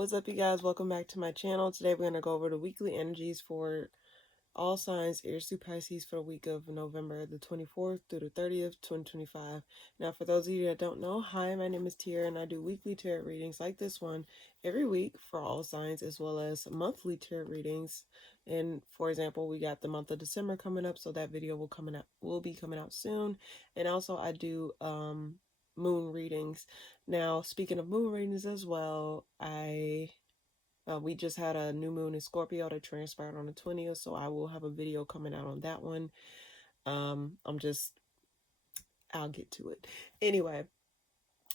What's up, you guys? Welcome back to my channel. Today we're going to go over the weekly energies for all signs, Aries through Pisces, for the week of November the 24th through the 30th, 2025. Now, for those of you that don't know, hi, my name is Tiara, and I do weekly tarot readings like this one every week for all signs, as well as monthly tarot readings. And for example, we got the month of December coming up, so that video will be coming out soon. And also, I do moon readings. Now, speaking of moon readings as well, we just had a new moon in Scorpio that transpired on the 20th, so I will have a video coming out on that one. I'll get to it. Anyway,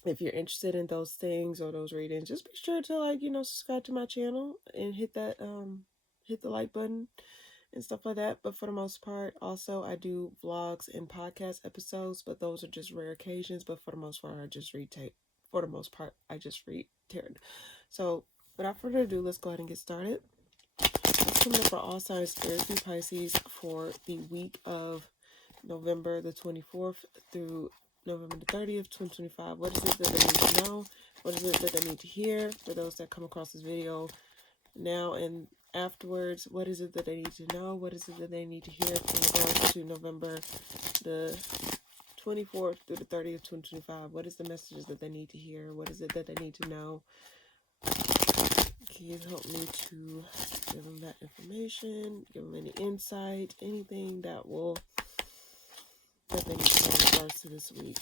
if you're interested in those things or those readings, just be sure to subscribe to my channel and hit the like button and stuff like that. But for the most part, also I do vlogs and podcast episodes, but those are just rare occasions. But for the most part, I just read tarot. So without further ado, let's go ahead and get started. It's coming up for all signs, Aries through Pisces, for the week of November the 24th through November the 30th, 2025. What is it that they need to know? What is it that they need to hear? For those that come across this video now and afterwards, what is it that they need to know? What is it that they need to hear in regards to November the 24th through the 30th, 2025? What is the messages that they need to hear? What is it that they need to know? Can you help me to give them that information, give them any insight, anything that they need to know in regards to this week?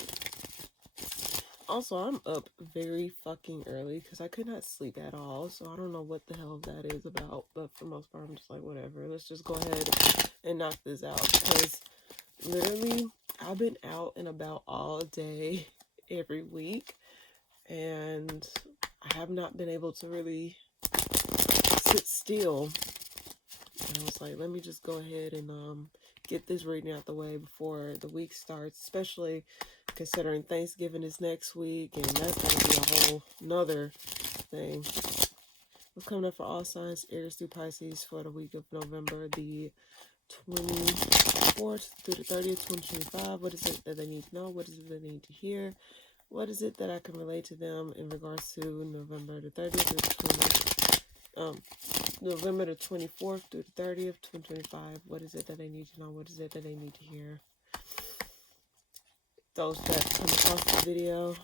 Also, I'm up very fucking early because I could not sleep at all, so I don't know what the hell that is about, but for the most part, I'm just like, whatever, let's just go ahead and knock this out, because literally, I've been out and about all day, every week, and I have not been able to really sit still. And I was like, let me just go ahead and get this reading out the way before the week starts, especially considering Thanksgiving is next week, and that's going to be a whole nother thing. What's coming up for all signs, Aries through Pisces, for the week of November the 24th through the 30th, 2025. What is it that they need to know? What is it they need to hear? What is it that I can relate to them in regards to November the 30th through the November the 24th through the 30th, 2025. What is it that they need to know? What is it that they need to hear? Those that come across the video,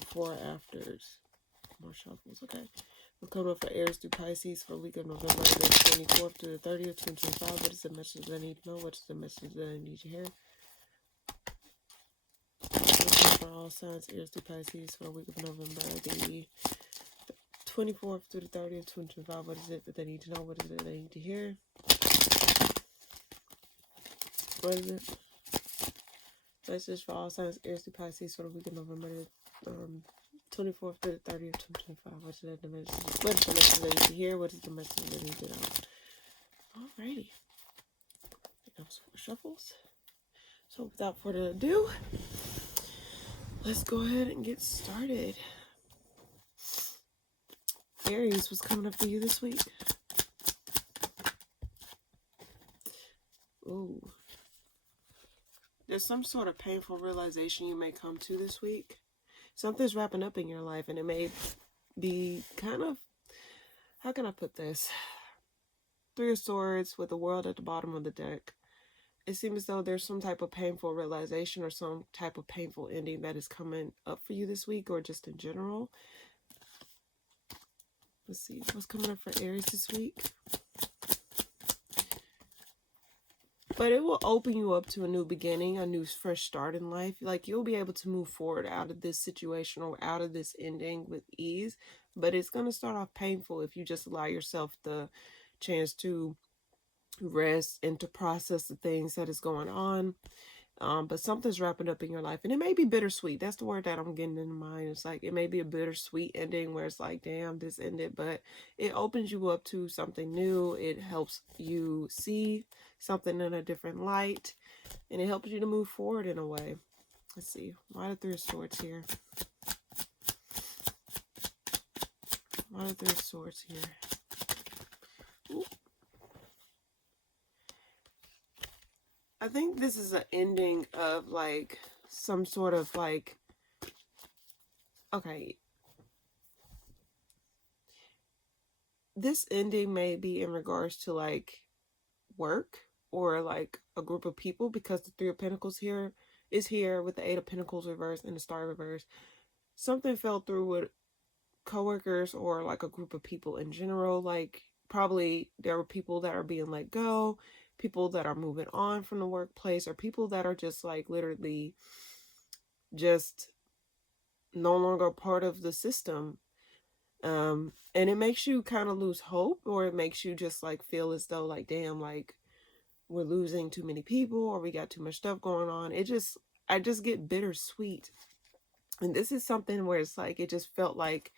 before or afters. More shuffles, okay. We're coming up for Aries through Pisces for the week of November the 24th through the 30th, 2025. What is the message that I need to know? What is the message that I need to hear? For all signs, Aries through Pisces for the week of November the 24th through the 30th, 2025. What is it that they need to know? What is it that they need to hear? What is it? Message for all signs, Aries through Pisces for the week of November 24th through the 30th, 2025. What is the message? What is the message they need to hear? What is the message they need to know? Alrighty. I think that was 4 shuffles. So without further ado, let's go ahead and get started. Aries, what's coming up for you this week? Ooh. There's some sort of painful realization you may come to this week. Something's wrapping up in your life, and it may be kind of, how can I put this? 3 of Swords with the World at the bottom of the deck. It seems as though there's some type of painful realization or some type of painful ending that is coming up for you this week, or just in general. Let's see, what's coming up for Aries this week? But it will open you up to a new beginning, a new fresh start in life. Like, you'll be able to move forward out of this situation or out of this ending with ease. But it's going to start off painful if you just allow yourself the chance to rest and to process the things that is going on. But something's wrapping up in your life, and it may be bittersweet. That's the word that I'm getting in mind. It's like, it may be a bittersweet ending where it's like, damn, this ended, but it opens you up to something new. It helps you see something in a different light, and it helps you to move forward in a way. Let's see, why the 3 of Swords here? Why the 3 of Swords here? Ooh. I think this is an ending of like some sort of like, okay, this ending may be in regards to like work or like a group of people, because the Three of Pentacles here is here with the Eight of Pentacles reverse and the Star reverse. Something fell through with coworkers or like a group of people in general. Like probably there were people that are being let go, people that are moving on from the workplace, or people that are just like literally just no longer part of the system. And it makes you kind of lose hope, or it makes you just like feel as though like, damn, like we're losing too many people, or we got too much stuff going on. I just get bittersweet. And this is something where it's like, it just felt like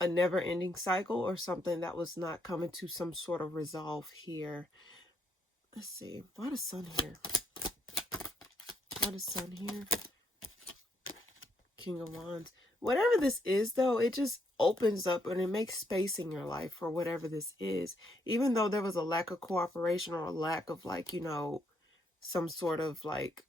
a never ending cycle, or something that was not coming to some sort of resolve here. Let's see. Why the sun here? Why the sun here? King of Wands. Whatever this is, though, it just opens up and it makes space in your life for whatever this is. Even though there was a lack of cooperation or a lack of like, you know, some sort of like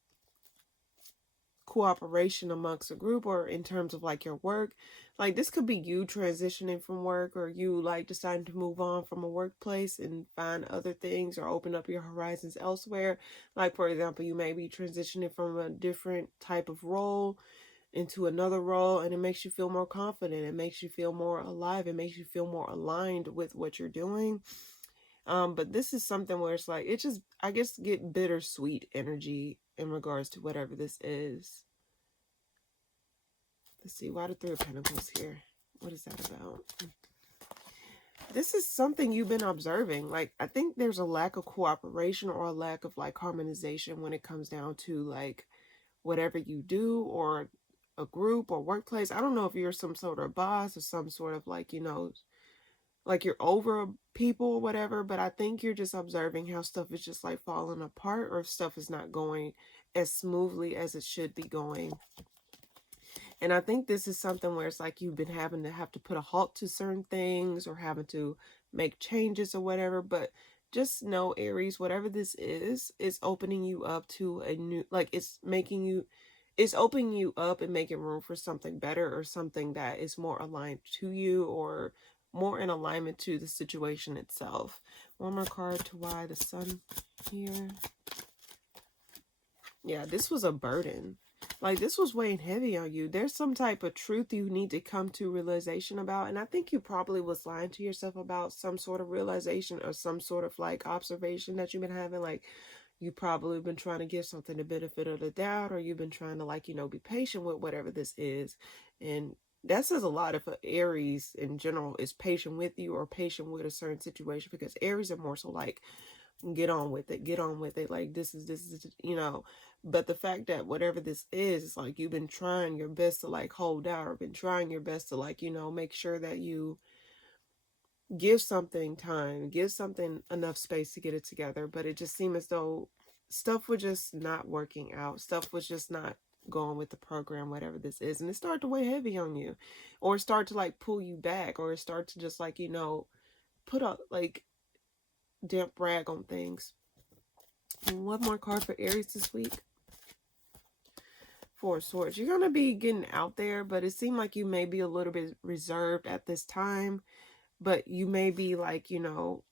cooperation amongst a group, or in terms of like your work, like this could be you transitioning from work, or you like deciding to move on from a workplace and find other things or open up your horizons elsewhere. Like for example, you may be transitioning from a different type of role into another role, and it makes you feel more confident, it makes you feel more alive, it makes you feel more aligned with what you're doing. But this is something where it's like, it just, I guess, get bittersweet energy in regards to whatever this is. Let's see, why the Three of Pentacles here? What is that about? This is something you've been observing. Like, I think there's a lack of cooperation or a lack of like harmonization when it comes down to like whatever you do, or a group or workplace. I don't know if you're some sort of boss or some sort of like, you know, like you're over people or whatever, but I think you're just observing how stuff is just like falling apart, or if stuff is not going as smoothly as it should be going. And I think this is something where it's like you've been having to put a halt to certain things, or having to make changes or whatever. But just know, Aries, whatever this is opening you up to a new, like it's opening you up and making room for something better, or something that is more aligned to you, or more in alignment to the situation itself. One more card to why the sun here. Yeah, this was a burden. Like, this was weighing heavy on you. There's some type of truth you need to come to realization about. And I think you probably was lying to yourself about some sort of realization, or some sort of like observation that you've been having. Like, you probably been trying to give something the benefit of the doubt, or you've been trying to like, you know, be patient with whatever this is. And that says a lot if Aries in general is patient with you, or patient with a certain situation, because Aries are more so like, get on with it, like this is, you know. But the fact that whatever this is, like you've been trying your best to like hold out, or been trying your best to like, you know, make sure that you give something time, give something enough space to get it together. But it just seemed as though stuff was just not working out, stuff was just not going with the program, whatever this is. And it started to weigh heavy on you, or start to like pull you back, or start to just like, you know, put a like damp rag on things. And one more card for Aries this week. Four of Swords. You're going to be getting out there, but it seemed like you may be a little bit reserved at this time. But you may be like, you know,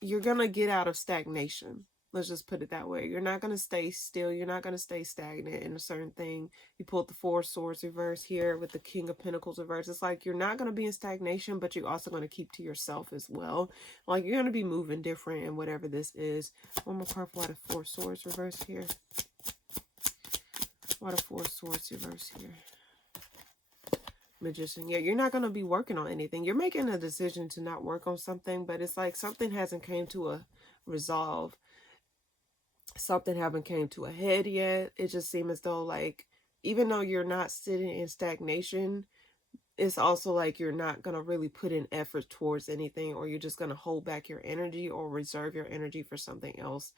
you're going to get out of stagnation. Let's just put it that way. You're not going to stay still. You're not going to stay stagnant in a certain thing. You pulled the Four of Swords reverse here with the King of Pentacles reverse. It's like you're not going to be in stagnation, but you're also going to keep to yourself as well. Like you're going to be moving different in whatever this is. One more card for the Four of Swords reverse here. Why the Four of Swords reverse here? Magician. Yeah, you're not going to be working on anything. You're making a decision to not work on something, but it's like something hasn't came to a resolve. Something haven't came to a head yet. It just seems as though like, even though you're not sitting in stagnation, it's also like you're not going to really put in effort towards anything, or you're just going to hold back your energy or reserve your energy for something else.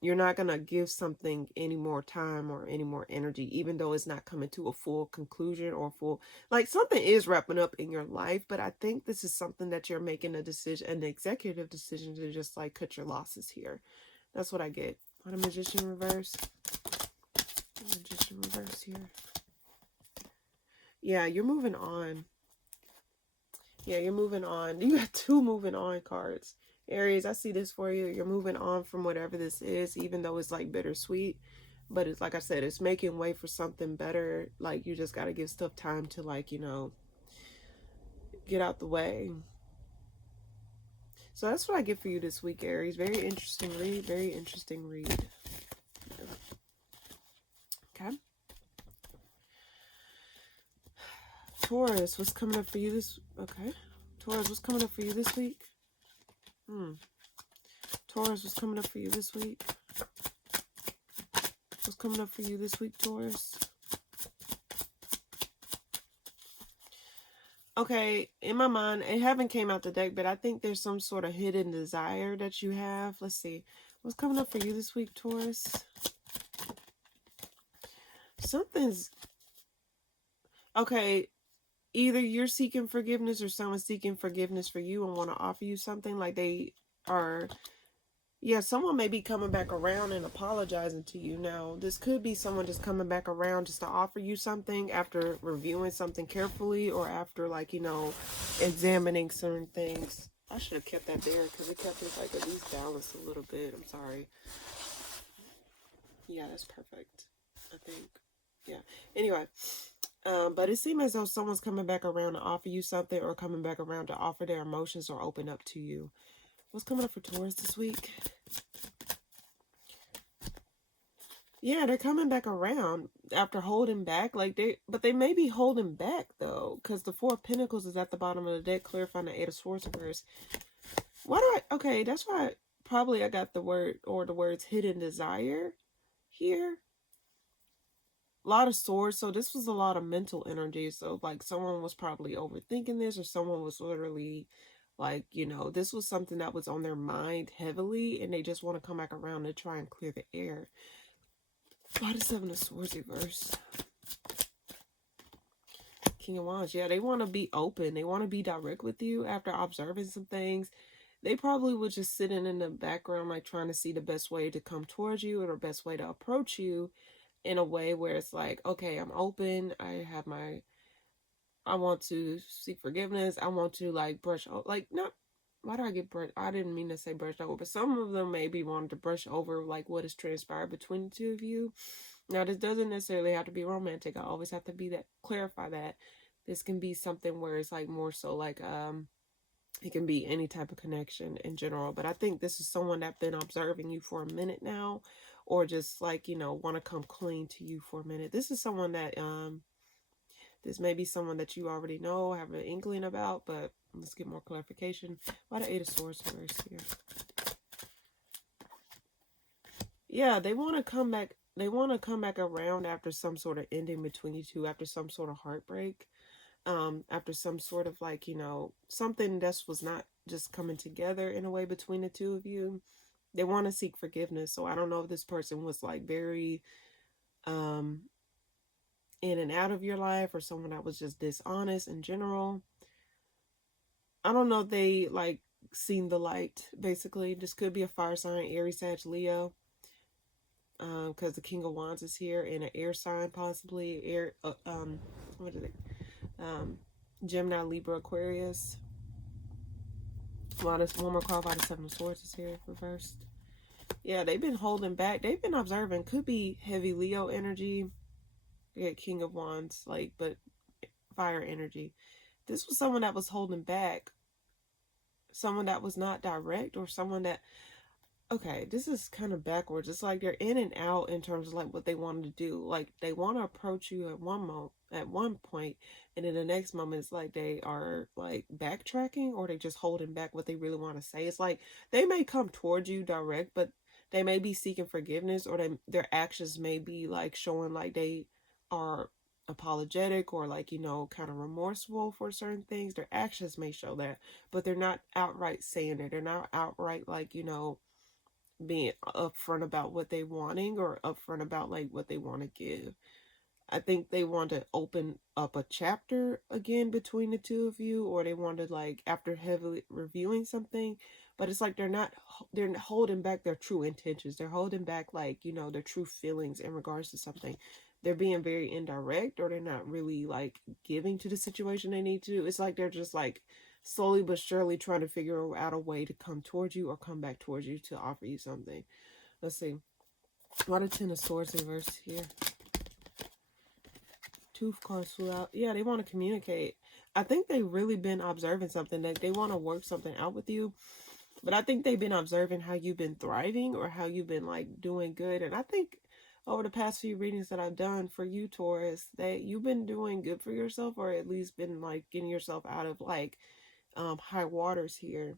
You're not going to give something any more time or any more energy, even though it's not coming to a full conclusion or full, like something is wrapping up in your life. But I think this is something that you're making a decision, an executive decision to just like cut your losses here. That's what I get. On a Magician reverse. Magician reverse here. Yeah, you're moving on. Yeah, you're moving on. You got 2 moving on cards. Aries, I see this for you. You're moving on from whatever this is, even though it's like bittersweet. But it's like I said, it's making way for something better. Like, you just got to give stuff time to, like, you know, get out the way. So that's what I get for you this week, Aries. Very interesting read. Very interesting read. Okay. Taurus, what's coming up for you this... Okay. Taurus, what's coming up for you this week? Taurus, what's coming up for you this week? What's coming up for you this week, Taurus? Okay, in my mind, it haven't came out the deck, but I think there's some sort of hidden desire that you have. Let's see. What's coming up for you this week, Taurus? Something's... Okay, either you're seeking forgiveness or someone's seeking forgiveness for you and want to offer you something. Like they are... Yeah, someone may be coming back around and apologizing to you. Now, this could be someone just coming back around just to offer you something after reviewing something carefully or after, like, you know, examining certain things. I should have kept that there because it kept it, like, at least balanced a little bit. I'm sorry. Yeah, that's perfect, I think. Yeah. Anyway, but it seems as though someone's coming back around to offer you something or coming back around to offer their emotions or open up to you. What's coming up for Taurus this week? Yeah, they're coming back around after holding back. But they may be holding back though, because the 4 of Pentacles is at the bottom of the deck, clarifying the 8 of Swords reverse. Okay, that's why probably I got the word or the words hidden desire here. A lot of swords, so this was a lot of mental energy. So like someone was probably overthinking this, or someone was literally like, you know, this was something that was on their mind heavily and they just want to come back around and try and clear the air. Why the 7 of Swords reverse? King of Wands. Yeah, they want to be open. They want to be direct with you after observing some things. They probably were just sitting in the background, like trying to see the best way to come towards you or the best way to approach you in a way where it's like, okay, I'm open. I want to seek forgiveness. I want to like brush, like not, why do I get brushed? I didn't mean to say brushed over, but some of them maybe wanted to brush over like what has transpired between the 2 of you. Now, this doesn't necessarily have to be romantic. I always have to be that, clarify that. This can be something where it's like more so like, it can be any type of connection in general. But I think this is someone that's been observing you for a minute now, or just like, you know, want to come clean to you for a minute. This is someone that, this may be someone that you already know, have an inkling about, but let's get more clarification. Why the 8 of Swords reverse here? Yeah, they want to come back. They want to come back around after some sort of ending between you two, after some sort of heartbreak, after some sort of like, you know, something that was not just coming together in a way between the 2 of you. They want to seek forgiveness. So I don't know if this person was like very in and out of your life, or someone that was just dishonest in general. I don't know if they like seen the light, basically. This could be a fire sign, Aries, Sag, Leo. Because the King of Wands is here, and an air sign, possibly air. What is it? Gemini, Libra, Aquarius. One more card by the 7 of Swords is here reversed. Yeah, they've been holding back. They've been observing. Could be heavy Leo energy. Yeah, King of Wands, like, but fire energy. This was someone that was holding back. Someone that was not direct, or someone that... Okay, this is kind of backwards. It's like they're in and out in terms of like what they want to do. Like they want to approach you at one point, and then the next moment it's like they are like backtracking, or they just holding back what they really want to say. It's like they may come towards you direct, but they may be seeking forgiveness, or their actions may be like showing like they are apologetic, or like, you know, kind of remorseful for certain things. Their actions may show that, but they're not outright saying it. They're not outright like, you know, being upfront about what they wanting, or upfront about like what they want to give. I think they want to open up a chapter again between the 2 of you, or they want to like, after heavily reviewing something, but it's like they're holding back their true intentions. They're holding back like, you know, their true feelings in regards to something. They're being very indirect, or they're not really like giving to the situation they need to. It's like they're just like slowly but surely trying to figure out a way to come towards you or come back towards you to offer you something. Let's see. Why the Ten of Swords reverse here? Two cards flew out. Yeah, they want to communicate. I think they've really been observing something. That they want to work something out with you. But I think they've been observing how you've been thriving or how you've been like doing good. And I think over the past few readings that I've done for you, Taurus, that you've been doing good for yourself, or at least been like getting yourself out of like high waters here.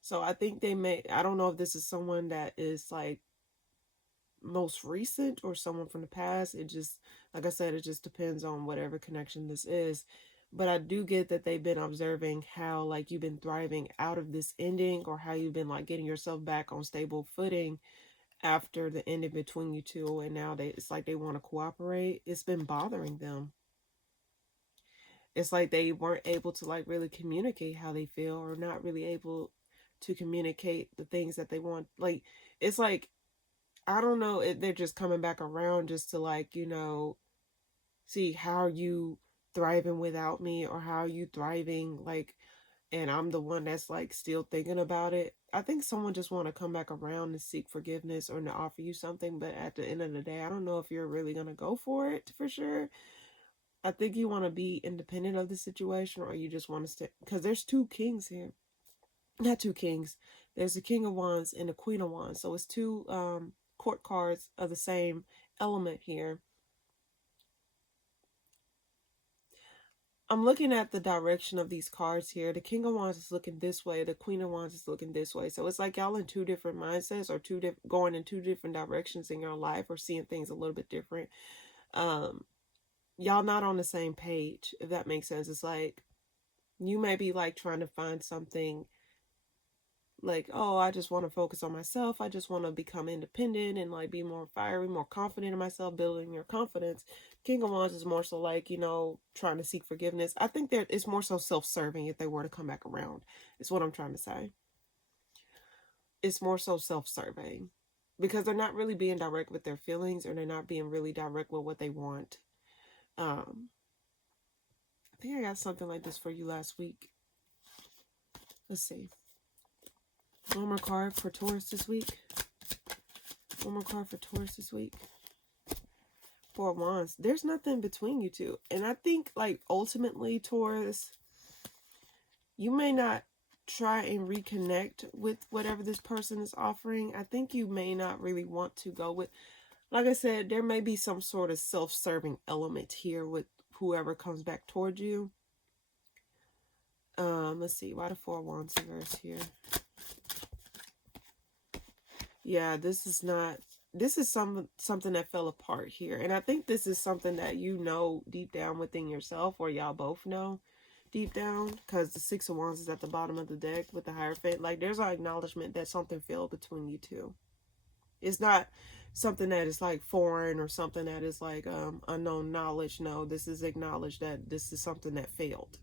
So I think they may, I don't know if this is someone that is like most recent or someone from the past. It just, like I said, it just depends on whatever connection this is. But I do get that they've been observing how like you've been thriving out of this ending, or how you've been like getting yourself back on stable footing after the ending between you two, and now it's like they want to cooperate. It's been bothering them. It's like they weren't able to like really communicate how they feel, or not really able to communicate the things that they want. Like, it's like, I don't know, they're just coming back around just to like, you know, see how you thriving without me, or how you thriving like, and I'm the one that's like still thinking about it. I think someone just want to come back around and seek forgiveness or to offer you something, but at the end of the day, I don't know if you're really going to go for it for sure. I think you want to be independent of the situation, or you just want to stay, because there's two kings here. Not two kings. There's the King of Wands and the Queen of Wands. So it's two court cards of the same element here. I'm looking at the direction of these cards here. The King of Wands is looking this way. The Queen of Wands is looking this way. So it's like y'all in two different mindsets, or going in two different directions in your life, or seeing things a little bit different. Y'all not on the same page, if that makes sense. It's like you may be like trying to find something like, oh, I just want to focus on myself. I just want to become independent and like be more fiery, more confident in myself, building your confidence. King of Wands is more so like, you know, trying to seek forgiveness. I think that it's more so self-serving if they were to come back around, is what I'm trying to say. It's more so self-serving because they're not really being direct with their feelings, or they're not being really direct with what they want. I think I got something like this for you last week. Let's see. One more card for Taurus this week. One more card for Taurus this week. Four of Wands. There's nothing between you two. And I think, like, ultimately, Taurus, you may not try and reconnect with whatever this person is offering. I think you may not really want to go with, like I said, there may be some sort of self-serving element here with whoever comes back towards you. Let's see. Why the Four of Wands reverse here? Yeah, this is something that fell apart here. And I think this is something that you know deep down within yourself, or y'all both know deep down, because the Six of Wands is at the bottom of the deck with the Hierophant. Like, there's an acknowledgement that something failed between you two. It's not something that is like foreign, or something that is like unknown knowledge. No, this is acknowledged that this is something that failed.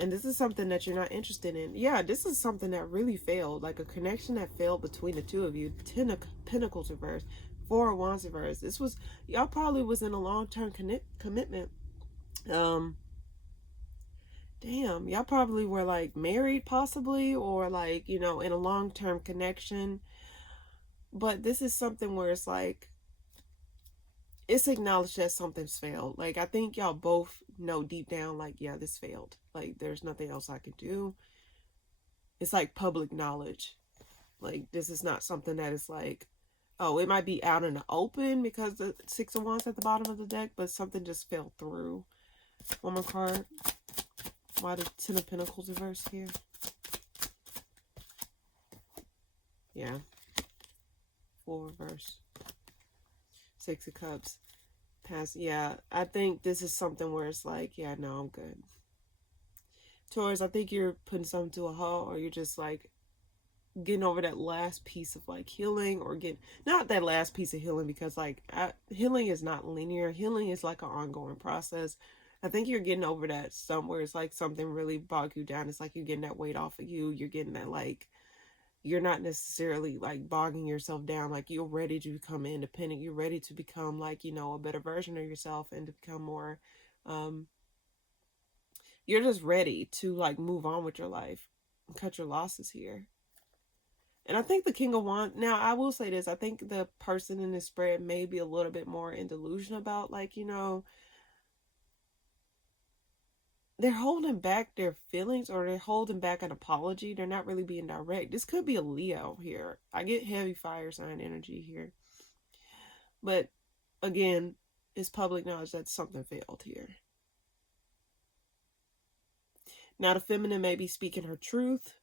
And this is something that you're not interested in. Yeah, this is something that really failed. Like a connection that failed between the two of you. Ten of Pentacles reverse. Four of Wands reverse. This was, y'all probably was in a long-term commitment. Damn, y'all probably were like married possibly, or like, you know, in a long-term connection. But this is something where it's like, it's acknowledged that something's failed. Like, I think y'all both know deep down, like, yeah, this failed. Like, there's nothing else I can do. It's like public knowledge. Like, this is not something that is like, oh, it might be out in the open because the Six of Wands at the bottom of the deck, but something just fell through. One more card. Why the Ten of Pentacles reverse here? Yeah. Four reverse. Six of Cups. Pass. Yeah, I think this is something where it's like, yeah, no, I'm good. Taurus, I think you're putting something to a halt, or you're just like getting over that last piece of like healing, or not that last piece of healing, because like healing is not linear. Healing is like an ongoing process. I think you're getting over that somewhere. It's like something really bogged you down. It's like you're getting that weight off of you. You're getting that, like, you're not necessarily like bogging yourself down. Like, you're ready to become independent. You're ready to become like, you know, a better version of yourself, and to become more you're just ready to like move on with your life and cut your losses here. And I think the King of Wands, now I will say this, I think the person in this spread may be a little bit more in delusion about, like, you know, they're holding back their feelings, or they're holding back an apology. They're not really being direct. This could be a Leo here. I get heavy fire sign energy here. But again, it's public knowledge that something failed here. Now the feminine may be speaking her truth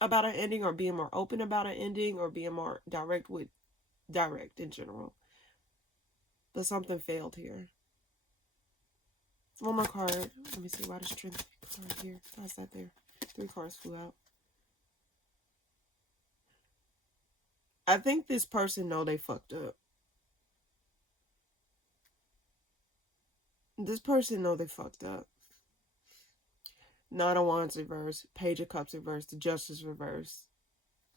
about an ending, or being more open about an ending, or being more direct in general. But something failed here. One more card. Let me see why the strength card here. How's that there? 3 cards flew out. I think this person know they fucked up. This person know they fucked up. Nine of Wands reverse, Page of Cups reverse, the Justice reverse,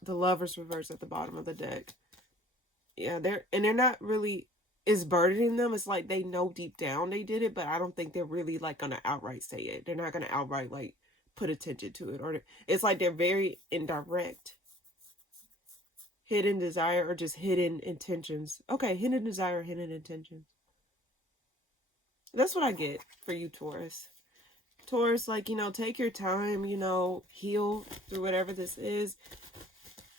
the Lovers reverse at the bottom of the deck. Yeah, they're not really, it's burdening them. It's like they know deep down they did it, but I don't think they're really like gonna outright say it. They're not gonna outright like put attention to it, or it's like they're very indirect. Hidden desire, or just hidden intentions. Okay, hidden desire, hidden intentions. That's what I get for you, Taurus. Taurus, like, you know, take your time, you know, heal through whatever this is.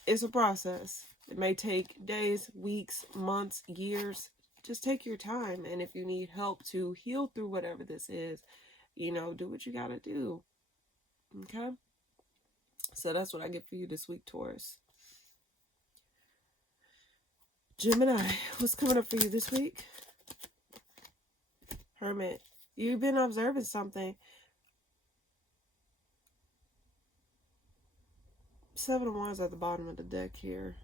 It's a process. It may take days, weeks, months, years. Just take your time. And if you need help to heal through whatever this is, you know, do what you gotta do. Okay? So that's what I get for you this week, Taurus. Gemini, what's coming up for you this week? Hermit, you've been observing something. 7 of Wands at the bottom of the deck here.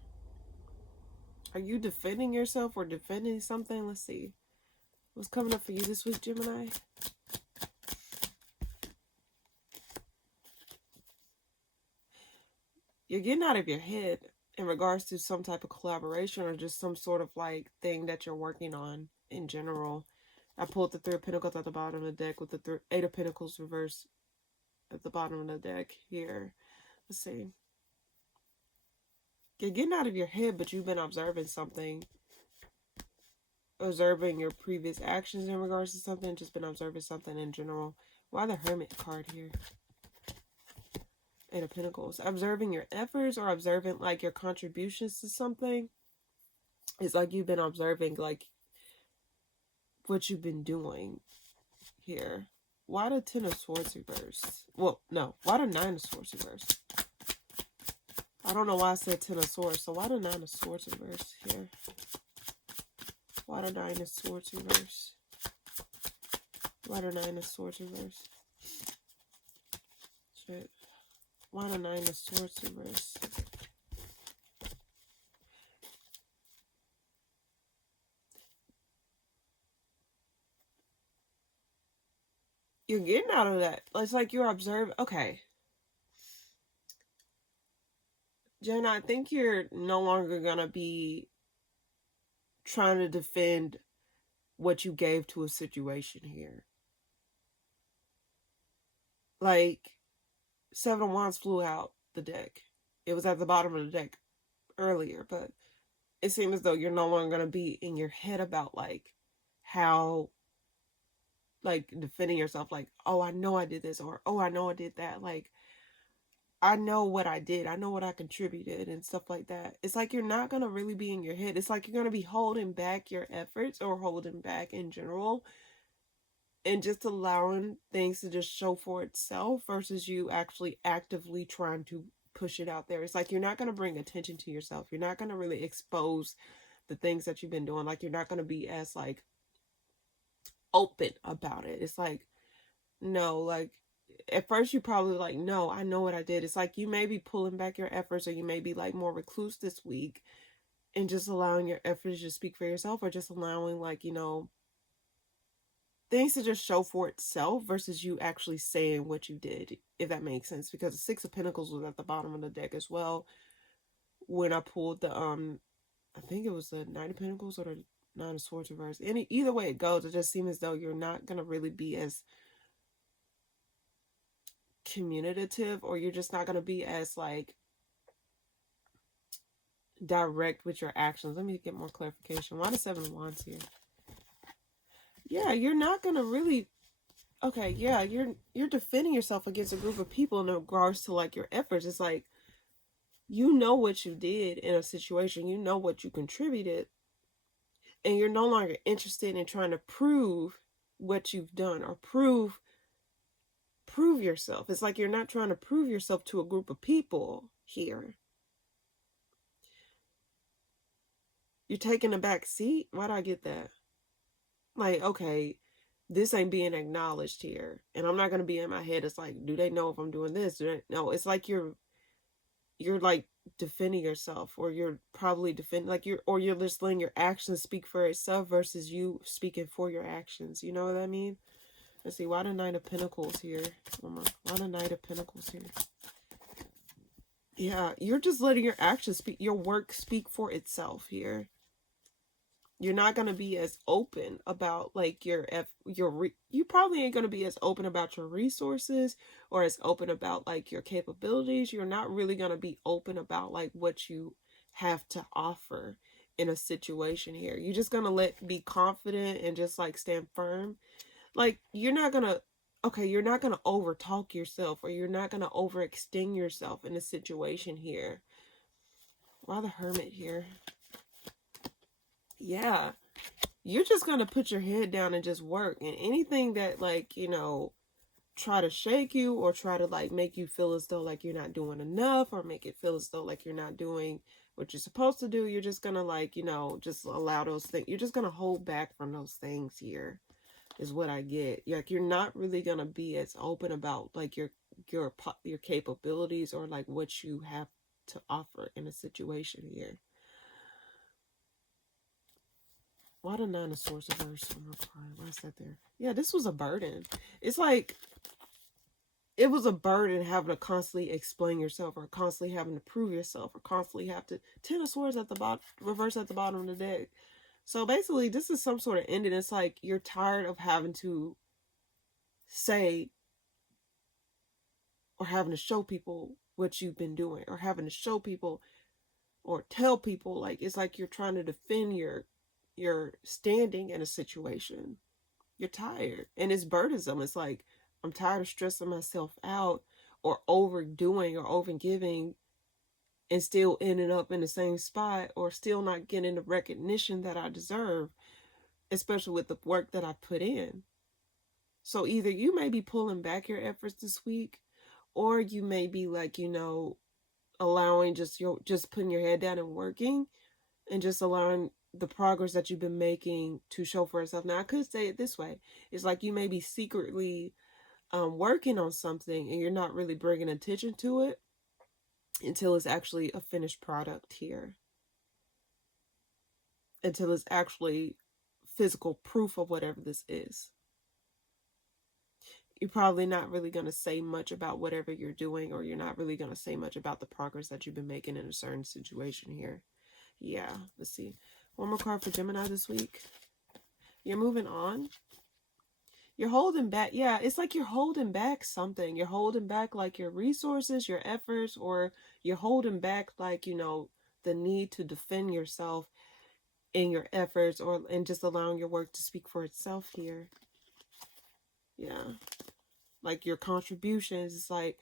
Are you defending yourself or defending something? Let's see. What's coming up for you this week, Gemini? You're getting out of your head in regards to some type of collaboration, or just some sort of like thing that you're working on in general. I pulled the 3 of Pentacles at the bottom of the deck with the 8 of Pentacles reversed at the bottom of the deck here. Let's see. You're getting out of your head, but you've been observing something. Observing your previous actions in regards to something. Just been observing something in general. Why the Hermit card here? 8 of Pentacles. Observing your efforts, or observing like your contributions to something. It's like you've been observing like what you've been doing here. Why the 10 of Swords reversed? Well, no. Why the 9 of Swords reversed? I don't know why I said 10 of Swords. So why the 9 of Swords reversed here? Why the 9 of Swords reversed? Why the 9 of Swords reversed? Shit. Why the 9 of Swords reversed? You're getting out of that. It's like you're observing. Okay. Jen, I think you're no longer going to be trying to defend what you gave to a situation here. Like, 7 of Wands flew out the deck. It was at the bottom of the deck earlier, but it seems as though you're no longer going to be in your head about, like, how, like, defending yourself. Like, oh, I know I did this, or, oh, I know I did that. Like, I know what I did. I know what I contributed and stuff like that. It's like you're not going to really be in your head. It's like you're going to be holding back your efforts, or holding back in general, and just allowing things to just show for itself versus you actually actively trying to push it out there. It's like you're not going to bring attention to yourself. You're not going to really expose the things that you've been doing. Like, you're not going to be as like open about it. It's like, no, like, at first you probably like, no, I know what I did. It's like you may be pulling back your efforts, or you may be like more recluse this week and just allowing your efforts to speak for yourself, or just allowing, like, you know, things to just show for itself versus you actually saying what you did, if that makes sense. Because the 6 of Pentacles was at the bottom of the deck as well when I pulled the I think it was the 9 of Pentacles or the 9 of Swords reverse. Either way it goes, it just seems as though you're not gonna really be as communicative, or you're just not going to be as like direct with your actions. Let me get more clarification. Why the 7 of Wands here? Yeah, you're not going to really, okay, yeah, you're defending yourself against a group of people in regards to like your efforts. It's like, you know what you did in a situation, you know what you contributed, and you're no longer interested in trying to prove what you've done or prove yourself. It's like you're not trying to prove yourself to a group of people here. You're taking a back seat. Why do I get that? Like, okay, this ain't being acknowledged here, and I'm not gonna be in my head. It's like, do they know if I'm doing this? No, it's like you're like defending yourself, or you're probably defending, like you're just letting your actions speak for itself versus you speaking for your actions. You know what I mean? Let's see, why the Knight of Pentacles here? Why the Knight of Pentacles here? Yeah, you're just letting your actions speak, your work speak for itself here. You're not going to be as open about like you probably ain't going to be as open about your resources or as open about like your capabilities. You're not really going to be open about like what you have to offer in a situation here. You're just going to be confident and just like stand firm. Like you're not going to over talk yourself, or you're not going to overextend yourself in a situation here. Why the Hermit here? Yeah, you're just going to put your head down and just work. And anything that like, you know, try to shake you or try to like make you feel as though like you're not doing enough, or make it feel as though like you're not doing what you're supposed to do, you're just going to like, you know, just allow those things. You're just going to hold back from those things here is what I get. Like you're not really going to be as open about like your capabilities or like what you have to offer in a situation here. Why the 9 of Swords reversed? Why is that there? Yeah, this was a burden. It's like, it was a burden having to constantly explain yourself, or constantly having to prove yourself, or constantly have to... 10 of Swords at the bottom, reverse at the bottom of the deck. So basically, this is some sort of ending. It's like you're tired of having to say or having to show people what you've been doing, or having to show people or tell people. Like, it's like you're trying to defend your standing in a situation. You're tired, and it's burdensome. It's like, I'm tired of stressing myself out or overdoing or overgiving and still ending up in the same spot, or still not getting the recognition that I deserve, especially with the work that I put in. So either you may be pulling back your efforts this week, or you may be like, you know, allowing just putting your head down and working, and just allowing the progress that you've been making to show for itself. Now, I could say it this way. It's like you may be secretly working on something, and you're not really bringing attention to it until it's actually a finished product here. Until it's actually physical proof of whatever this is. You're probably not really going to say much about whatever you're doing, or you're not really going to say much about the progress that you've been making in a certain situation here. Yeah, let's see. One more card for Gemini this week. You're moving on. You're holding back. Yeah, it's like you're holding back something. You're holding back like your resources, your efforts, or you're holding back like, you know, the need to defend yourself in your efforts, and just allowing your work to speak for itself here. Yeah. Like your contributions. It's like,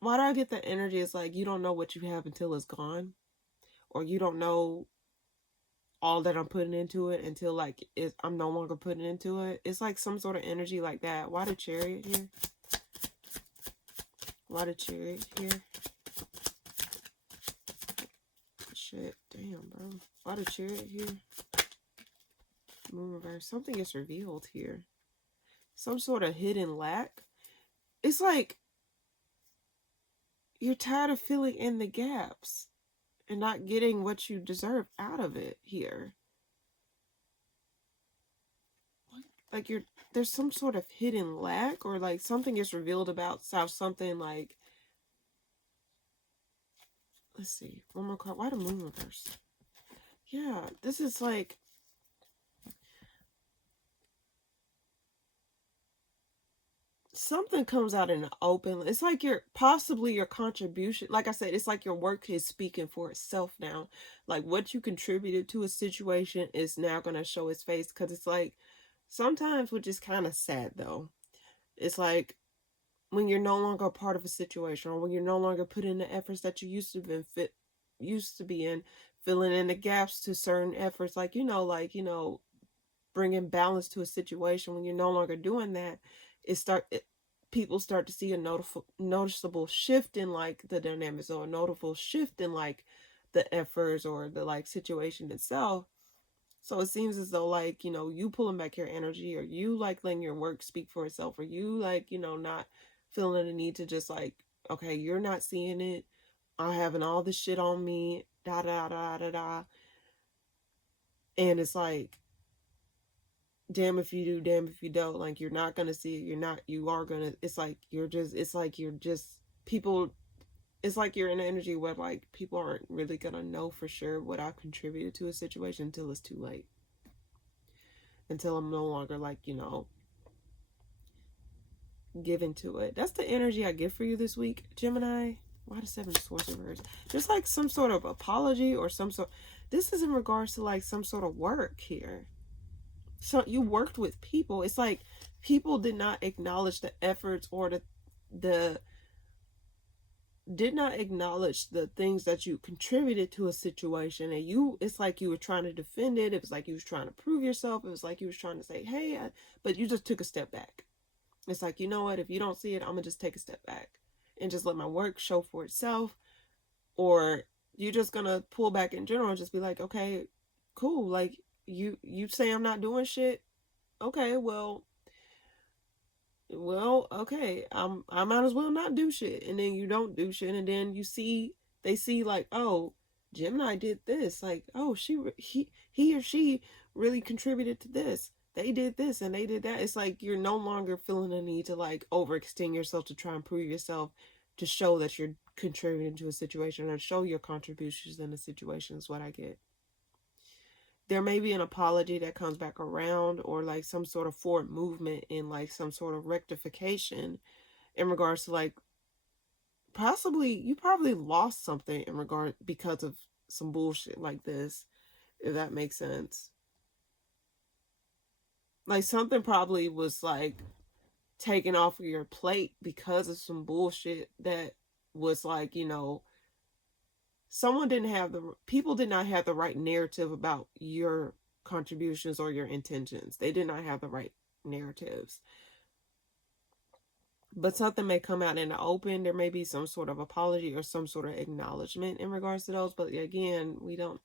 why do I get that energy? It's like you don't know what you have until it's gone. Or you don't know all that I'm putting into it until like I'm no longer putting into it. It's like some sort of energy like that. Why the Chariot here? Why the Chariot here? Shit, damn, bro. Why the Chariot here? Moon reverse. Something is revealed here. Some sort of hidden lack. It's like you're tired of filling in the gaps and not getting what you deserve out of it here. Like there's some sort of hidden lack, or like something is revealed about something like, let's see, one more card. Why the Moon reverse? Yeah, this is like, something comes out in the open. It's like your contribution. Like I said, it's like your work is speaking for itself now. Like what you contributed to a situation is now going to show its face. Because it's like sometimes, which is kind of sad though, it's like when you're no longer a part of a situation, or when you're no longer putting in the efforts that you used to be in, filling in the gaps to certain efforts, like bringing balance to a situation. When you're no longer doing that, people start to see a noticeable shift in like the dynamics, or a notable shift in like the efforts or the like situation itself. So it seems as though like you pulling back your energy, or you like letting your work speak for itself, or you like not feeling the need to just like, okay, you're not seeing it, I'm having all this shit on me, da da da da da. And it's like, damn if you do, damn if you don't. Like, you're not gonna see it. You are gonna, people, it's like you're in an energy where like people aren't really gonna know for sure what I've contributed to a situation until it's too late. Until I'm no longer like, given to it. That's the energy I get for you this week, Gemini. Why the 7 of Swords reversed? Just like some sort of apology or some sort. This is in regards to like some sort of work here. So you worked with people. It's like people did not acknowledge the efforts, or the did not acknowledge the things that you contributed to a situation, and it's like you were trying to defend it. It was like you was trying to prove yourself. It was like you was trying to say, hey, but you just took a step back. It's like, you know what, if you don't see it, I'm gonna just take a step back and just let my work show for itself. Or you're just gonna pull back in general and just be like, okay, cool, like you say I'm not doing shit. Okay, well, okay, I might as well not do shit. And then you don't do shit, and then they see like, oh, Gemini did this, like, oh, he or she really contributed to this. They did this and they did that. It's like you're no longer feeling the need to like overextend yourself to try and prove yourself, to show that you're contributing to a situation, or show your contributions in a situation, is what I get. There may be an apology that comes back around, or like some sort of forward movement in like some sort of rectification in regards to like you probably lost something in regard because of some bullshit like this, if that makes sense. Like something probably was like taken off of your plate because of some bullshit that was like, people did not have the right narrative about your contributions or your intentions. They did not have the right narratives. But something may come out in the open. There may be some sort of apology or some sort of acknowledgement in regards to those. But again, we don't,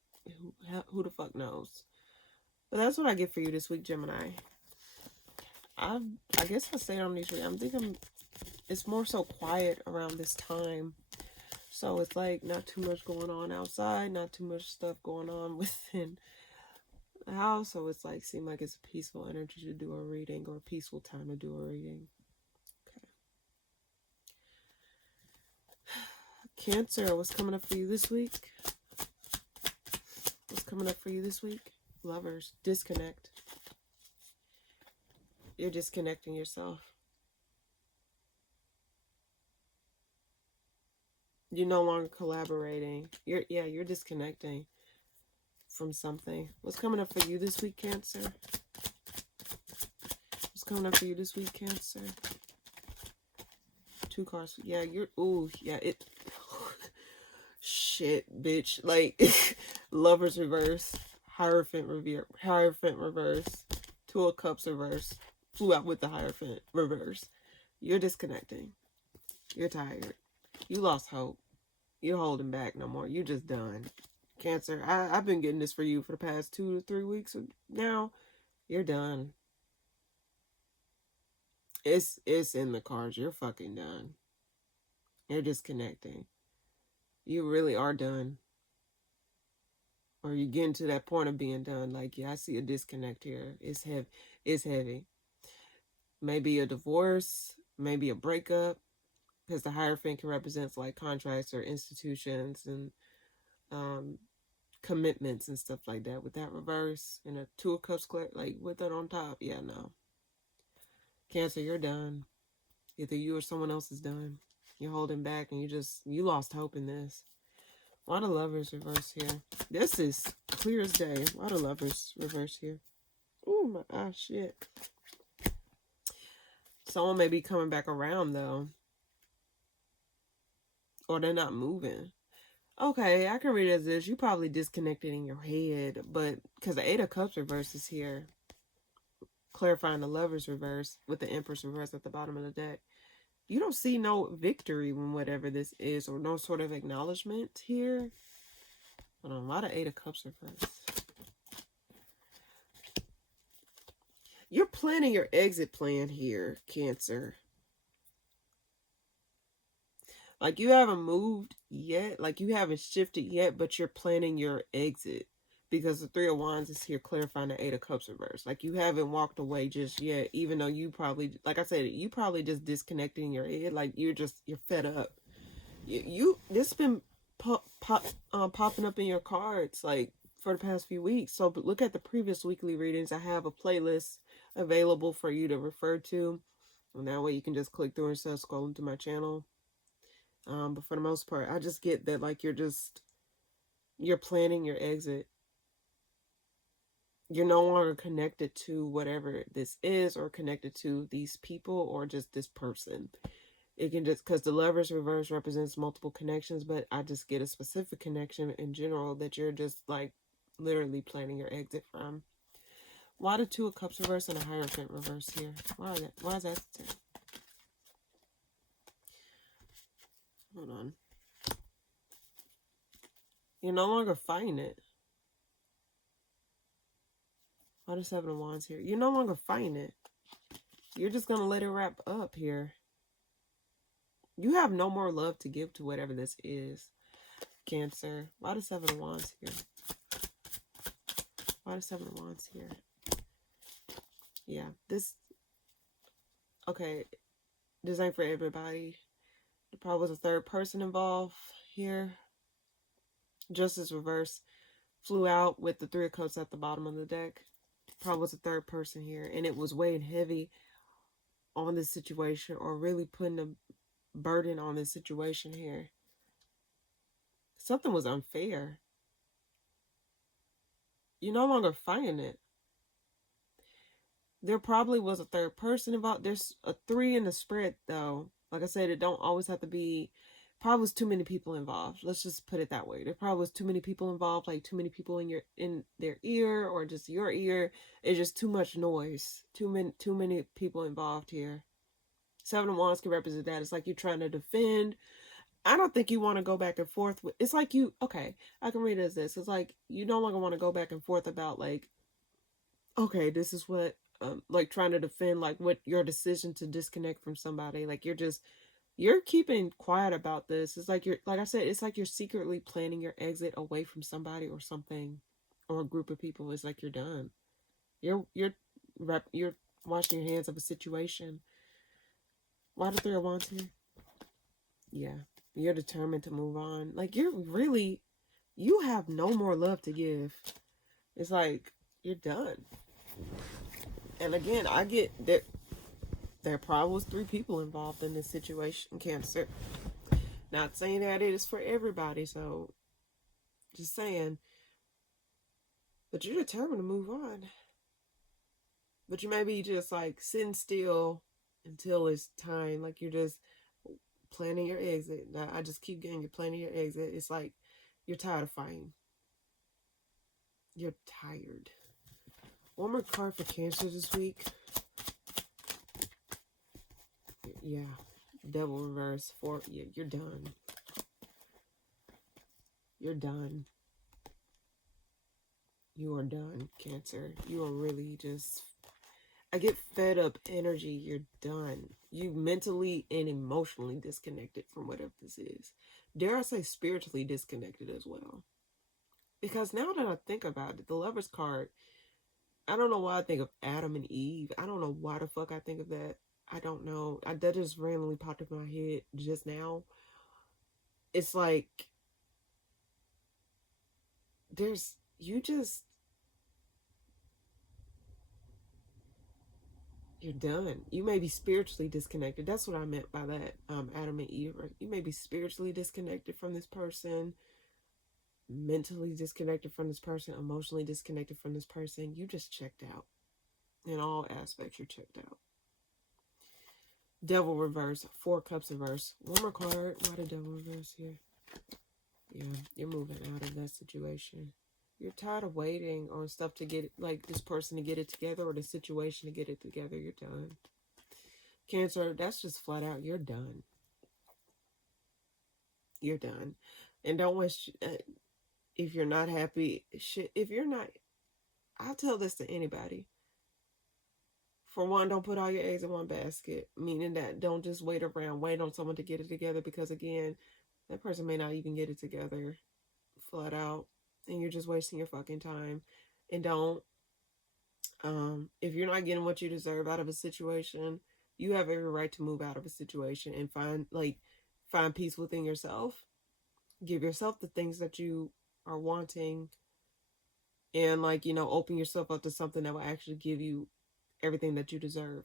who the fuck knows? But that's what I get for you this week, Gemini. I guess I stayed on these. I'm thinking it's more so quiet around this time. So it's like not too much going on outside, not too much stuff going on within the house. So it's like, seem like it's a peaceful energy to do a reading, or a peaceful time to do a reading. Okay. Cancer, what's coming up for you this week? What's coming up for you this week? Lovers, disconnect. You're disconnecting yourself. You're no longer collaborating. You're disconnecting from something. What's coming up for you this week, Cancer? What's coming up for you this week, Cancer? 2 cards. Yeah, shit, bitch. Like, Lovers reverse, Hierophant reverse, 2 of Cups reverse, flew out with the Hierophant reverse. You're disconnecting. You're tired. You lost hope. You're holding back no more. You're just done. Cancer, I've been getting this for you for the past 2 to 3 weeks now. You're done. It's in the cards. You're fucking done. You're disconnecting. You really are done. Or you're getting to that point of being done. Like, yeah, I see a disconnect here. It's heavy. Maybe a divorce. Maybe a breakup. Because the Hierophant can represent like contracts or institutions and commitments and stuff like that. With that reverse and a 2 of Cups, like with that on top, yeah, no. Cancer, you're done. Either you or someone else is done. You're holding back and you lost hope in this. A lot of Lovers reverse here. This is clear as day. A lot of Lovers reverse here. Oh my shit. Someone may be coming back around though. Or they're not moving. Okay, I can read it as this. You probably disconnected in your head, but because the Eight of Cups reverse is here, clarifying the Lovers reverse with the Empress reverse at the bottom of the deck. You don't see no victory when whatever this is, or no sort of acknowledgement here. But a lot of Eight of Cups reverse. You're planning your exit plan here, Cancer. Like you haven't moved yet, like you haven't shifted yet, but you're planning your exit. Because the Three of Wands is here clarifying the Eight of Cups reverse. Like you haven't walked away just yet, even though you probably, like I said, you probably just disconnected in your head. Like you're fed up. This been popping up in your cards like for the past few weeks. So but look at the previous weekly readings. I have a playlist available for you to refer to. And that way you can just click through instead of scrolling to my channel. But for the most part, I just get that like you're planning your exit. You're no longer connected to whatever this is, or connected to these people, or just this person. It can just, because the Lovers reverse represents multiple connections, but I just get a specific connection in general that you're just like literally planning your exit from. Why the Two of Cups reverse and a Hierophant reverse here? Why is that? Hold on. You're no longer fighting it. Why the Seven of Wands here? You're no longer fighting it. You're just going to let it wrap up here. You have no more love to give to whatever this is, Cancer. Why the Seven of Wands here? Why the Seven of Wands here? Yeah, this... Okay, this ain't for everybody. There probably was a third person involved here. Justice reverse flew out with the Three of Cups at the bottom of the deck. Probably was a third person here, and it was weighing heavy on this situation, or really putting a burden on this situation here. Something was unfair. You're no longer fighting it. There probably was a third person involved. There's a 3 in the spread though. Like I said, it don't always have to be. Probably was too many people involved. Let's just put it that way. There probably was too many people involved, like too many people in their ear, or just your ear. It's just too much noise. Too many people involved here. Seven of Wands can represent that. It's like you're trying to defend. I don't think you want to go back and forth with. It's like you. Okay, I can read it as this. It's like you no longer want to go back and forth about like. Okay, this is what. Like trying to defend like what your decision to disconnect from somebody. Like you're keeping quiet about this. It's like like I said, it's like you're secretly planning your exit away from somebody or something, or a group of people. It's like you're done. You're washing your hands of a situation. Why the Three of Wands here? Yeah, you're determined to move on. Like you have no more love to give. It's like you're done. And again, I get that there probably was 3 people involved in this situation, Cancer. Not saying that it is for everybody, so just saying. But you're determined to move on. But you may be just like sitting still until it's time. Like you're just planning your exit. I just keep getting you're planning your exit. It's like you're tired of fighting. You're tired. One more card for Cancer this week. Yeah. Devil reverse. Yeah, you're done. You're done. You are done, Cancer. You are really just... I get fed up energy. You're done. You mentally and emotionally disconnected from whatever this is. Dare I say spiritually disconnected as well. Because now that I think about it, the Lover's card... I don't know why I think of Adam and Eve. I don't know why the fuck I think of that. I don't know. That just randomly popped up in my head just now. It's like you're You're done. You may be spiritually disconnected. That's what I meant by that, Adam and Eve. Right? You may be spiritually disconnected from this person, mentally disconnected from this person, emotionally disconnected from this person. You just checked out. In all aspects, you're checked out. Devil reverse, 4 cups reverse. One more card. Why the devil reverse here? Yeah, you're moving out of that situation. You're tired of waiting on stuff to get, like, this person to get it together or the situation to get it together. You're done. Cancer, that's just flat out, you're done. You're done. And don't waste, if you're not happy, shit, if you're not, I'll tell this to anybody. For one, don't put all your eggs in one basket, meaning that don't just wait around, wait on someone to get it together, because again, that person may not even get it together flat out, and you're just wasting your fucking time. And don't, if you're not getting what you deserve out of a situation, you have every right to move out of a situation and find peace within yourself. Give yourself the things that you are wanting, and open yourself up to something that will actually give you everything that you deserve,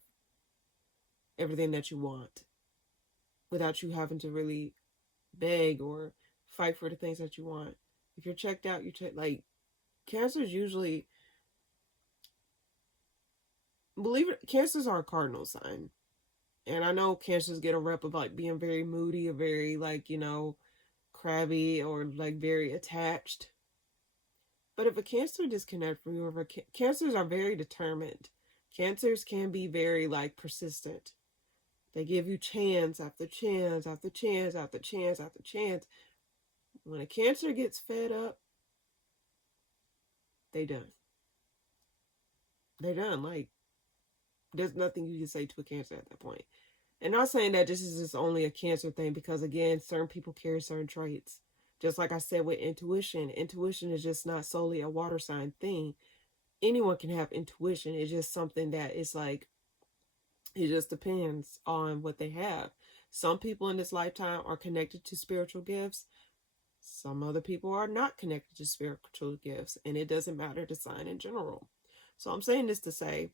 everything that you want, without you having to really beg or fight for the things that you want. If you're checked out, Cancers usually, Cancers are a cardinal sign. And I know Cancers get a rep of being very moody or very crabby or very attached. But if a Cancer disconnect from you, or Cancers are very determined. Cancers can be very persistent. They give you chance after chance after chance after chance after chance. When a Cancer gets fed up, they done. They're done. There's nothing you can say to a Cancer at that point. And not saying that this is just only a Cancer thing, because again, certain people carry certain traits. Just like I said with intuition is just not solely a water sign thing. Anyone can have intuition. It's just something that is it just depends on what they have. Some people in this lifetime are connected to spiritual gifts. Some other people are not connected to spiritual gifts, and it doesn't matter the sign in general. So I'm saying this to say,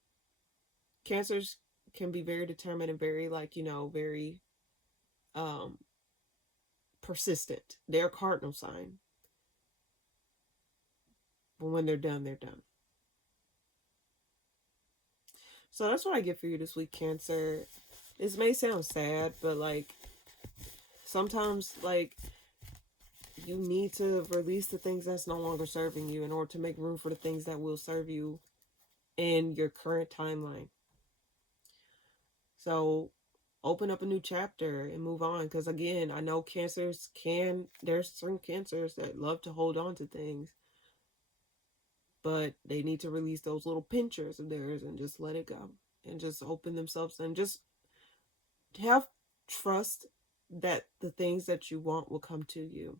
Cancers can be very determined and very very persistent. They're a cardinal sign. But when they're done, they're done. So that's what I get for you this week, Cancer. This may sound sad, but sometimes you need to release the things that's no longer serving you in order to make room for the things that will serve you in your current timeline. So open up a new chapter and move on, because again, I know there's certain Cancers that love to hold on to things, but they need to release those little pinchers of theirs and just let it go and just open themselves and just have trust that the things that you want will come to you.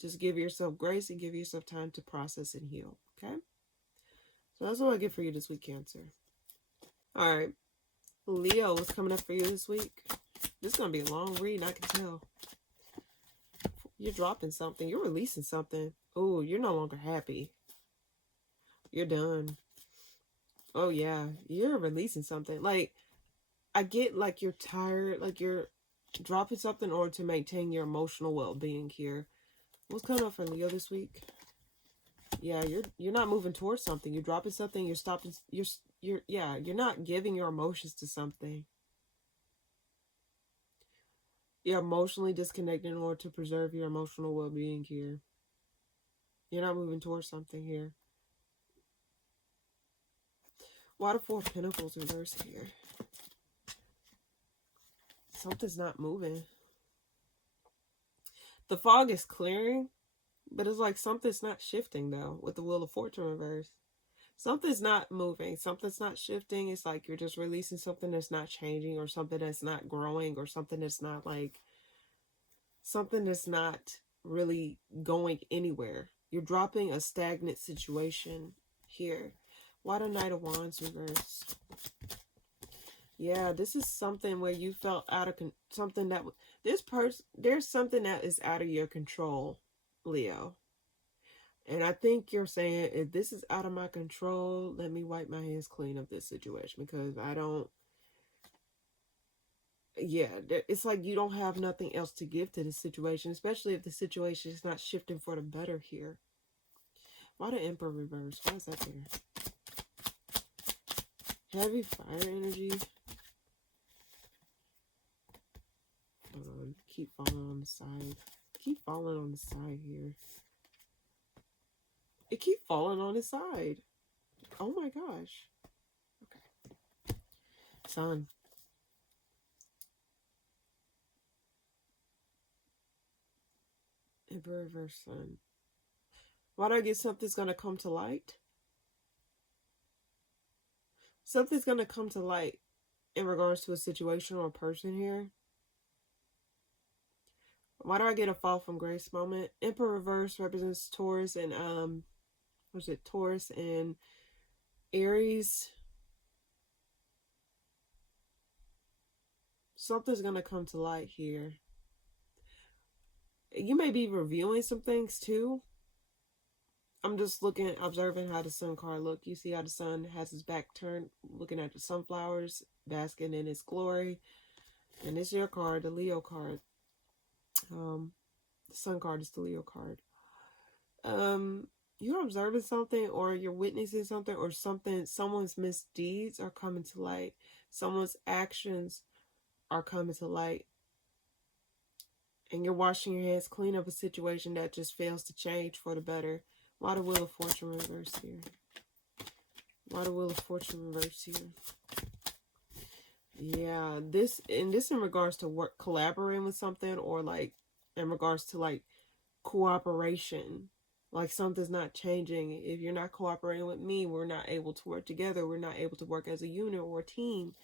Just give yourself grace and give yourself time to process and heal. Okay? So that's what I get for you this week, Cancer. All right. Leo, what's coming up for you this week? This is going to be a long read, I can tell. You're dropping something. You're releasing something. Oh, you're no longer happy. You're done. Oh, yeah. You're releasing something. I get you're tired. You're dropping something in order to maintain your emotional well-being here. What's coming up for Leo this week? Yeah, you're not moving towards something. You're dropping something. You're stopping. You're not giving your emotions to something. You're emotionally disconnected in order to preserve your emotional well-being here. You're not moving towards something here. Why the 4 of Pentacles reverse here? Something's not moving. The fog is clearing, but it's something's not shifting though with the Wheel of Fortune reverse. Something's not moving. Something's not shifting. It's you're just releasing something that's not changing, or something that's not growing, or something that's not something that's not really going anywhere. You're dropping a stagnant situation here. Why the Knight of Wands reverse? Yeah, this is something where you felt out of something that there's something that is out of your control, Leo. And I think you're saying, if this is out of my control, let me wipe my hands clean of this situation, because I don't, yeah, it's like you don't have nothing else to give to the situation, especially if the situation is not shifting for the better here. Why the Emperor reverse? Why is that there? Heavy fire energy. Hold on. Keep falling on the side. Keep falling on the side here. It keep falling on its side. Oh my gosh. Okay. Sun. Emperor reverse Sun. Why do I get something's gonna come to light? Something's gonna come to light in regards to a situation or a person here. Why do I get a fall from grace moment? Emperor reverse represents Taurus and what's it? Taurus and Aries. Something's gonna come to light here. You may be reviewing some things too. I'm just observing how the sun card look. You see how the sun has his back turned, looking at the sunflowers, basking in its glory. And it's your card, the Leo card. The sun card is the Leo card. You're observing something, or you're witnessing something, or someone's misdeeds are coming to light. Someone's actions are coming to light. And you're washing your hands clean of a situation that just fails to change for the better. Why the Wheel of Fortune reverse here? Why the Wheel of Fortune reverse here? Yeah, this in regards to collaborating with something, or like in regards to like cooperation. Like something's not changing. If you're not cooperating with me, we're not able to work together. We're not able to work as a unit or a team.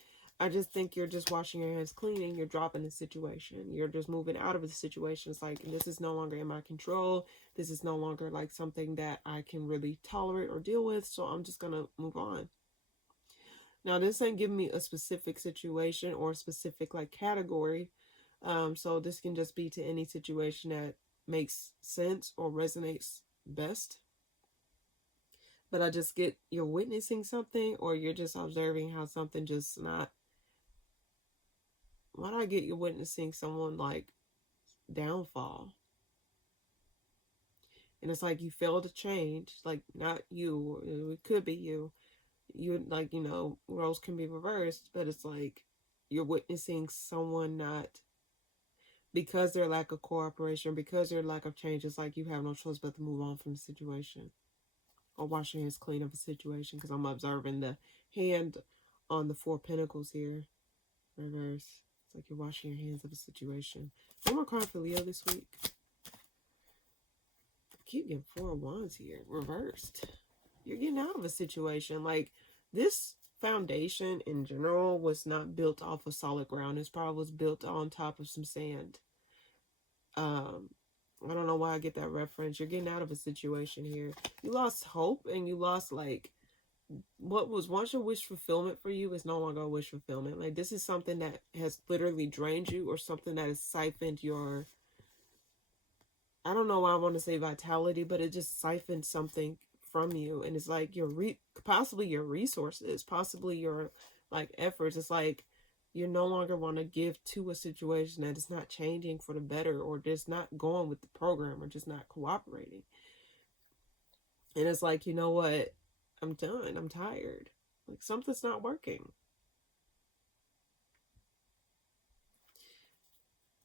I just think you're just washing your hands clean and you're dropping the situation. You're just moving out of the situation. It's like, this is no longer in my control. This is no longer like something that I can really tolerate or deal with. So I'm just going to move on. Now, this ain't giving me a specific situation or a specific like category. So this can just be to any situation that makes sense or resonates best. But I just get you're witnessing something, or you're just observing how something just not. Why do I get you witnessing someone like downfall? And it's like you fail to change. Like, not you, it could be you. You, like, you know, roles can be reversed, but it's like you're witnessing someone not, because their lack of cooperation, because their lack of change. It's like you have no choice but to move on from the situation, or wash your hands clean of a situation, because I'm observing the hand on the Four Pentacles here. Reverse. It's like you're washing your hands of a situation. One more card for Leo this week. I keep getting Four of Wands here. Reversed. You're getting out of a situation. Like, this foundation in general was not built off of solid ground. It probably was built on top of some sand. I don't know why I get that reference. You're getting out of a situation here. You lost hope, and you lost like what was once your wish fulfillment for you is no longer a wish fulfillment. Like, this is something that has literally drained you, or something that has siphoned your, I don't know why I want to say vitality, but it just siphoned something from you. And it's like your possibly your resources, possibly your like efforts. It's like you no longer want to give to a situation that is not changing for the better, or just not going with the program, or just not cooperating. And it's like, you know what? I'm done. I'm tired. Like, something's not working.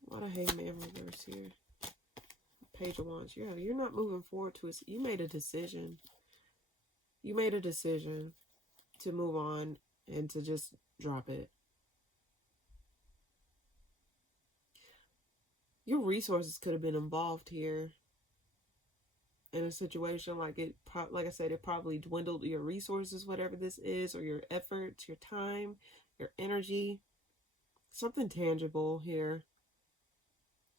Why the Hangman reverse here? Page of Wands. Yeah, you're not moving forward to it. You made a decision. You made a decision to move on and to just drop it. Your resources could have been involved here in a situation like it. Like I said, it probably dwindled your resources, whatever this is, or your efforts, your time, your energy. Something tangible here.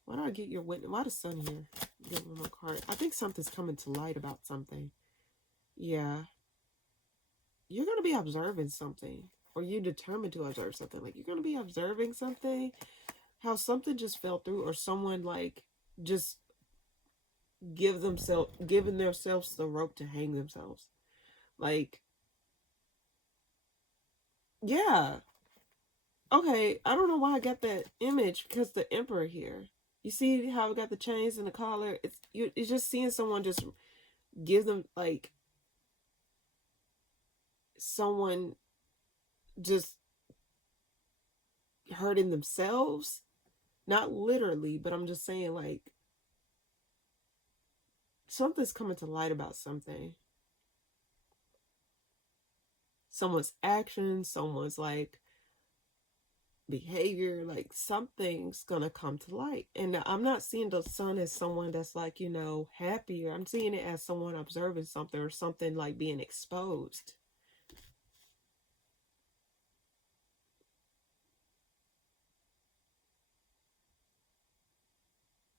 Why do I get your witness? Why the Sun here? Get one more card. I think something's coming to light about something. Yeah. You're going to be observing something. Or you're determined to observe something. Like, you're going to be observing something. How something just fell through. Or someone, like, just giving themselves the rope to hang themselves. Like, yeah. Okay, I don't know why I got that image because the emperor here. You see how I got the chains and the collar? It's just seeing someone just give them like someone just hurting themselves. Not literally, but I'm just saying like something's coming to light about something. Someone's actions, someone's like behavior, like something's gonna come to light. And I'm not seeing the sun as someone that's like, happy. I'm seeing it as someone observing something or something like being exposed.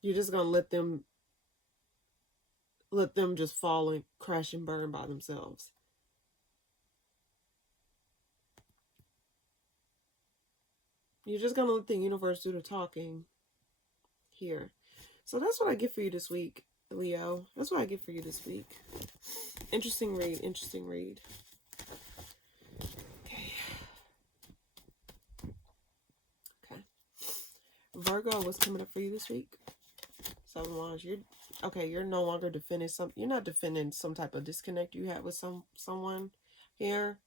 You're just gonna let them just fall and crash and burn by themselves. You're just gonna let the universe do the talking here. So that's what I get for you this week, Leo. That's what I get for you this week. Interesting read. Okay. Virgo, what's coming up for you this week? 7 Wands. You're no longer defending you're not defending some type of disconnect you had with someone here.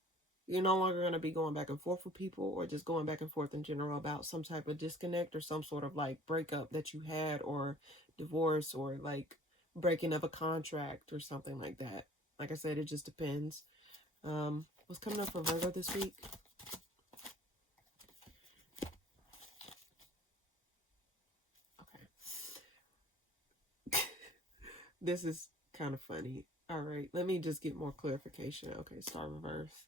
You're no longer going to be going back and forth with people or just going back and forth in general about some type of disconnect or some sort of like breakup that you had or divorce or like breaking of a contract or something like that. Like I said, it just depends. What's coming up for Virgo this week? Okay. This is kind of funny. All right, let me just get more clarification. Okay, Star reverse.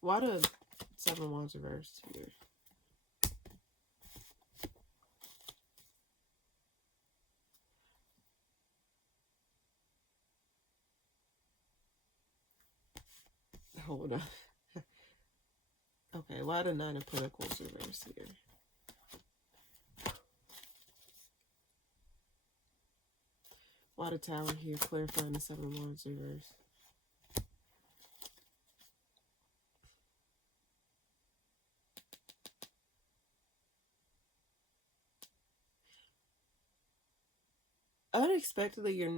Why the 7 Wands reversed here? Hold on. Okay, why the 9 of Pentacles reversed here? Why the Tower here, clarifying the 7 Wands reverse? Unexpectedly, you're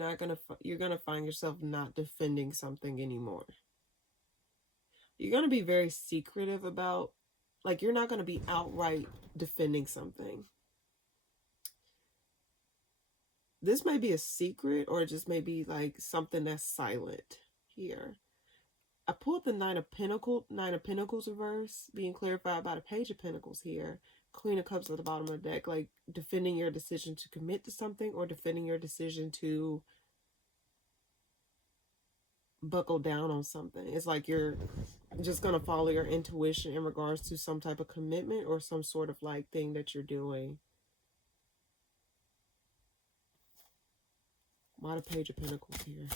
gonna find yourself not defending something anymore. You're gonna be very secretive about, like, you're not gonna be outright defending something. This may be a secret, or it just may be like something that's silent here. I pulled the Nine of Pentacles reverse, being clarified by the Page of Pentacles here. Queen of Cups at the bottom of the deck, like defending your decision to commit to something or defending your decision to buckle down on something. It's like you're just going to follow your intuition in regards to some type of commitment or some sort of like thing that you're doing. Why the Page of Pentacles here?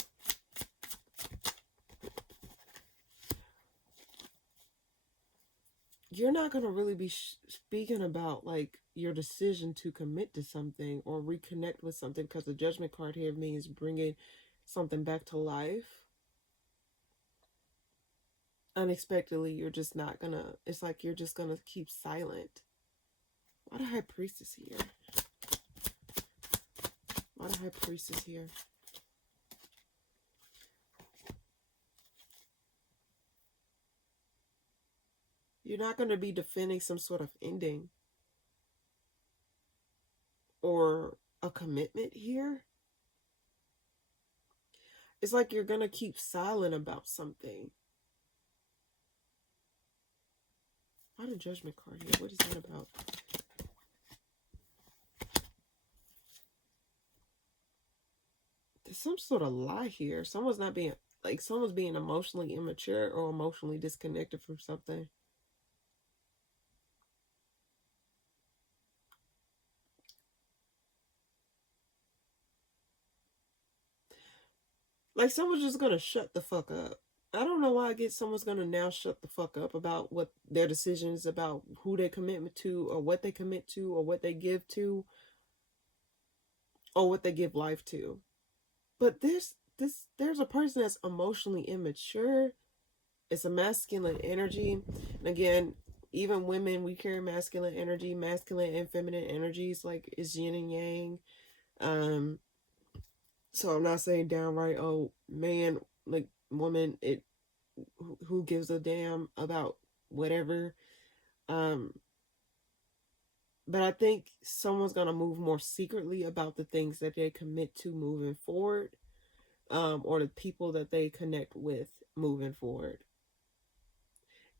You're not going to really be speaking about like your decision to commit to something or reconnect with something, because the Judgment card here means bringing something back to life. Unexpectedly, you're just not going to, it's like you're just going to keep silent. Why the High Priestess here? Why the High Priestess here? You're not going to be defending some sort of ending or a commitment here. It's like you're going to keep silent about something. Why the Judgment card here? What is that about? There's some sort of lie here. Someone's being emotionally immature or emotionally disconnected from something. Like someone's just gonna shut the fuck up. I don't know why I get someone's gonna now shut the fuck up about what their decisions about who they commit to or what they commit to or what they give to. or what they give life to. But there's a person that's emotionally immature. It's a masculine energy. And again, even women, we carry masculine energy, masculine and feminine energies, like it's yin and yang. Um, so I'm not saying downright, oh man, like woman, it who gives a damn about whatever. Um, but I think someone's gonna move more secretly about the things that they commit to moving forward, or the people that they connect with moving forward.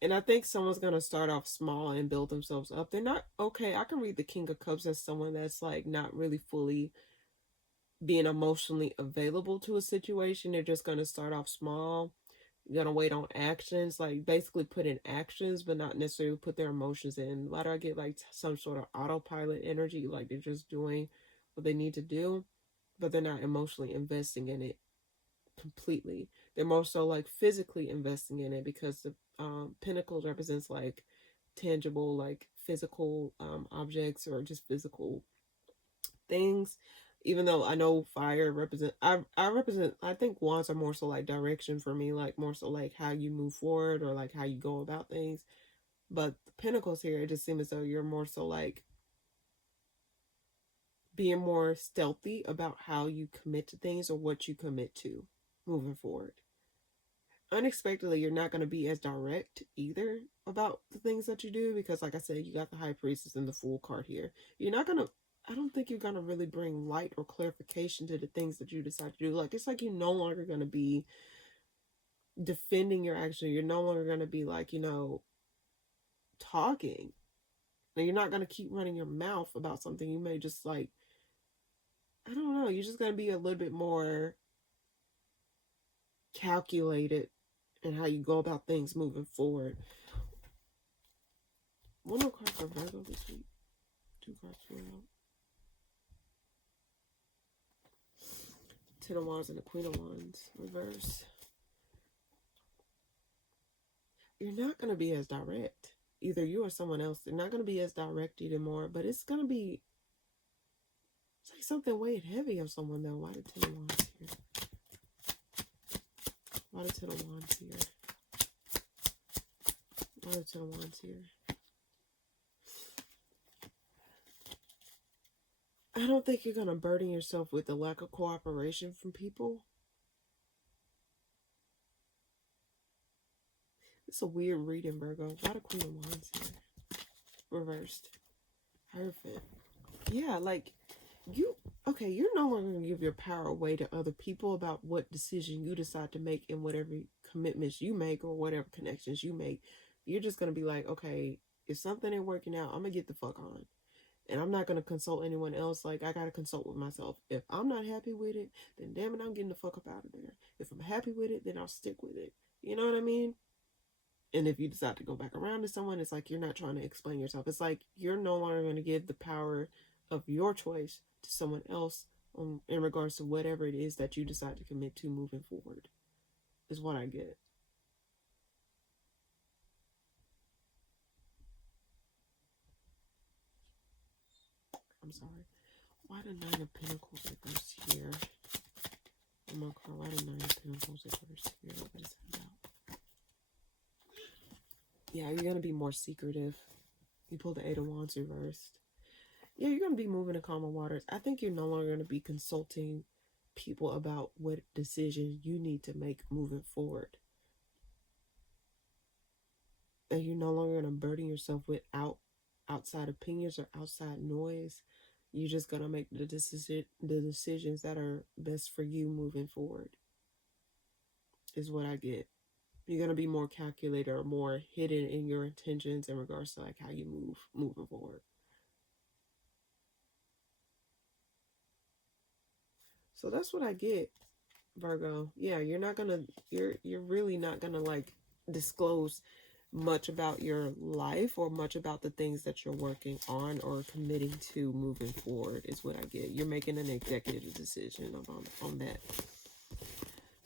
And I think someone's gonna start off small and build themselves up. They're not okay. I can read the King of Cups as someone that's like not really fully being emotionally available to a situation. They're just gonna start off small. You're gonna wait on actions, like basically put in actions, but not necessarily put their emotions in. Why do I get like some sort of autopilot energy? Like they're just doing what they need to do, but they're not emotionally investing in it completely. They're more so like physically investing in it because the Pentacles represents like tangible, like physical objects or just physical things. Even though I know fire represent, I represent. I think wands are more so like direction for me, like more so like how you move forward or like how you go about things. But the Pentacles here, it just seems as though you're more so like being more stealthy about how you commit to things or what you commit to moving forward. Unexpectedly, you're not going to be as direct either about the things that you do because, like I said, you got the High Priestess and the Fool card here. You're not going to, I don't think you're going to really bring light or clarification to the things that you decide to do. Like, it's like you're no longer going to be defending your action. You're no longer going to be like, talking. Now, you're not going to keep running your mouth about something. You may just like, I don't know, you're just going to be a little bit more calculated in how you go about things moving forward. One more card for Virgo this week. 2 cards for Virgo. 10 of Wands and the Queen of Wands. Reverse. You're not going to be as direct. Either you or someone else. They're not going to be as direct anymore. But it's going to be... It's like something weighing heavy on someone, though. Why the 10 of Wands here? Why the 10 of Wands here? Why the 10 of Wands here? I don't think you're going to burden yourself with the lack of cooperation from people. It's a weird reading, Virgo. Why the Queen of Wands here? Reversed. Hierophant. Yeah, like, you're no longer going to give your power away to other people about what decision you decide to make and whatever commitments you make or whatever connections you make. You're just going to be like, okay, if something ain't working out, I'm going to get the fuck on. And I'm not going to consult anyone else. Like, I got to consult with myself. If I'm not happy with it, then damn it, I'm getting the fuck up out of there. If I'm happy with it, then I'll stick with it. You know what I mean? And if you decide to go back around to someone, it's like you're not trying to explain yourself. It's like you're no longer going to give the power of your choice to someone else in regards to whatever it is that you decide to commit to moving forward, is what I get. I'm sorry. Why the 9 of Pentacles reversed here? Oh my God, why the 9 of Pentacles reversed here? What is that about? Yeah, you're going to be more secretive. You pulled the 8 of Wands reversed. Yeah, you're going to be moving to calmer waters. I think you're no longer going to be consulting people about what decisions you need to make moving forward. And you're no longer going to burden yourself with outside opinions or outside noise. You're just going to make the decisions that are best for you moving forward, is what I get. You're going to be more calculated or more hidden in your intentions in regards to like how you moving forward. So that's what I get, Virgo. Yeah, you're really not gonna like disclose much about your life or much about the things that you're working on or committing to moving forward, is what I get. You're making an executive decision on that.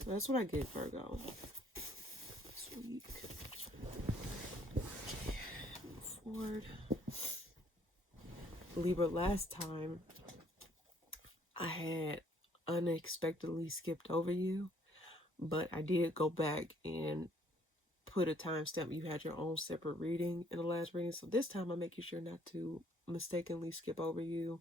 So that's what I get, Virgo. This week. Okay, move forward. Libra, last time I had unexpectedly skipped over you, but I did go back and put a timestamp. You had your own separate reading in the last reading, so this time I'm making sure not to mistakenly skip over you,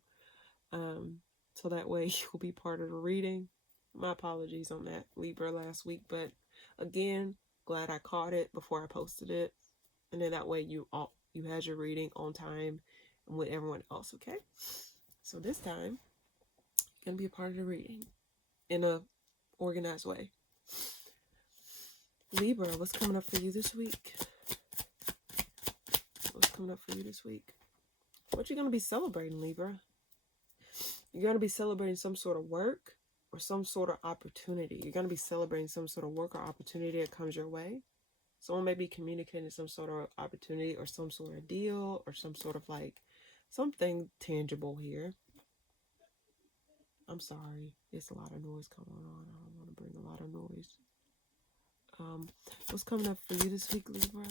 so that way you'll be part of the reading. My apologies on that, Libra, last week, but again, glad I caught it before I posted it, and then that way you had your reading on time and with everyone else. Okay, so this time you're gonna be a part of the reading in a organized way. Libra, what's coming up for you this week? What's coming up for you this week? What you gonna be celebrating, Libra? You're gonna be celebrating some sort of work or some sort of opportunity. You're gonna be celebrating some sort of work or opportunity that comes your way. Someone may be communicating some sort of opportunity or some sort of deal or some sort of like something tangible here. I'm sorry, it's a lot of noise coming on. I don't want to bring a lot of noise. What's coming up for you this week, Libra?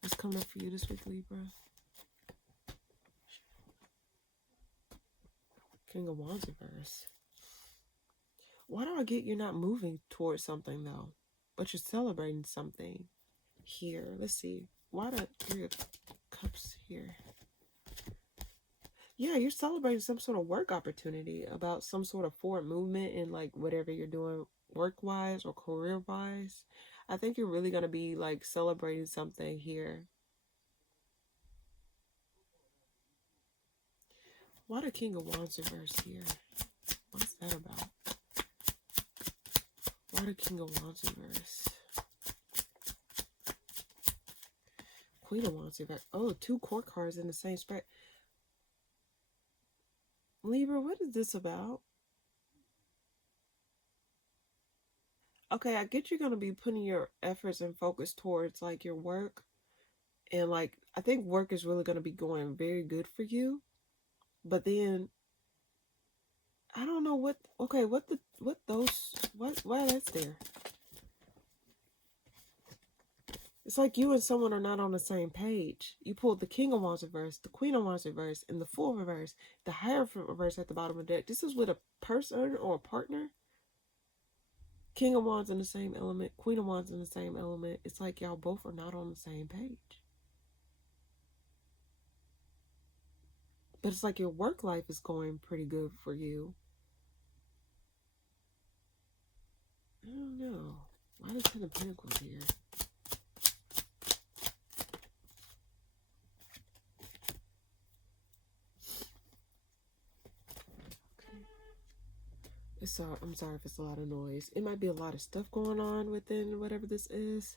What's coming up for you this week, Libra? King of Wands reverse. Why do I get you're not moving towards something though, but you're celebrating something here? Let's see. Why the Three of Cups here? Yeah, you're celebrating some sort of work opportunity, about some sort of forward movement in like whatever you're doing work-wise or career-wise. I think you're really going to be like celebrating something here. Why the King of Wands reverse here? What's that about? Why the King of Wands reverse? Queen of Wands reverse. Oh, 2 court cards in the same spread. Libra, what is this about? Okay, I get you're going to be putting your efforts and focus towards like your work. And like, I think work is really going to be going very good for you. But then, I don't know what, okay, why that's there? It's like you and someone are not on the same page. You pulled the King of Wands reverse, the Queen of Wands reverse, and the Fool reverse, the Hierophant reverse at the bottom of the deck. This is with a person or a partner. King of Wands in the same element, Queen of Wands in the same element. It's like y'all both are not on the same page. But it's like your work life is going pretty good for you. I don't know. Why the Ten of Pentacles here? I'm sorry if it's a lot of noise. It might be a lot of stuff going on within whatever this is.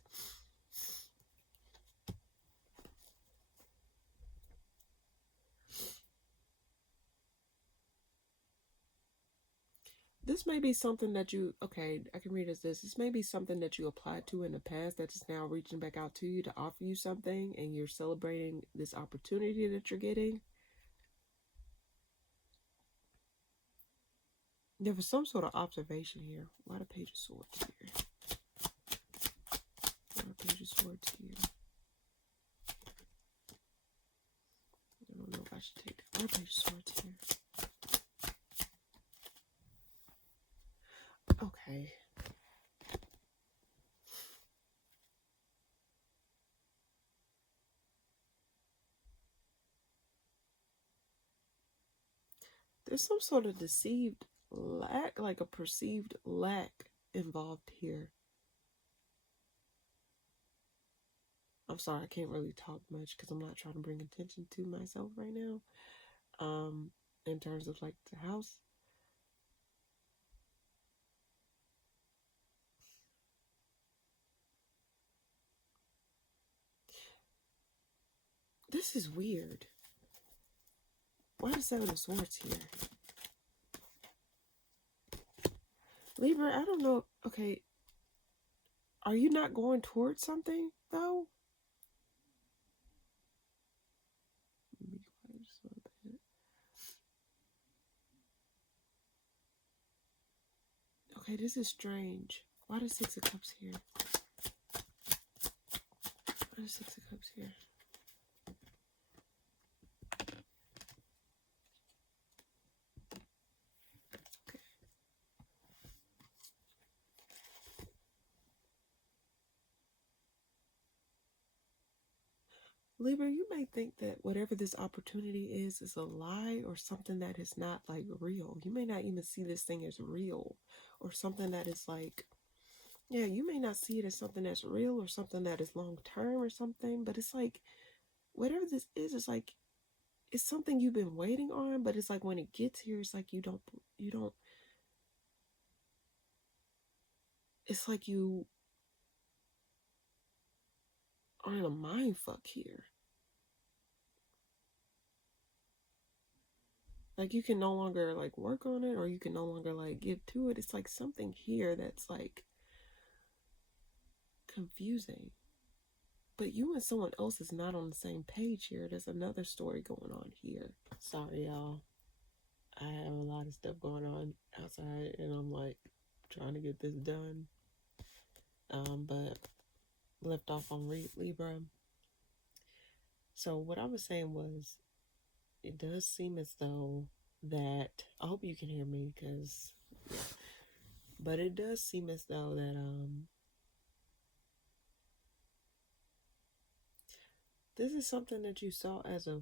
This may be something that you, okay, I can read as this. This may be something that you applied to in the past that is now reaching back out to you to offer you something, and you're celebrating this opportunity that you're getting. There was some sort of observation here. Why the Page of Swords here? Why the Page of Swords here? I don't know if I should take that. Why the Page of Swords here? Okay. There's some sort of deceived lack, like a perceived lack involved here. I'm sorry, I can't really talk much because I'm not trying to bring attention to myself right now. In terms of like the house. This is weird. Why the Seven of Swords here? Libra, I don't know. Okay. Are you not going towards something, though? Okay, this is strange. Why the Six of Cups here? Why the Six of Cups here? Libra, you may think that whatever this opportunity is a lie or something that is not like real. You may not even see this thing as real or something that is like, yeah, you may not see it as something that's real or something that is long term or something, but it's like, whatever this is, it's like, it's something you've been waiting on, but it's like when it gets here, it's like you don't, it's like you are in a mind fuck here. Like you can no longer like work on it or you can no longer like give to it. It's like something here that's like confusing. But you and someone else is not on the same page here. There's another story going on here. Sorry, y'all. I have a lot of stuff going on outside and I'm like trying to get this done. But left off on Libra. So what I was saying was, it does seem as though that, I hope you can hear me because, yeah. But it does seem as though that, this is something that you saw as a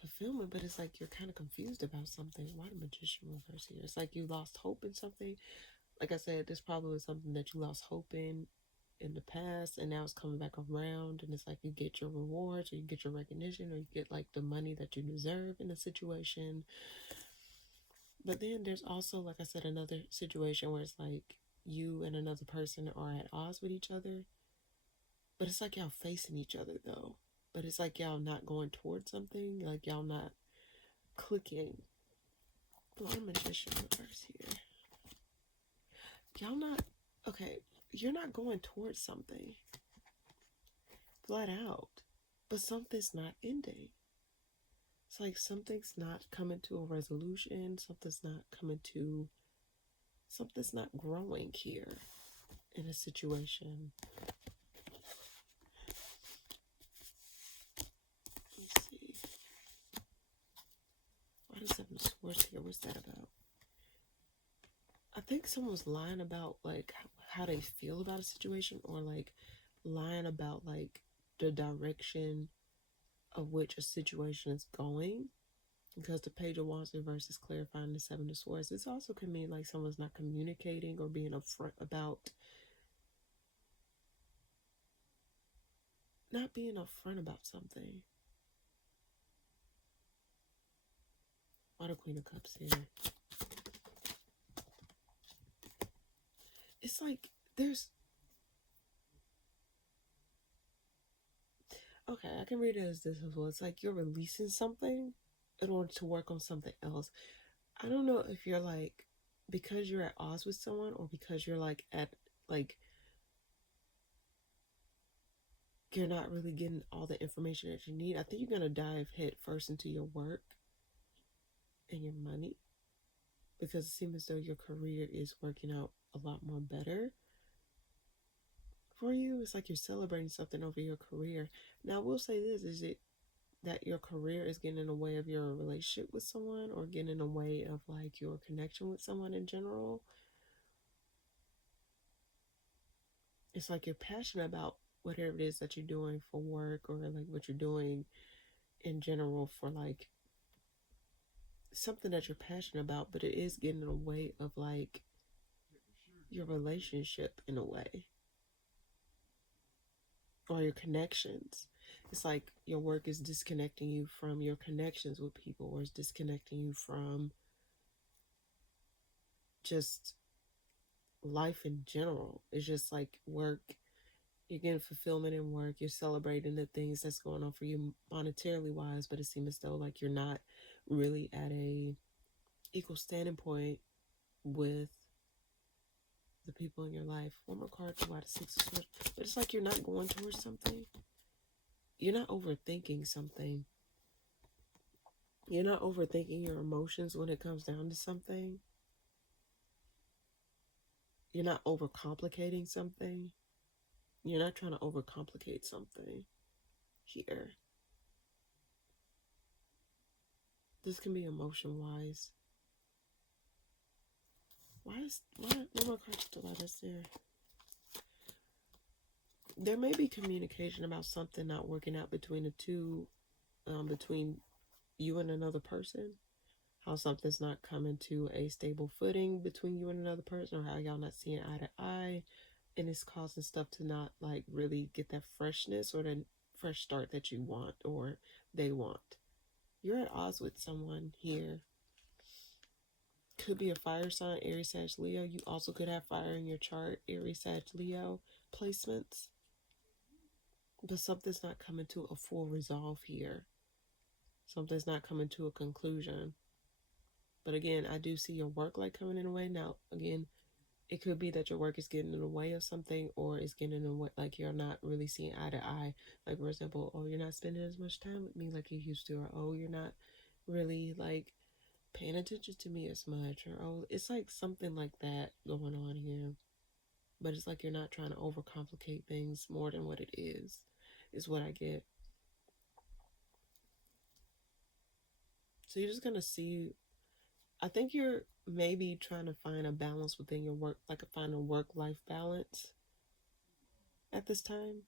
fulfillment, but it's like you're kind of confused about something. Why the Magician reverse here? It's like you lost hope in something. Like I said, this probably was something that you lost hope in the past, and now it's coming back around, and it's like you get your rewards, or you get your recognition, or you get like the money that you deserve in a situation. But then there's also, like I said, another situation where it's like you and another person are at odds with each other, but it's like y'all facing each other though. But it's like y'all not going towards something, like y'all not clicking. Why Magician reverse here? Y'all not, okay, you're not going towards something flat out, but something's not ending. It's like something's not coming to a resolution, something's not growing here in a situation. Let me see. Why does Seven of Swords here? What's that about? I think someone's lying about like how they feel about a situation, or like lying about like the direction of which a situation is going, because the Page of Wands reverse is clarifying the Seven of Swords. This also can mean like someone's not communicating or being upfront about, not being upfront about something. Why the Queen of Cups here? It's like there's, okay, I can read it as this as well. It's like you're releasing something in order to work on something else. I don't know if you're like, because you're at odds with someone, or because you're like at like, you're not really getting all the information that you need. I think you're gonna dive head first into your work and your money, because it seems as though your career is working out a lot more better for you. It's like you're celebrating something over your career. Now, I will say this, is it that your career is getting in the way of your relationship with someone, or getting in the way of like your connection with someone in general? It's like you're passionate about whatever it is that you're doing for work, or like what you're doing in general for like something that you're passionate about, but it is getting in the way of like your relationship in a way, or your connections. It's like your work is disconnecting you from your connections with people, or it's disconnecting you from just life in general. It's just like work, you're getting fulfillment in work, you're celebrating the things that's going on for you monetarily wise, but it seems as though like you're not really at a equal standing point with the people in your life. One more card to why the Six of Swords. But it's like you're not going towards something. You're not overthinking something. You're not overthinking your emotions when it comes down to something. You're not overcomplicating something. You're not trying to overcomplicate something here. This can be emotion wise. Why one more card to why this there? There may be communication about something not working out between the two, between you and another person. How something's not coming to a stable footing between you and another person, or how y'all not seeing eye to eye, and it's causing stuff to not like really get that freshness or that fresh start that you want or they want. You're at odds with someone here. Could be a fire sign, Aries, Sag, Leo. You also could have fire in your chart, Aries, Sag, Leo placements. But something's not coming to a full resolve here. Something's not coming to a conclusion. But again, I do see your work like coming in a way. Now, again, it could be that your work is getting in the way of something, or it's getting in the way, like you're not really seeing eye to eye. Like, for example, oh, you're not spending as much time with me like you used to, or oh, you're not really like paying attention to me as much, or oh, it's like something like that going on here. But it's like you're not trying to overcomplicate things more than what it is what I get. So you're just gonna see, I think you're maybe trying to find a balance within your work, like find a work-life balance at this time.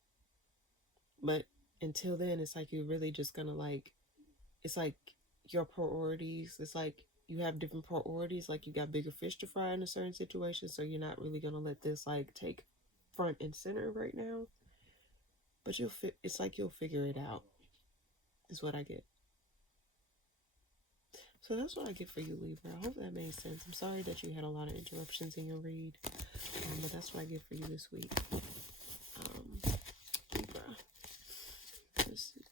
But until then, it's like you're really just gonna like, it's like your priorities, it's like you have different priorities, like you got bigger fish to fry in a certain situation, so you're not really gonna let this like take front and center right now. But it's like you'll figure it out, is what I get. So that's what I get for you, Libra. I hope that made sense. I'm sorry that you had a lot of interruptions in your read, but that's what I get for you this week. Libra. Let's see.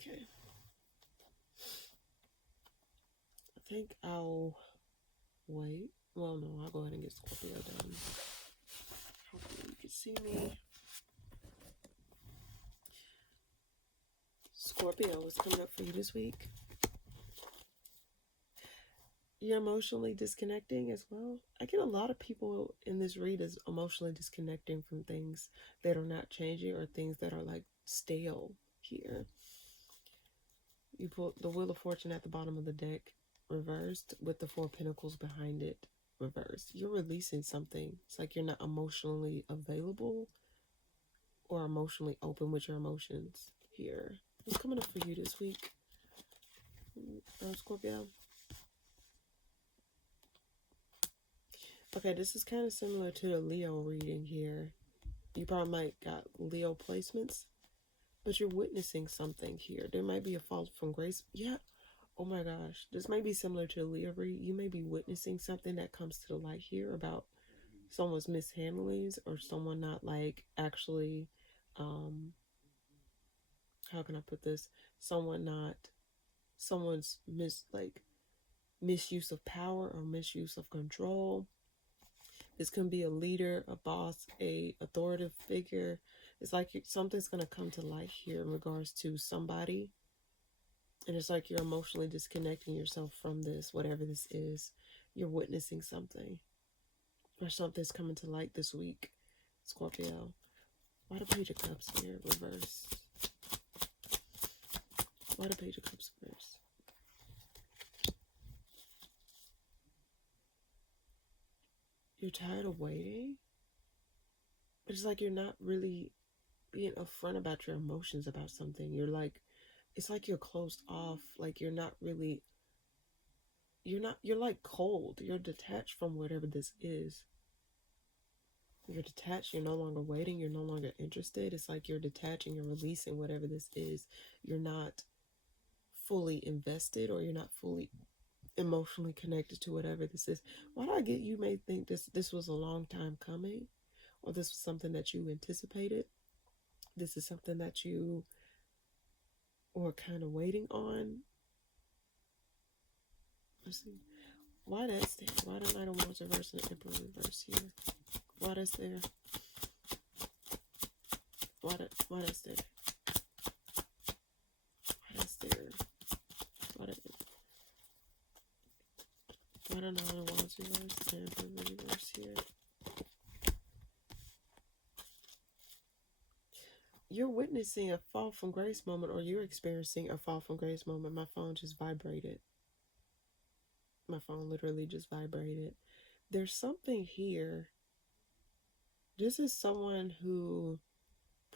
Okay. I think I'll wait. Well, no, I'll go ahead and get Scorpio done. Hopefully you can see me. Scorpio, what's coming up for you this week? You're emotionally disconnecting as well. I get a lot of people in this read as emotionally disconnecting from things that are not changing or things that are like stale here. You pull the Wheel of Fortune at the bottom of the deck reversed with the Four of Pentacles behind it reversed. You're releasing something. It's like you're not emotionally available or emotionally open with your emotions here. What's coming up for you this week, Scorpio? Okay, this is kind of similar to the Leo reading here. You probably might got Leo placements, but you're witnessing something here. There might be a fall from grace. Yeah. Oh my gosh. This may be similar to the Leo read. You may be witnessing something that comes to the light here about someone's mishandlings or someone not like actually, how can I put this? Someone's misuse of power or misuse of control. This can be a leader, a boss, a authoritative figure. It's like something's going to come to light here in regards to somebody. And it's like you're emotionally disconnecting yourself from this, whatever this is. You're witnessing something. Or something's coming to light this week, Scorpio. Why the Page of Cups here, reverse? Why the Page of Cups reverse? You're tired of waiting? But it's like you're not really being upfront about your emotions about something. You're like, it's like you're closed off. Like you're not really, you're like cold. You're detached from whatever this is. You're detached. You're no longer waiting. You're no longer interested. It's like you're detaching. You're releasing whatever this is. You're not fully invested, or you're not fully emotionally connected to whatever this is. Why do I get, you may think this was a long time coming, or this was something that you anticipated. This is something that you were kind of waiting on. Let's see. Why that's there? Why the Knight of Wands reverse and the Emperor reverse here? Why that's there? Why that's there? Why that's there? Why the Nine of Wands reverse and Emperor reverse here? You're witnessing a fall from grace moment, or you're experiencing a fall from grace moment. My phone just vibrated. My phone literally just vibrated. there's something here. This is someone who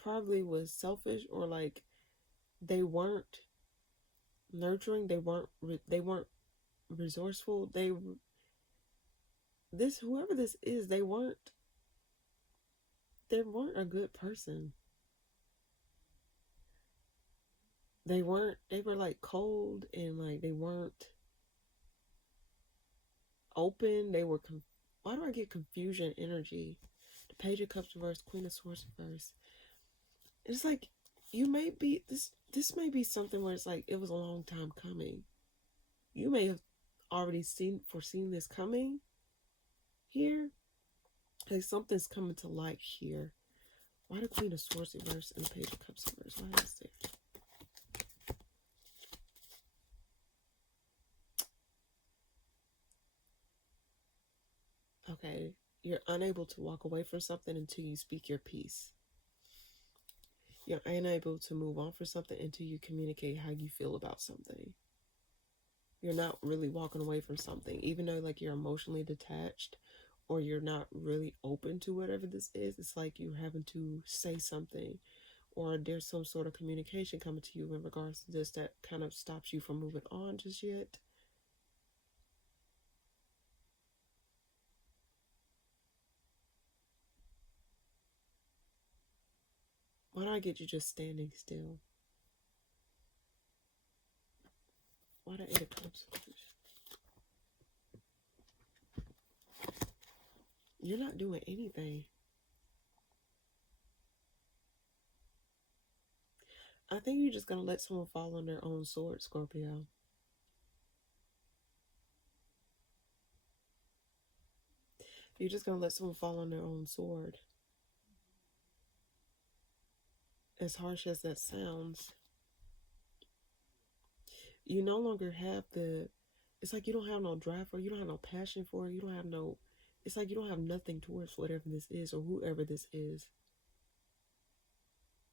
probably was selfish, or like they weren't nurturing, they weren't resourceful. Whoever this is, they weren't a good person. They were like cold, and like they weren't open. Why do I get confusion energy? The Page of Cups reverse, Queen of Swords reverse. It's like you may be this may be something where it's like it was a long time coming. You may have already foreseen this coming here. Like something's coming to light here. Why the Queen of Swords reverse and the Page of Cups reverse? Why is there? Okay, you're unable to walk away from something until you speak your piece. You're unable to move on from something until you communicate how you feel about something. You're not really walking away from something, even though like you're emotionally detached or you're not really open to whatever this is. It's like you're having to say something, or there's some sort of communication coming to you in regards to this that kind of stops you from moving on just yet. Why do I get you just standing still? Why the Eight of Cups? You're not doing anything. I think you're just going to let someone fall on their own sword, Scorpio. You're just going to let someone fall on their own sword. As harsh as that sounds, you no longer have it's like you don't have no drive for it, you don't have no passion for it, it's like you don't have nothing towards whatever this is or whoever this is.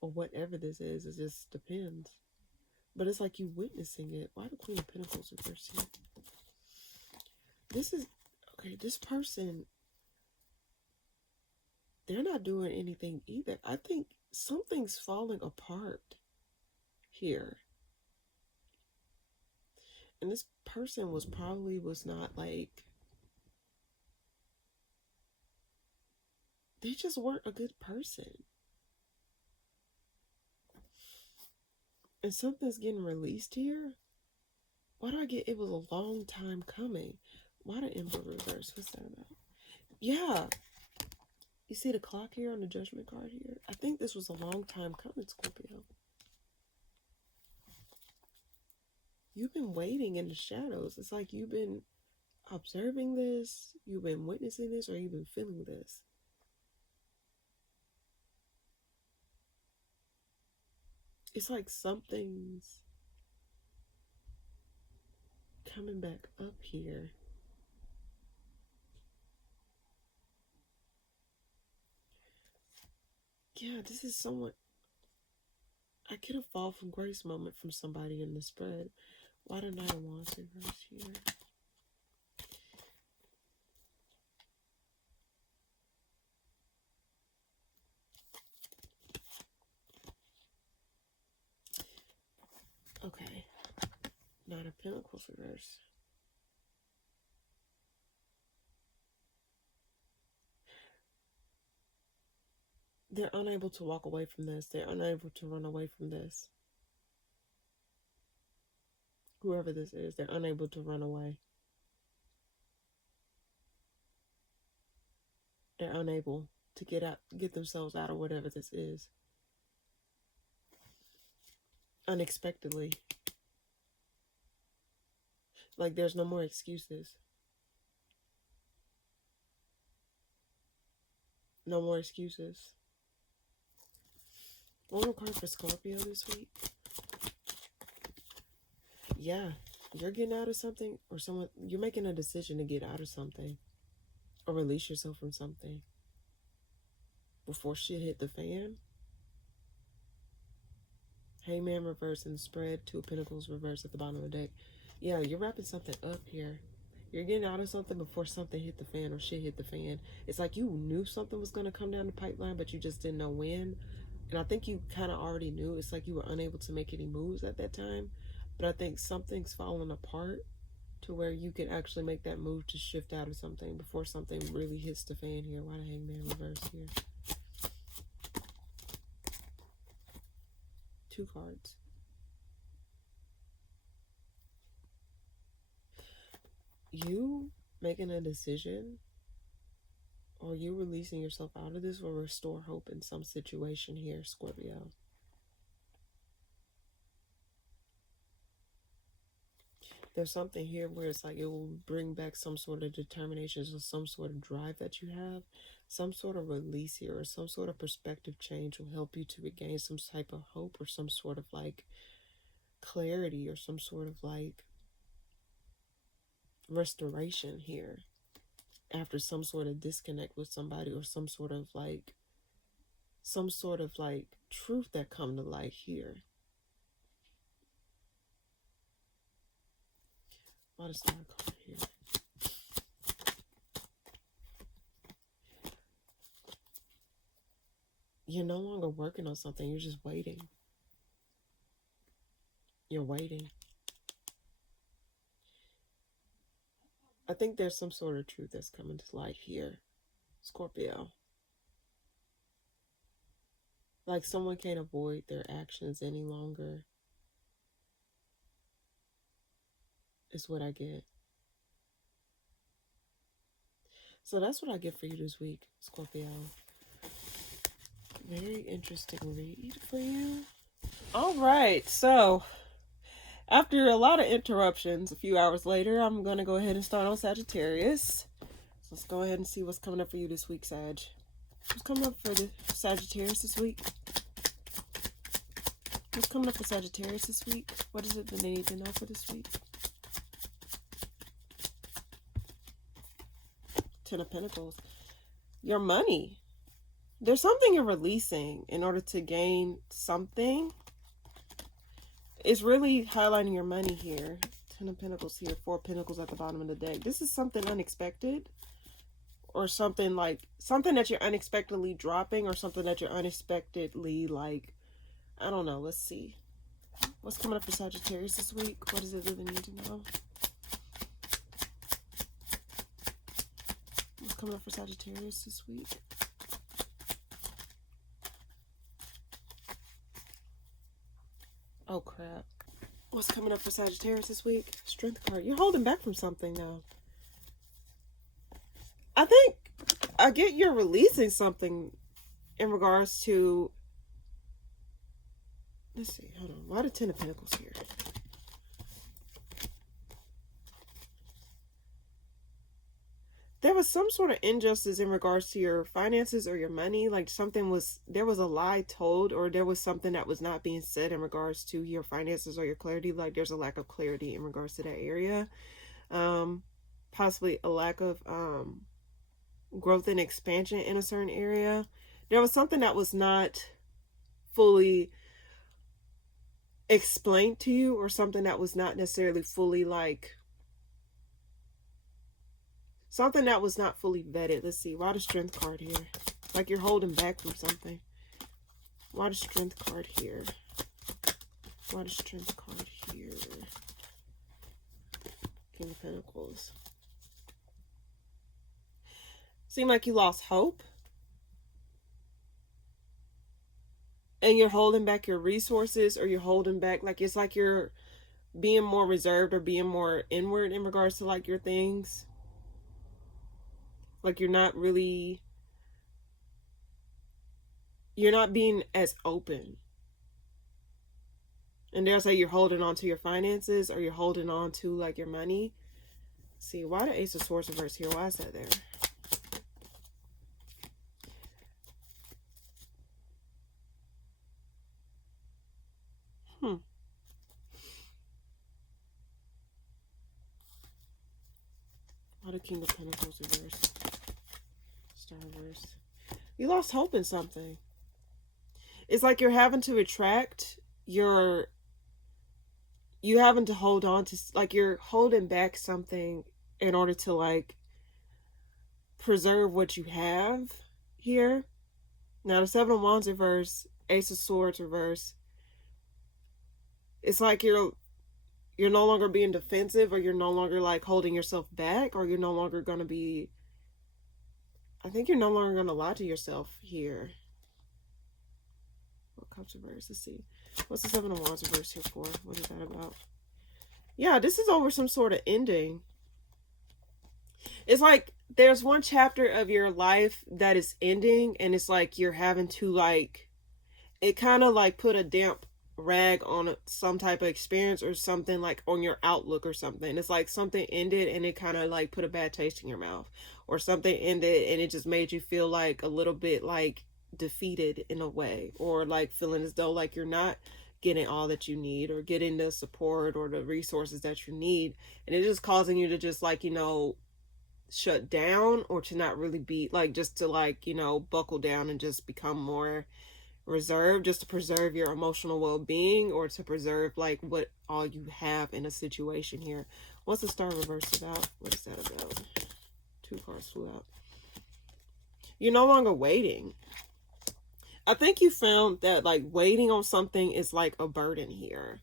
Or whatever this is, it just depends. But it's like you witnessing it. Why the Queen of Pentacles reverse here? This person, they're not doing anything either. I think something's falling apart here. And this person was not like, they just weren't a good person. And something's getting released here. Why do I get it was a long time coming? Why the Emperor reverse? What's that about? Yeah. You see the clock here on the Judgment card here? I think this was a long time coming, Scorpio. You've been waiting in the shadows. It's like you've been observing this, you've been witnessing this, or you've been feeling this. It's like something's coming back up here. Yeah, this is someone. I get a fall from grace moment from somebody in the spread. Why the Knight of Wands reverse here? Okay. Knight of Pentacles reverse. They're unable to walk away from this. They're unable to run away from this. Whoever this is, they're unable to run away. They're unable to get themselves out of whatever this is. Unexpectedly. Like there's no more excuses. No more excuses. One more card for Scorpio this week. Yeah, you're getting out of something, or you're making a decision to get out of something or release yourself from something before shit hit the fan. Hangman reverse and spread. Two of Pentacles reverse at the bottom of the deck. Yeah, you're wrapping something up here. You're getting out of something before something hit the fan or shit hit the fan. It's like you knew something was going to come down the pipeline, but you just didn't know when. And I think you kind of already knew. It's like you were unable to make any moves at that time. But I think something's falling apart to where you can actually make that move to shift out of something before something really hits the fan here. Why the Hangman reverse here? 2 cards. You making a decision, or you releasing yourself out of this, will restore hope in some situation here, Scorpio. There's something here where it's like it will bring back some sort of determination or some sort of drive that you have. Some sort of release here or some sort of perspective change will help you to regain some type of hope or some sort of like clarity or some sort of like restoration here after some sort of disconnect with somebody or some sort of like truth that come to light here. What is that card here? You're no longer working on something, you're just waiting. You're waiting. I think there's some sort of truth that's coming to light here, Scorpio. Like someone can't avoid their actions any longer. Is what I get. So that's what I get for you this week, Scorpio. Very interesting read for you. All right, so after a lot of interruptions, a few hours later, I'm going to go ahead and start on Sagittarius. So let's go ahead and see what's coming up for you this week, Sag. What's coming up for the Sagittarius this week? What's coming up for Sagittarius this week? What is it that they need to know for this week? 10 of Pentacles. Your money. There's something you're releasing in order to gain something. It's really highlighting your money here. 10 of Pentacles here. 4 of Pentacles at the bottom of the deck. This is something unexpected. Or something like, something that you're unexpectedly dropping. Or something that you're unexpectedly like, I don't know. Let's see. What's coming up for Sagittarius this week? What is it that they need to know? What's coming up for Sagittarius this week? Oh, crap. What's coming up for Sagittarius this week? Strength card. You're holding back from something now. I think I get you're releasing something in regards to... Let's see. Hold on. Why the 10 of Pentacles here? There was some sort of injustice in regards to your finances or your money. Like there was a lie told, or there was something that was not being said in regards to your finances or your clarity. Like there's a lack of clarity in regards to that area. Possibly a lack of growth and expansion in a certain area. There was something that was not fully explained to you, or something that was not necessarily fully like... Something that was not fully vetted. Let's see. Why the Strength card here? Like you're holding back from something. Why the Strength card here? Why the Strength card here? King of Pentacles. Seem like you lost hope. And you're holding back your resources, or you're holding back, like it's like you're being more reserved or being more inward in regards to like your things. Like you're not being as open. And they'll say you're holding on to your finances, or you're holding on to like your money. See, why the Ace of Swords reverse here? Why is that there? Why the King of Pentacles reverse? Star reverse. You lost hope in something. It's like you're having to retract you having to hold on to, like you're holding back something in order to like preserve what you have here. Now the Seven of Wands reverse, Ace of Swords reverse. It's like you're no longer being defensive, or you're no longer like holding yourself back, or you're no longer gonna be, I think you're no longer gonna lie to yourself here. What comes reverse? Let's see. What's the Seven of Wands reverse here for? What is that about? Yeah, this is over some sort of ending. It's like there's one chapter of your life that is ending, and it's like you're having to like, it kind of like put a damp rag on some type of experience or something, like on your outlook or something. It's like something ended and it kind of like put a bad taste in your mouth, or something ended and it just made you feel like a little bit like defeated in a way, or like feeling as though like you're not getting all that you need, or getting the support or the resources that you need, and it's just causing you to just like, you know, shut down, or to not really be like, just to like, you know, buckle down and just become more reserved, just to preserve your emotional well-being, or to preserve like what all you have in a situation here. What's the Star reverse about? What is that about? Two cards flew out. You're no longer waiting. I think you found that like waiting on something is like a burden here.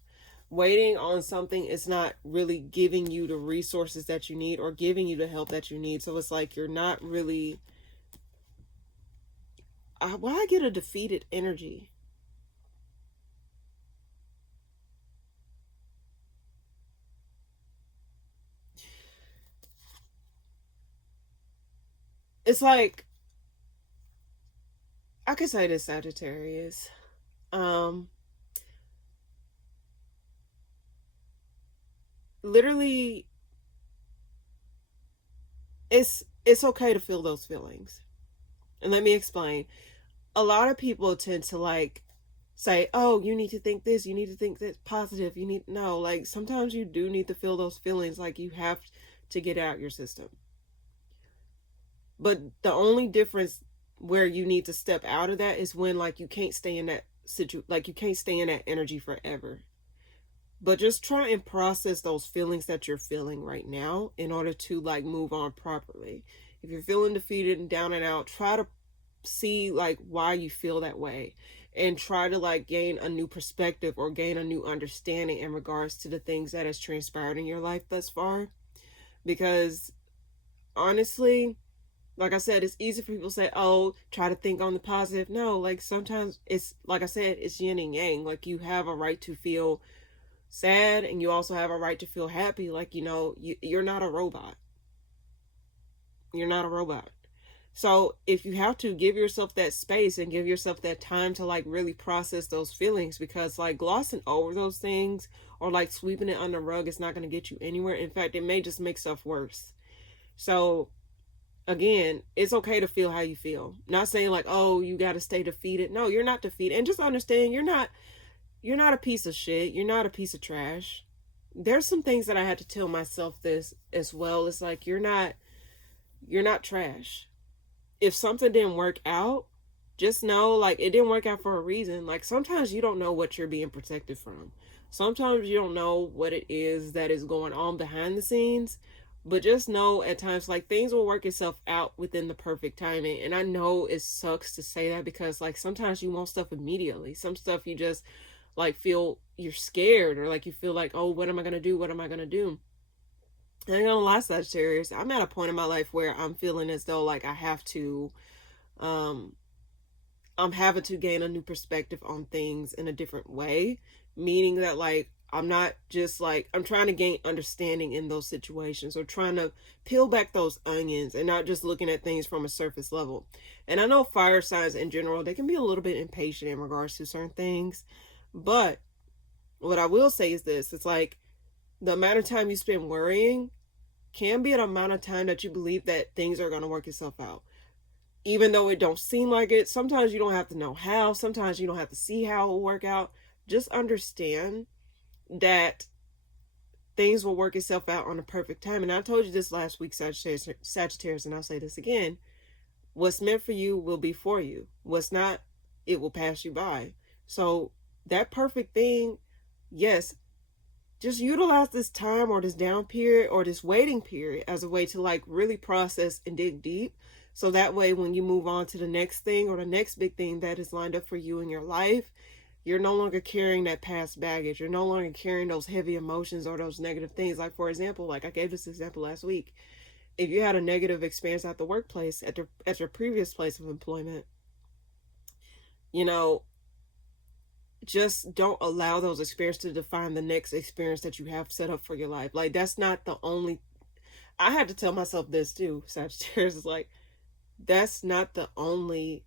Waiting on something is not really giving you the resources that you need, or giving you the help that you need. So it's like you're not really, why I get a defeated energy? It's like, I could say this, Sagittarius. Literally, it's okay to feel those feelings. And let me explain. A lot of people tend to like say, oh, you need to think this, you need to think this positive, you need, no, like sometimes you do need to feel those feelings, like you have to get out your system. But the only difference where you need to step out of that is when like you can't stay in that like you can't stay in that energy forever. But just try and process those feelings that you're feeling right now in order to like move on properly. If you're feeling defeated and down and out, try to see like why you feel that way, and try to like gain a new perspective or gain a new understanding in regards to the things that has transpired in your life thus far. Because honestly, like I said, it's easy for people to say, oh, try to think on the positive. No, like sometimes it's, like I said, it's yin and yang. Like you have a right to feel sad, and you also have a right to feel happy. Like, you know, you're not a robot. You're not a robot. So if you have to, give yourself that space and give yourself that time to like really process those feelings, because like glossing over those things or like sweeping it under the rug is not going to get you anywhere. In fact, it may just make stuff worse. So again, it's okay to feel how you feel. Not saying like, oh, you got to stay defeated. No, you're not defeated. And just understand, you're not a piece of shit. You're not a piece of trash. There's some things that I had to tell myself this as well. It's like, you're not trash. If something didn't work out, just know like it didn't work out for a reason. Like sometimes you don't know what you're being protected from. Sometimes you don't know what it is that is going on behind the scenes. But just know at times like things will work itself out within the perfect timing. And I know it sucks to say that, because like sometimes you want stuff immediately. Some stuff you just like feel you're scared, or like you feel like, oh, what am I gonna do? What am I gonna do? I ain't gonna lie, Sagittarius, I'm at a point in my life where I'm feeling as though like I have to, um, I'm having to gain a new perspective on things in a different way. Meaning that like I'm not just like, I'm trying to gain understanding in those situations, or trying to peel back those onions and not just looking at things from a surface level. And I know fire signs in general, they can be a little bit impatient in regards to certain things. But what I will say is this, it's like the amount of time you spend worrying can be an amount of time that you believe that things are going to work itself out. Even though it don't seem like it, sometimes you don't have to know how, sometimes you don't have to see how it will work out. Just understand that things will work itself out on the perfect time. And I told you this last week, Sagittarius, and I'll say this again. What's meant for you will be for you. What's not, it will pass you by. So that perfect thing, yes, just utilize this time or this down period or this waiting period as a way to like really process and dig deep. So that way, when you move on to the next thing or the next big thing that is lined up for you in your life, you're no longer carrying that past baggage. You're no longer carrying those heavy emotions or those negative things. Like, for example, like I gave this example last week. If you had a negative experience at the workplace, at your previous place of employment, you know, just don't allow those experiences to define the next experience that you have set up for your life. Like, that's not the only. I had to tell myself this too, Sagittarius. Is like, that's not the only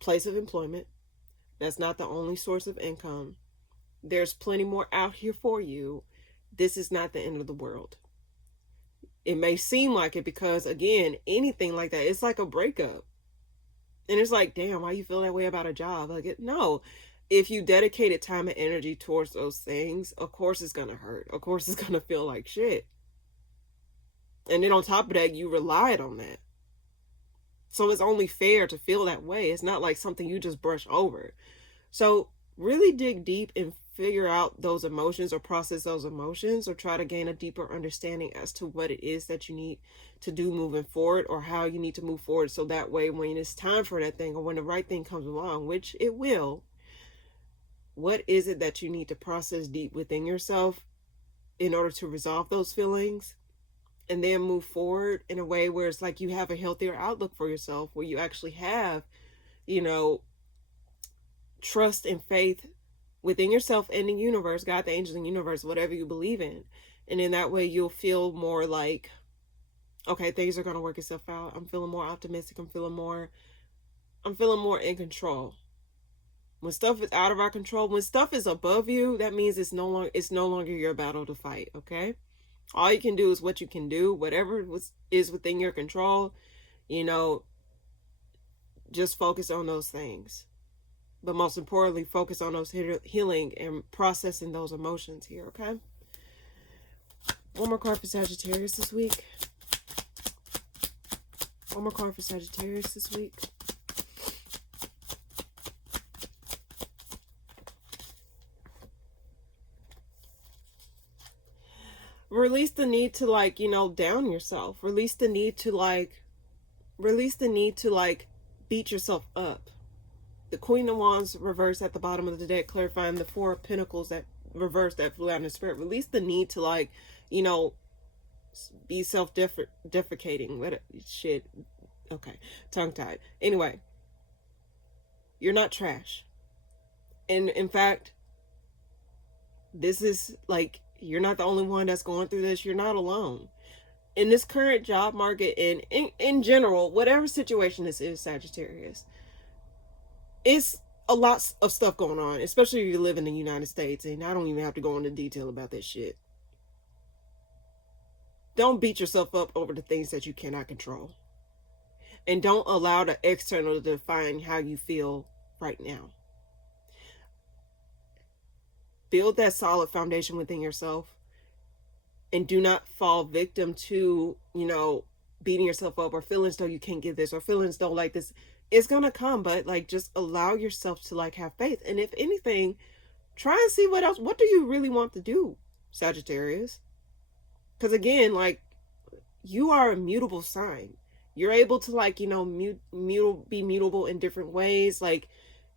place of employment. That's not the only source of income. There's plenty more out here for you. This is not the end of the world. It may seem like it because, again, anything like that, it's like a breakup. And it's like, damn, why you feel that way about a job? Like, no. If you dedicated time and energy towards those things, of course it's going to hurt. Of course it's going to feel like shit. And then on top of that, you relied on that. So it's only fair to feel that way. It's not like something you just brush over. So really dig deep and figure out those emotions or process those emotions or try to gain a deeper understanding as to what it is that you need to do moving forward or how you need to move forward. So that way, when it's time for that thing or when the right thing comes along, which it will, what is it that you need to process deep within yourself in order to resolve those feelings and then move forward in a way where it's like you have a healthier outlook for yourself, where you actually have, you know, trust and faith within yourself and the universe, God, the angels, and universe, whatever you believe in. And in that way, you'll feel more like, okay, things are going to work itself out. I'm feeling more optimistic. I'm feeling more in control. When stuff is out of our control, when stuff is above you, that means it's no longer your battle to fight, okay? All you can do is what you can do. Whatever is within your control, you know, just focus on those things. But most importantly, focus on those healing and processing those emotions here, okay? One more card for Sagittarius this week. One more card for Sagittarius this week. Release the need to, like, you know, down yourself. Release the need to beat yourself up. The Queen of Wands reversed at the bottom of the deck, clarifying the Four of Pentacles that reversed that flew out in the spirit. Release the need to, like, you know, be self-defecating. What shit. Okay, tongue-tied. Anyway, you're not trash. And in fact, this is like, you're not the only one that's going through this. You're not alone. In this current job market and in general, whatever situation this is, Sagittarius, it's a lot of stuff going on, especially if you live in the United States. And I don't even have to go into detail about this shit. Don't beat yourself up over the things that you cannot control. And don't allow the external to define how you feel right now. Build that solid foundation within yourself. And do not fall victim to, you know, beating yourself up or feeling as though you can't get this or feeling as though like this. It's going to come, but like just allow yourself to like have faith. And if anything, try and see what else. What do you really want to do, Sagittarius? Because again, like, you are a mutable sign. You're able to, like, you know, be mutable in different ways. Like,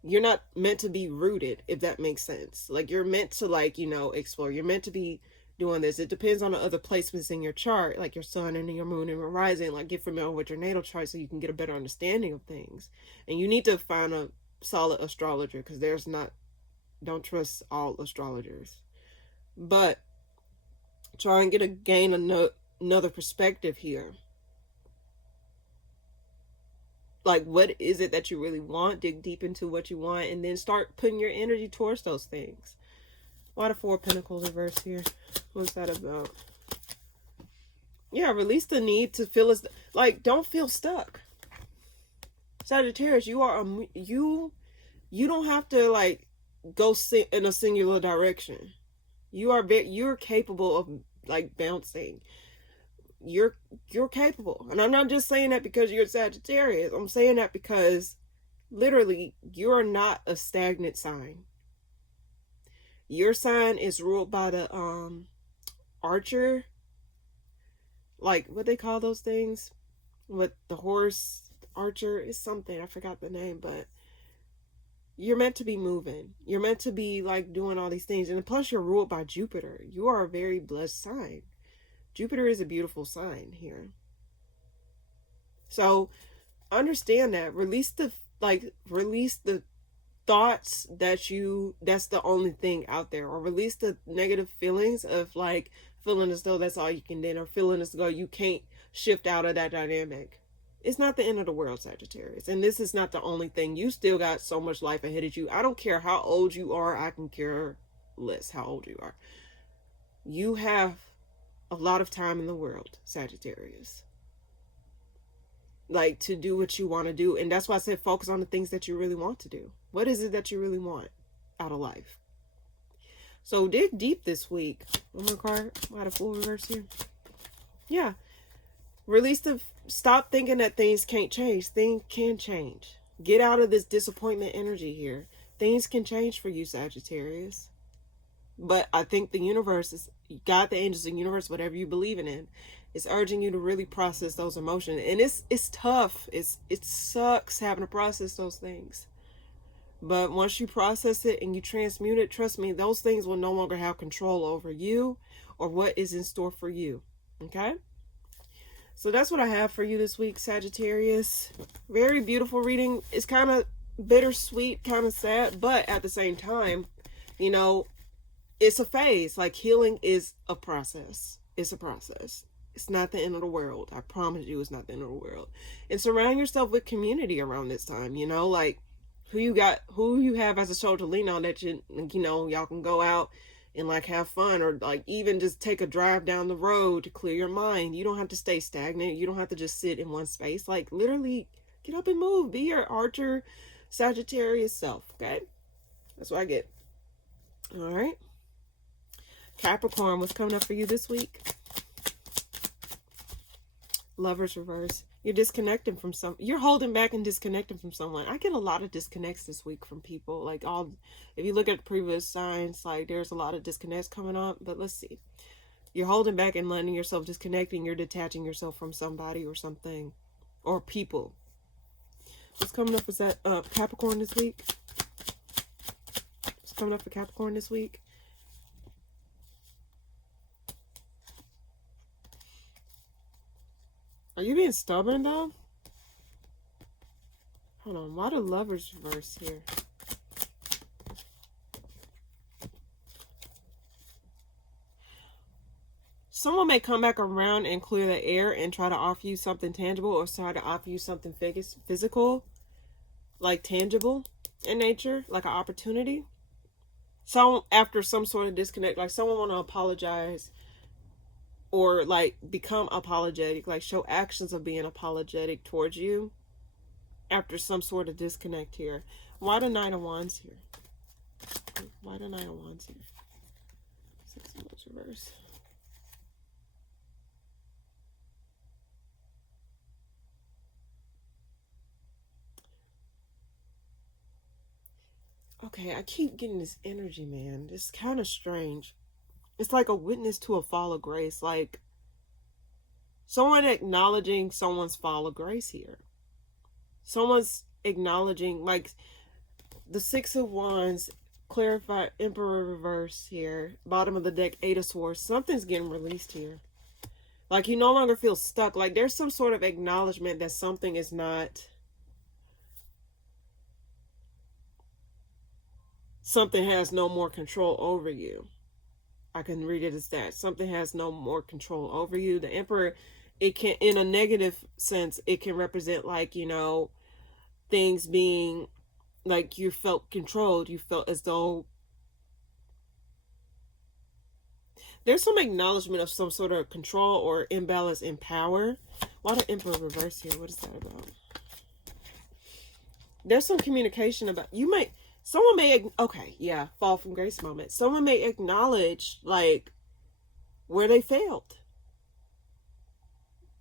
you're not meant to be rooted, if that makes sense. Like, you're meant to, like, you know, explore. You're meant to be doing this. It depends on the other placements in your chart, like your sun and your moon and your rising. Like, get familiar with your natal chart so you can get a better understanding of things. And you need to find a solid astrologer, because don't trust all astrologers. But try and gain another perspective here. Like, what is it that you really want? Dig deep into what you want and then start putting your energy towards those things. Why the Four of Pentacles reverse here? What's that about? Yeah, release the need to feel like, don't feel stuck. Sagittarius, you are you don't have to like go in a singular direction. You're capable of like bouncing. You're capable. And I'm not just saying that because you're Sagittarius. I'm saying that because literally you're not a stagnant sign. Your sign is ruled by the archer, like what they call those things with the horse. Archer is something, I forgot the name, but you're meant to be moving. You're meant to be like doing all these things. And plus you're ruled by Jupiter. You are a very blessed sign. Jupiter is a beautiful sign here. So understand that. Release the thoughts that's the only thing out there, or release the negative feelings of like feeling as though that's all you can do, or feeling as though you can't shift out of that dynamic. It's not the end of the world, Sagittarius, and this is not the only thing. You still got so much life ahead of you. I don't care how old you are. I can care less how old you are. You have a lot of time in the world, Sagittarius, like to do what you want to do. And that's why I said focus on the things that you really want to do. What is it that you really want out of life? So dig deep this week. One more card. I had a full reverse here. Yeah. Stop thinking that things can't change. Things can change. Get out of this disappointment energy here. Things can change for you, Sagittarius. But I think the universe is, God, the angels, the universe, whatever you believe in, is urging you to really process those emotions. And it's tough. It sucks having to process those things. But once you process it and you transmute it, trust me, those things will no longer have control over you or what is in store for you. Okay? So that's what I have for you this week, Sagittarius. Very beautiful reading. It's kind of bittersweet, kind of sad, but at the same time, you know, it's a phase. Like healing is a process. It's a process. It's not the end of the world. I promise you it's not the end of the world. And surround yourself with community around this time, you know, like who you have as a shoulder to lean on, that you know, y'all can go out and like have fun, or like even just take a drive down the road to clear your mind. You don't have to stay stagnant. You don't have to just sit in one space. Like literally get up and move. Be your Archer Sagittarius self. Okay, that's what I get. All right, Capricorn, what's coming up for you this week? Lovers reverse. You're disconnecting from you're holding back and disconnecting from someone. I get a lot of disconnects this week from people. Like if you look at the previous signs, like there's a lot of disconnects coming up. But let's see. You're holding back and letting yourself disconnecting. You're detaching yourself from somebody or something or people. What's coming up is that Capricorn this week? What's coming up for Capricorn this week? Are you being stubborn though? Hold on, why the Lovers reverse here? Someone may come back around and clear the air and try to offer you something tangible, or try to offer you something physical, like tangible in nature, like an opportunity. So after some sort of disconnect, like someone want to apologize or like become apologetic, like show actions of being apologetic towards you after some sort of disconnect here. Why the Knight of Wands here? Why the Knight of Wands here? 6 of Wands reverse. Okay, I keep getting this energy, man. It's kind of strange. It's like a witness to a fall of grace. Like someone acknowledging someone's fall of grace here. Someone's acknowledging, like the 6 of Wands, clarify, Emperor reverse here. Bottom of the deck, 8 of Swords. Something's getting released here. Like you no longer feel stuck. Like there's some sort of acknowledgement that something is not... Something has no more control over you. I can read it as that. Something has no more control over you. The Emperor, it can, in a negative sense, it can represent like, you know, things being like you felt controlled. You felt as though there's some acknowledgement of some sort of control or imbalance in power. Why the Emperor reverse here? What is that about? There's some communication about, someone may, okay, yeah, fall from grace moment. Someone may acknowledge, like, where they failed.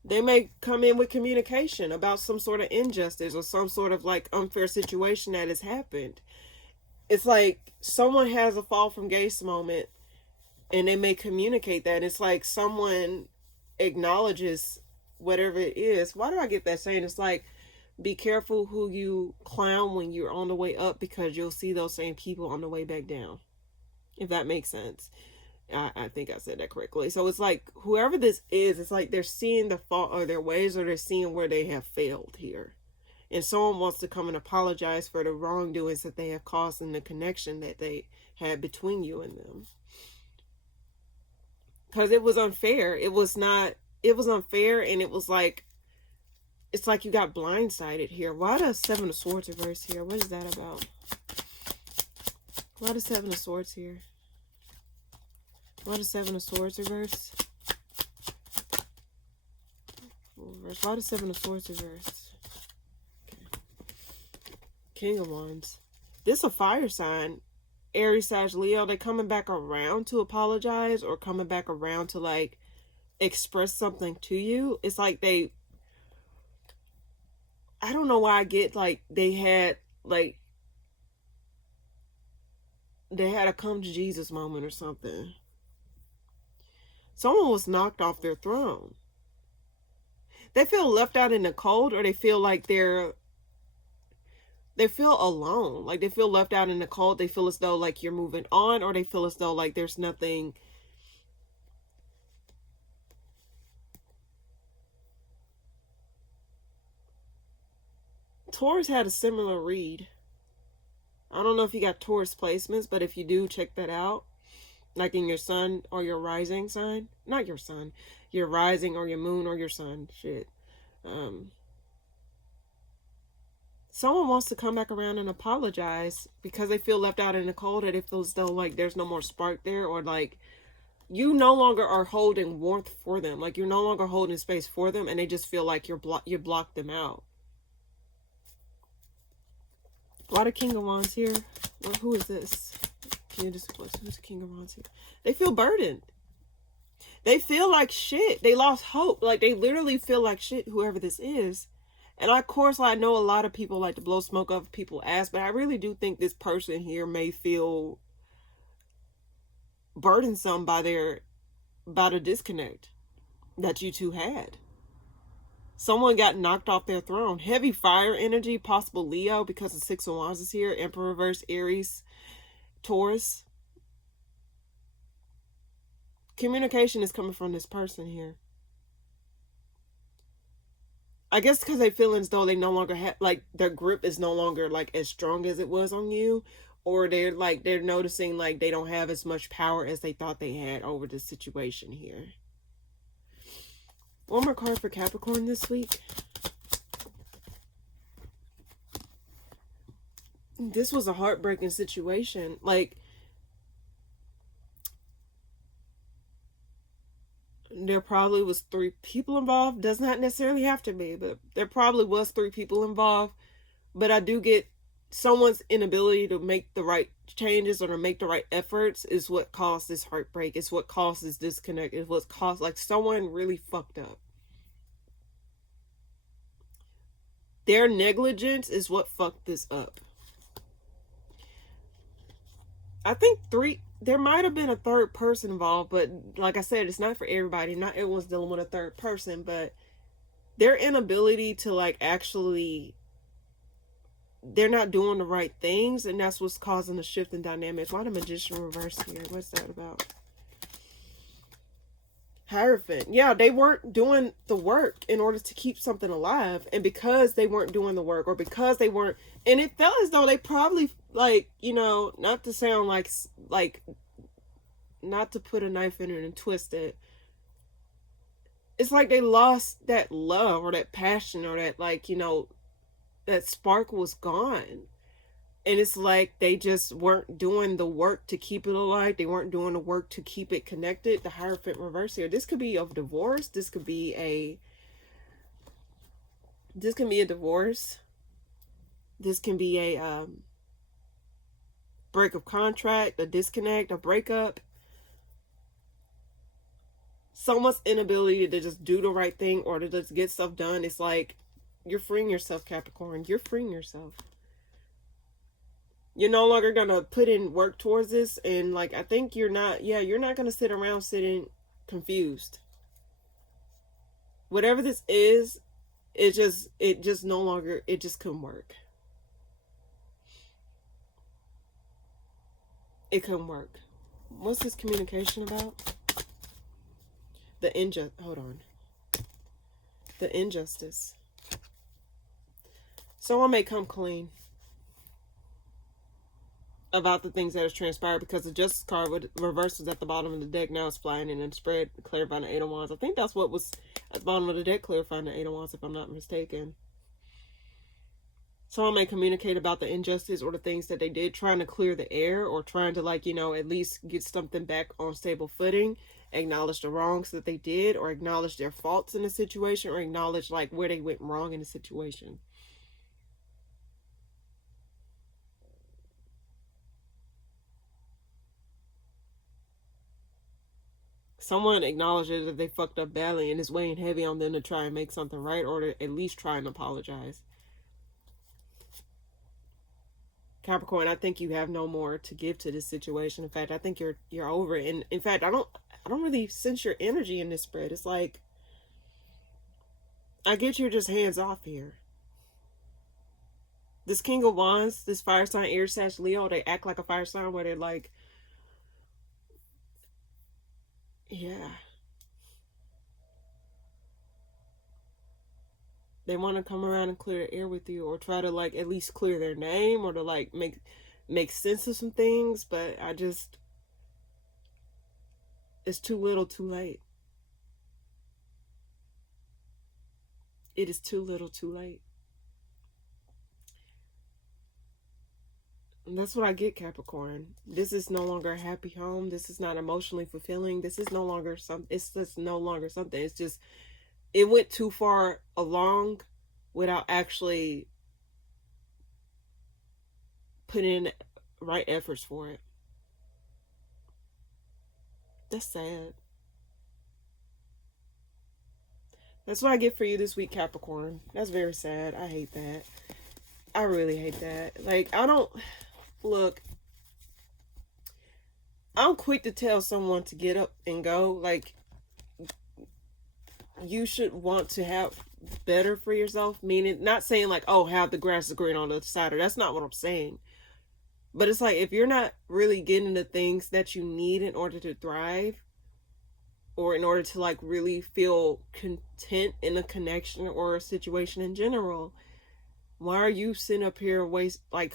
They may come in with communication about some sort of injustice or some sort of, like, unfair situation that has happened. it's like someone has a fall from grace moment and they may communicate that. It's like someone acknowledges whatever it is. Why do I get that saying? It's like, be careful who you clown when you're on the way up, because you'll see those same people on the way back down. If that makes sense. I think I said that correctly. So it's like, whoever this is, it's like they're seeing the fault of their ways, or they're seeing where they have failed here. And someone wants to come and apologize for the wrongdoings that they have caused in the connection that they had between you and them. Because it was unfair. It was unfair, and it was like, it's like you got blindsided here. Why does Seven of Swords reverse here? What is that about? Why does Seven of Swords here? Why does Seven of Swords reverse? Why does Seven of Swords reverse? Okay. King of Wands. This is a fire sign. Aries, Sag, Leo. They coming back around to apologize, or coming back around to like express something to you. It's like I don't know why I get like they had a come to Jesus moment or something. Someone was knocked off their throne. They feel left out in the cold, or they feel like they feel alone. Like they feel left out in the cold. They feel as though like you're moving on, or they feel as though like there's nothing. Taurus had a similar read. I don't know if you got Taurus placements, but if you do, check that out. Like in your sun or your rising sign. Not your sun. Your rising or your moon or your sun. Shit. Someone wants to come back around and apologize because they feel left out in the cold, and it feels though like there's no more spark there, or like you no longer are holding warmth for them. Like you're no longer holding space for them, and they just feel like you blocked them out. Why the King of Wands here? Well, who is this? Who's the King of Wands here? They feel burdened. They feel like shit. They lost hope. Like they literally feel like shit, whoever this is. And of course, I know a lot of people like to blow smoke up people's ass, but I really do think this person here may feel burdensome by the disconnect that you two had. Someone got knocked off their throne. Heavy fire energy, possible Leo, because the Six of Wands is here. Emperor reverse, Aries, Taurus. Communication is coming from this person here. I guess because they feel as though they no longer have, like, their grip is no longer, like, as strong as it was on you. Or they're noticing, like, they don't have as much power as they thought they had over the situation here. One more card for Capricorn this week. This was a heartbreaking situation. Like, there probably was 3 people involved. Does not necessarily have to be, but there probably was 3 people involved. But I do get someone's inability to make the right changes or to make the right efforts is what caused this heartbreak. It's what caused this disconnect. It's what caused, like, someone really fucked up. Their negligence is what fucked this up. I think there might have been a third person involved, but like I said, it's not for everybody. Not everyone's dealing with a third person, but their inability to, like, actually, they're not doing the right things, and that's what's causing the shift in dynamics. Why the Magician reverse here? What's that about? Hierophant. Yeah, they weren't doing the work in order to keep something alive, and because they weren't doing the work, or because they weren't, and it felt as though they probably, like, you know, not to sound like not to put a knife in it and twist it, it's like they lost that love or that passion or that, like, you know, that spark was gone. And it's like they just weren't doing the work to keep it alive. They weren't doing the work to keep it connected. The Hierophant reverse here. This could be a divorce. This could be a divorce. This can be a break of contract, a disconnect, a breakup. Someone's inability to just do the right thing or to just get stuff done. It's like you're freeing yourself, Capricorn. You're freeing yourself. You're no longer gonna put in work towards this, and like I think you're not. Yeah, you're not gonna sit around sitting confused. Whatever this is, it just no longer, it just couldn't work. It couldn't work. What's this communication about? Hold on. The injustice. Someone may come clean about the things that has transpired, because the Justice card with reverse was at the bottom of the deck. Now it's flying in and spread, clarifying the Eight of Wands. I think that's what was at the bottom of the deck, clarifying the Eight of Wands, if I'm not mistaken. Someone may communicate about the injustice or the things that they did, trying to clear the air, or trying to, like, at least get something back on stable footing, acknowledge the wrongs that they did, or acknowledge their faults in the situation, or acknowledge, like, where they went wrong in the situation. Someone acknowledges that they fucked up badly and is weighing heavy on them to try and make something right, or to at least try and apologize. Capricorn, I think you have no more to give to this situation. In fact, I think you're over it. And in fact, I don't really sense your energy in this spread. It's like, I get you're just hands off here. This King of Wands, this fire sign, Aries, Sag, Leo, they act like a fire sign, where they're like, yeah, they want to come around and clear the air with you, or try to, like, at least clear their name, or to, like, make sense of some things. But it's too little too late. It is too little too late. And that's what I get, Capricorn. This is no longer a happy home. This is not emotionally fulfilling. This is no longer it's just no longer something. It's just, it went too far along without actually putting in right efforts for it. That's sad. That's what I get for you this week, Capricorn. That's very sad. I hate that. I really hate that. Like, look, I'm quick to tell someone to get up and go. Like, you should want to have better for yourself. Meaning, not saying like, oh, have the grass is green on the other side. Or that's not what I'm saying. But it's like, if you're not really getting the things that you need in order to thrive, or in order to, like, really feel content in a connection or a situation in general, why are you sitting up here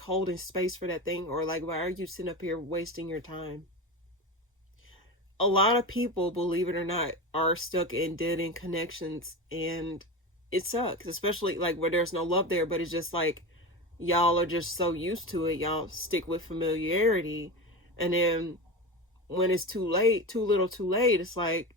holding space for that thing? Or, like, why are you sitting up here wasting your time? A lot of people, believe it or not, are stuck in dead end connections, and it sucks, especially like where there's no love there. But it's just like, y'all are just so used to it, y'all stick with familiarity, and then when it's too late, too little too late, it's like,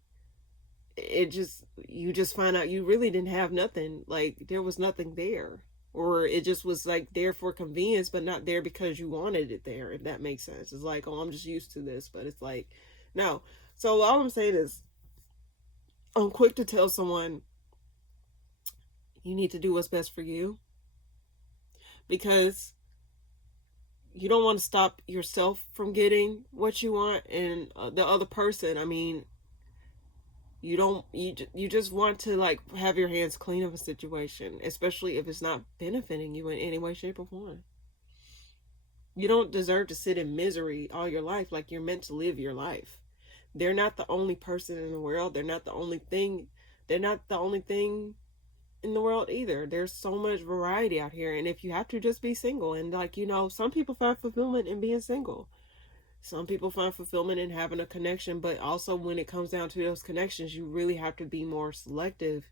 you just find out you really didn't have nothing. Like, there was nothing there, or it just was like there for convenience, but not there because you wanted it there, if that makes sense. It's like, oh, I'm just used to this. But it's like, no. So all I'm saying is, I'm quick to tell someone, you need to do what's best for you, because you don't want to stop yourself from getting what you want. And the other person, I mean, you just want to, like, have your hands clean of a situation, especially if it's not benefiting you in any way, shape, or form. You don't deserve to sit in misery all your life. Like, you're meant to live your life. They're not the only person in the world. They're not the only thing. They're not the only thing in the world either. There's so much variety out here. And if you have to, just be single. And, like, some people find fulfillment in being single. Some people find fulfillment in having a connection. But also, when it comes down to those connections, you really have to be more selective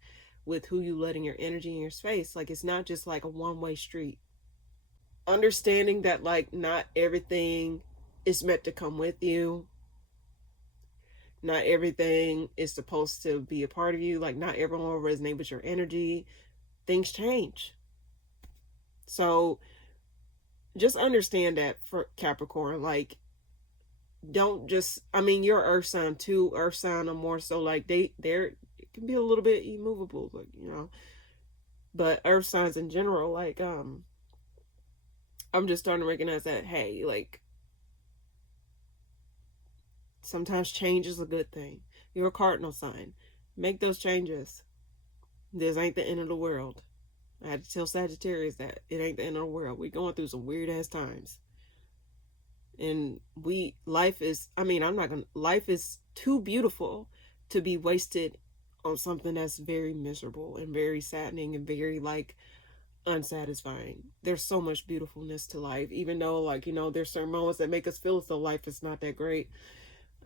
with who you let in your energy and your space. Like, it's not just like a one-way street. Understanding that, like, not everything is meant to come with you. Not everything is supposed to be a part of you. Like, not everyone will resonate with your energy. Things change. So just understand that, for Capricorn. Like, don't just, I mean, you're Earth sign too. Earth sign are more so like, they're it can be a little bit immovable, like, but Earth signs in general, like, I'm just starting to recognize that, hey, like, sometimes change is a good thing. You're a cardinal sign. Make those changes. This ain't the end of the world. I had to tell Sagittarius that it ain't the end of the world. We're going through some weird ass times. And life is too beautiful to be wasted on something that's very miserable and very saddening and very, like, unsatisfying. There's so much beautifulness to life, even though, like, there's certain moments that make us feel as though life is not that great.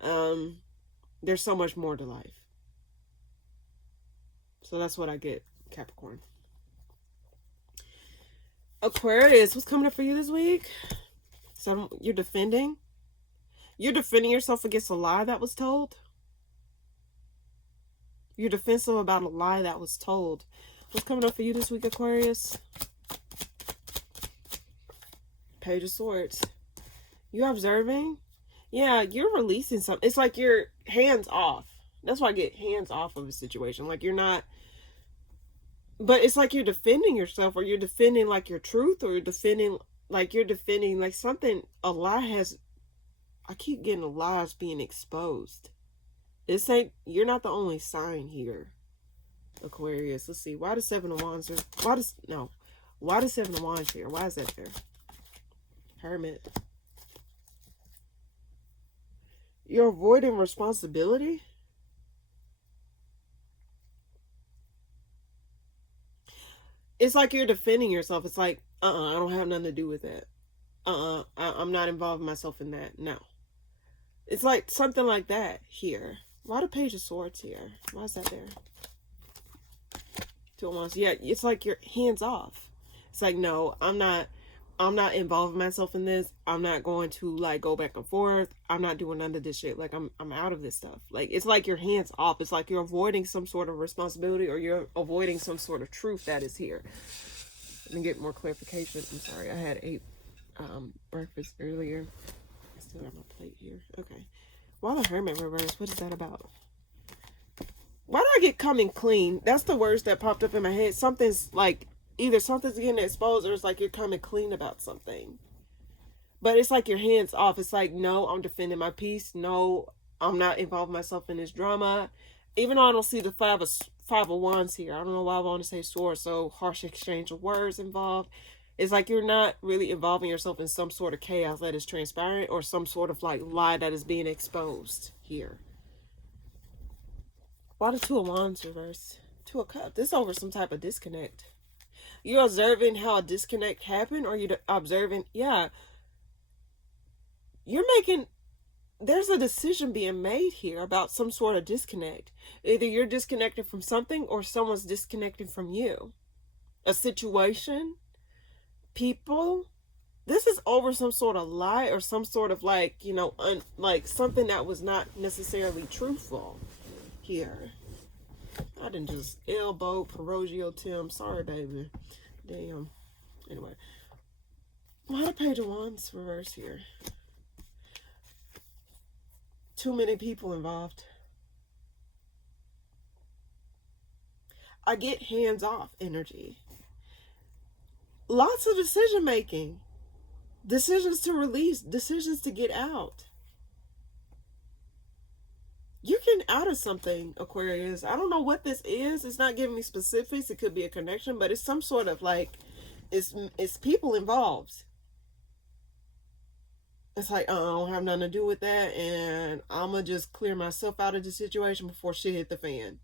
There's so much more to life. So that's what I get, Capricorn. Aquarius, what's coming up for you this week? So you're defending yourself against a lie that was told. You're defensive about a lie that was told. What's coming up for you this week, Aquarius? Page of Swords. You're observing. Yeah, you're releasing something. It's like you're hands off. That's why I get hands off of a situation. Like, you're not, but it's like you're defending yourself, or you're defending, like, your truth, or you're defending like something. A lie has, I keep getting lies being exposed. You're not the only sign here, Aquarius. Let's see. Why does Seven of Wands why does Seven of Wands here? Why is that there? Hermit. You're avoiding responsibility? It's like you're defending yourself. It's like, I don't have nothing to do with that. I'm not involving myself in that. No. It's like something like that here. Why the Page of Swords here? Why is that there? Two of Wands. Yeah, it's like you're hands off. It's like, no, I'm not involving myself in this. I'm not going to, like, go back and forth. I'm not doing none of this shit. Like, I'm out of this stuff. Like, it's like you're hands off. It's like you're avoiding some sort of responsibility, or you're avoiding some sort of truth that is here. Let me get more clarification. I'm sorry. I had ate breakfast earlier. I still got my plate here. Okay. Why the Hermit reverse? What is that about? Why do I get coming clean? That's the words that popped up in my head. Something's like, either something's getting exposed, or it's like you're coming clean about something. But it's like your hands off. It's like, no, I'm defending my peace. No, I'm not involving myself in this drama. Even though I don't see the five of Wands here. I don't know why I want to say swords. So harsh exchange of words involved. It's like you're not really involving yourself in some sort of chaos that is transpiring, or some sort of, like, lie that is being exposed here. Why the Two of Wands reverse? Two of Cups. This is over some type of disconnect. You're observing how a disconnect happened, or you're observing, yeah. There's a decision being made here about some sort of disconnect. Either you're disconnected from something, or someone's disconnected from you. A situation, people. This is over some sort of lie, or some sort of, like, like something that was not necessarily truthful here. I didn't just elbow Perugio Tim. Sorry, baby. Damn. Anyway. Why the Page of Wands reverse here? Too many people involved. I get hands off energy. Lots of decision making. Decisions to release. Decisions to get out. You're getting out of something, Aquarius. I don't know what this is. It's not giving me specifics. It could be a connection, but it's some sort of, like, it's people involved. It's like, I don't have nothing to do with that, and I'm going to just clear myself out of the situation before shit hit the fan.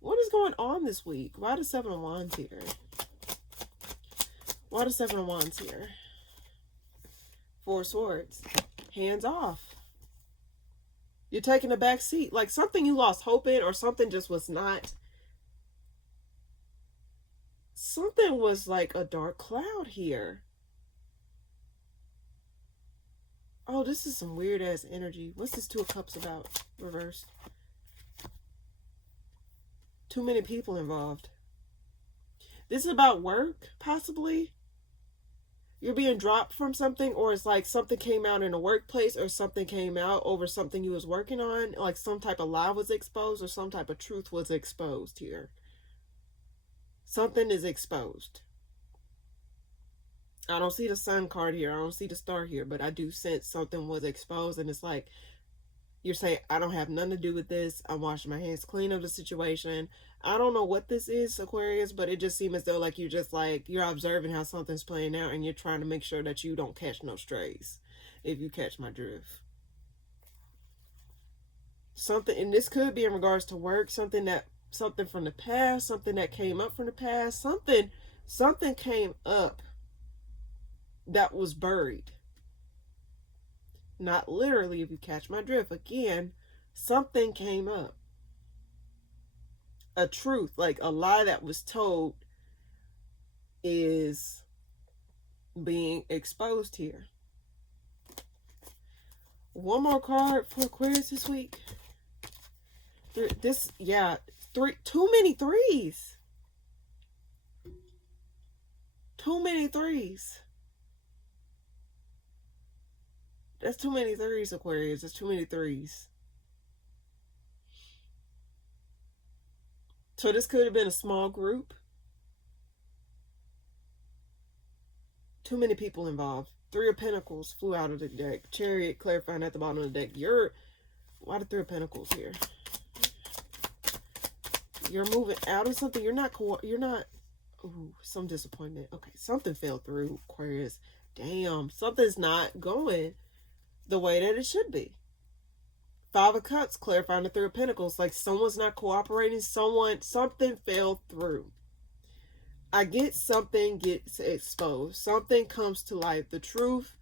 What is going on this week? Why the Seven of Wands here? Why the Seven of Wands here? Four of Swords. Hands off. You're taking a back seat. Like, something you lost hope in, or something just was not. Something was like a dark cloud here. Oh, this is some weird ass energy. What's this Two of Cups about? Reversed. Too many people involved. This is about work, possibly. You're being dropped from something, or it's like something came out in a workplace, or something came out over something you was working on. Like some type of lie was exposed, or some type of truth was exposed here. Something is exposed. I don't see the sun card here. I don't see the star here, but I do sense something was exposed, and it's like you're saying, I don't have nothing to do with this. I'm washing my hands clean of the situation. I don't know what this is, Aquarius, but it just seems as though like you're just like you're observing how something's playing out, and you're trying to make sure that you don't catch no strays. If you catch my drift, something, and this could be in regards to work, something from the past, something that came up from the past, something came up that was buried. Not literally, if you catch my drift. Again, something came up. A truth, like a lie that was told, is being exposed here. One more card for Aquarius this week. Too many threes. Too many threes. That's too many threes, Aquarius. That's too many threes. So this could have been a small group. Too many people involved. Three of Pentacles flew out of the deck. Chariot clarifying at the bottom of the deck. Why the Three of Pentacles here? You're moving out of something. You're not. Ooh, some disappointment. Okay, something fell through, Aquarius. Damn, something's not going the way that it should be. Five of Cups clarifying the Three of Pentacles. Like someone's not cooperating. Something fell through. I get something gets exposed. Something comes to light. The truth.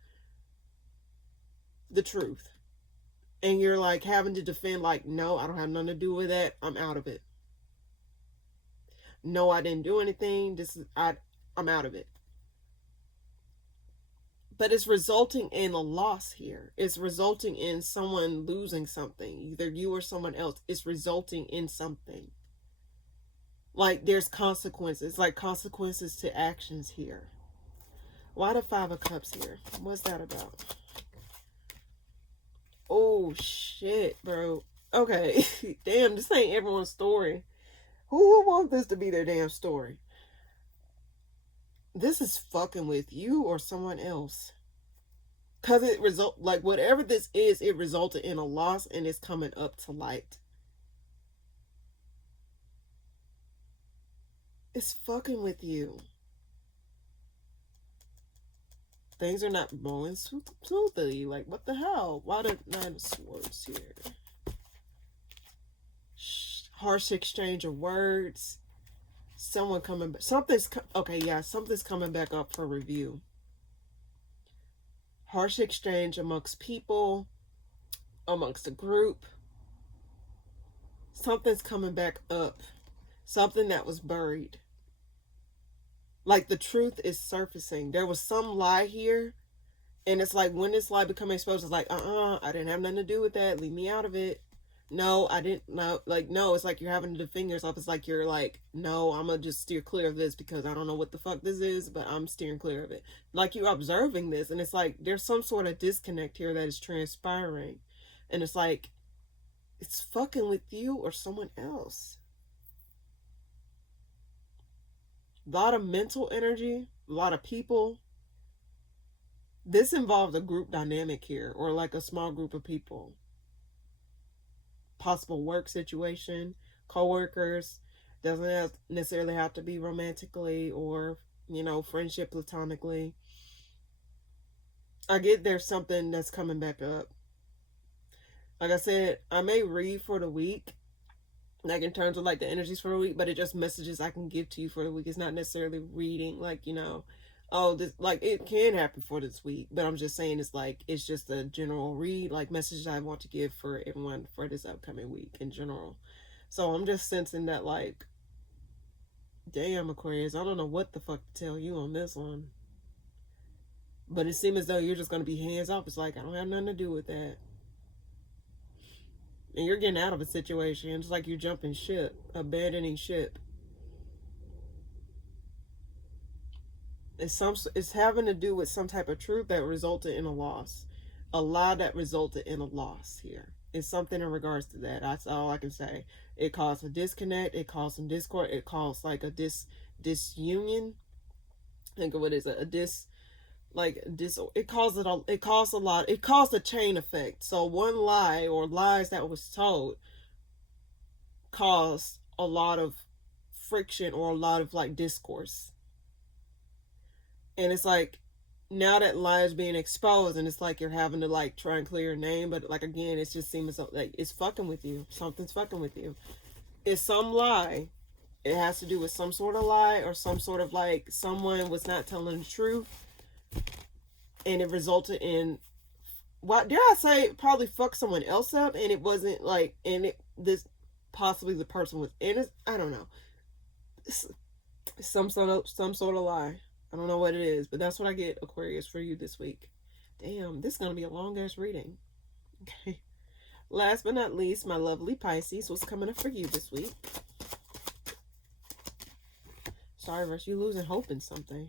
And you're like having to defend like, no, I don't have nothing to do with that. I'm out of it. No, I didn't do anything. I'm out of it. But it's resulting in a loss here. It's resulting in someone losing something. Either you or someone else. It's resulting in something. Like there's consequences. Like consequences to actions here. Why the Five of Cups here? What's that about? Oh, shit, bro. Okay. Damn, this ain't everyone's story. Who wants this to be their damn story? This is fucking with you or someone else. Because like whatever this is, it resulted in a loss and it's coming up to light. It's fucking with you. Things are not rolling smoothly. Like, what the hell? Why the Nine of Swords here? Harsh exchange of words. Someone coming back. Something's coming back up for review. Harsh exchange amongst people, amongst a group. Something's coming back up. Something that was buried. Like the truth is surfacing. There was some lie here. And it's like when this lie becomes exposed, it's like, I didn't have nothing to do with that. Leave me out of it. No, I didn't. No, like, no, it's like you're having to defend yourself. It's like you're like, no, I'm going to just steer clear of this because I don't know what the fuck this is, but I'm steering clear of it. Like you're observing this. And it's like there's some sort of disconnect here that is transpiring. And it's like, it's fucking with you or someone else. A lot of mental energy, a lot of people. This involves a group dynamic here, or like a small group of people. Possible work situation, co-workers. Doesn't necessarily have to be romantically or, friendship platonically. I get there's something that's coming back up. Like I said, I may read for the week, like in terms of like the energies for the week, but it just messages I can give to you for the week. It's not necessarily reading like, this, like it can happen for this week, but I'm just saying it's just a general read, like messages I want to give for everyone for this upcoming week in general. So I'm just sensing that like, damn, Aquarius, I don't know what the fuck to tell you on this one. But it seems as though you're just going to be hands off. It's like, I don't have nothing to do with that. And you're getting out of a situation. It's like you're jumping ship, abandoning ship. It's having to do with some type of truth that resulted in a loss. A lie that resulted in a loss here. It's something in regards to that. That's all I can say. It caused a disconnect. It caused some discord. It caused like a disunion. Think of what is it? like it caused it caused a chain effect. So one lie or lies that was told caused a lot of friction or a lot of like discourse. And it's like now that lie is being exposed, and it's like you're having to like try and clear your name, but like again, it just seems like it's fucking with you. Something's fucking with you. It's some lie. It has to do with some sort of lie or some sort of like someone was not telling the truth, and it resulted in, what dare I say, probably fuck someone else up, and it wasn't like, and it this possibly the person was in it. I don't know. It's some sort of lie. I don't know what it is, but that's what I get, Aquarius, for you this week. Damn, this is gonna be a long ass reading. Okay. Last but not least, my lovely Pisces, what's coming up for you this week? Sorry, Russ, you losing hope in something.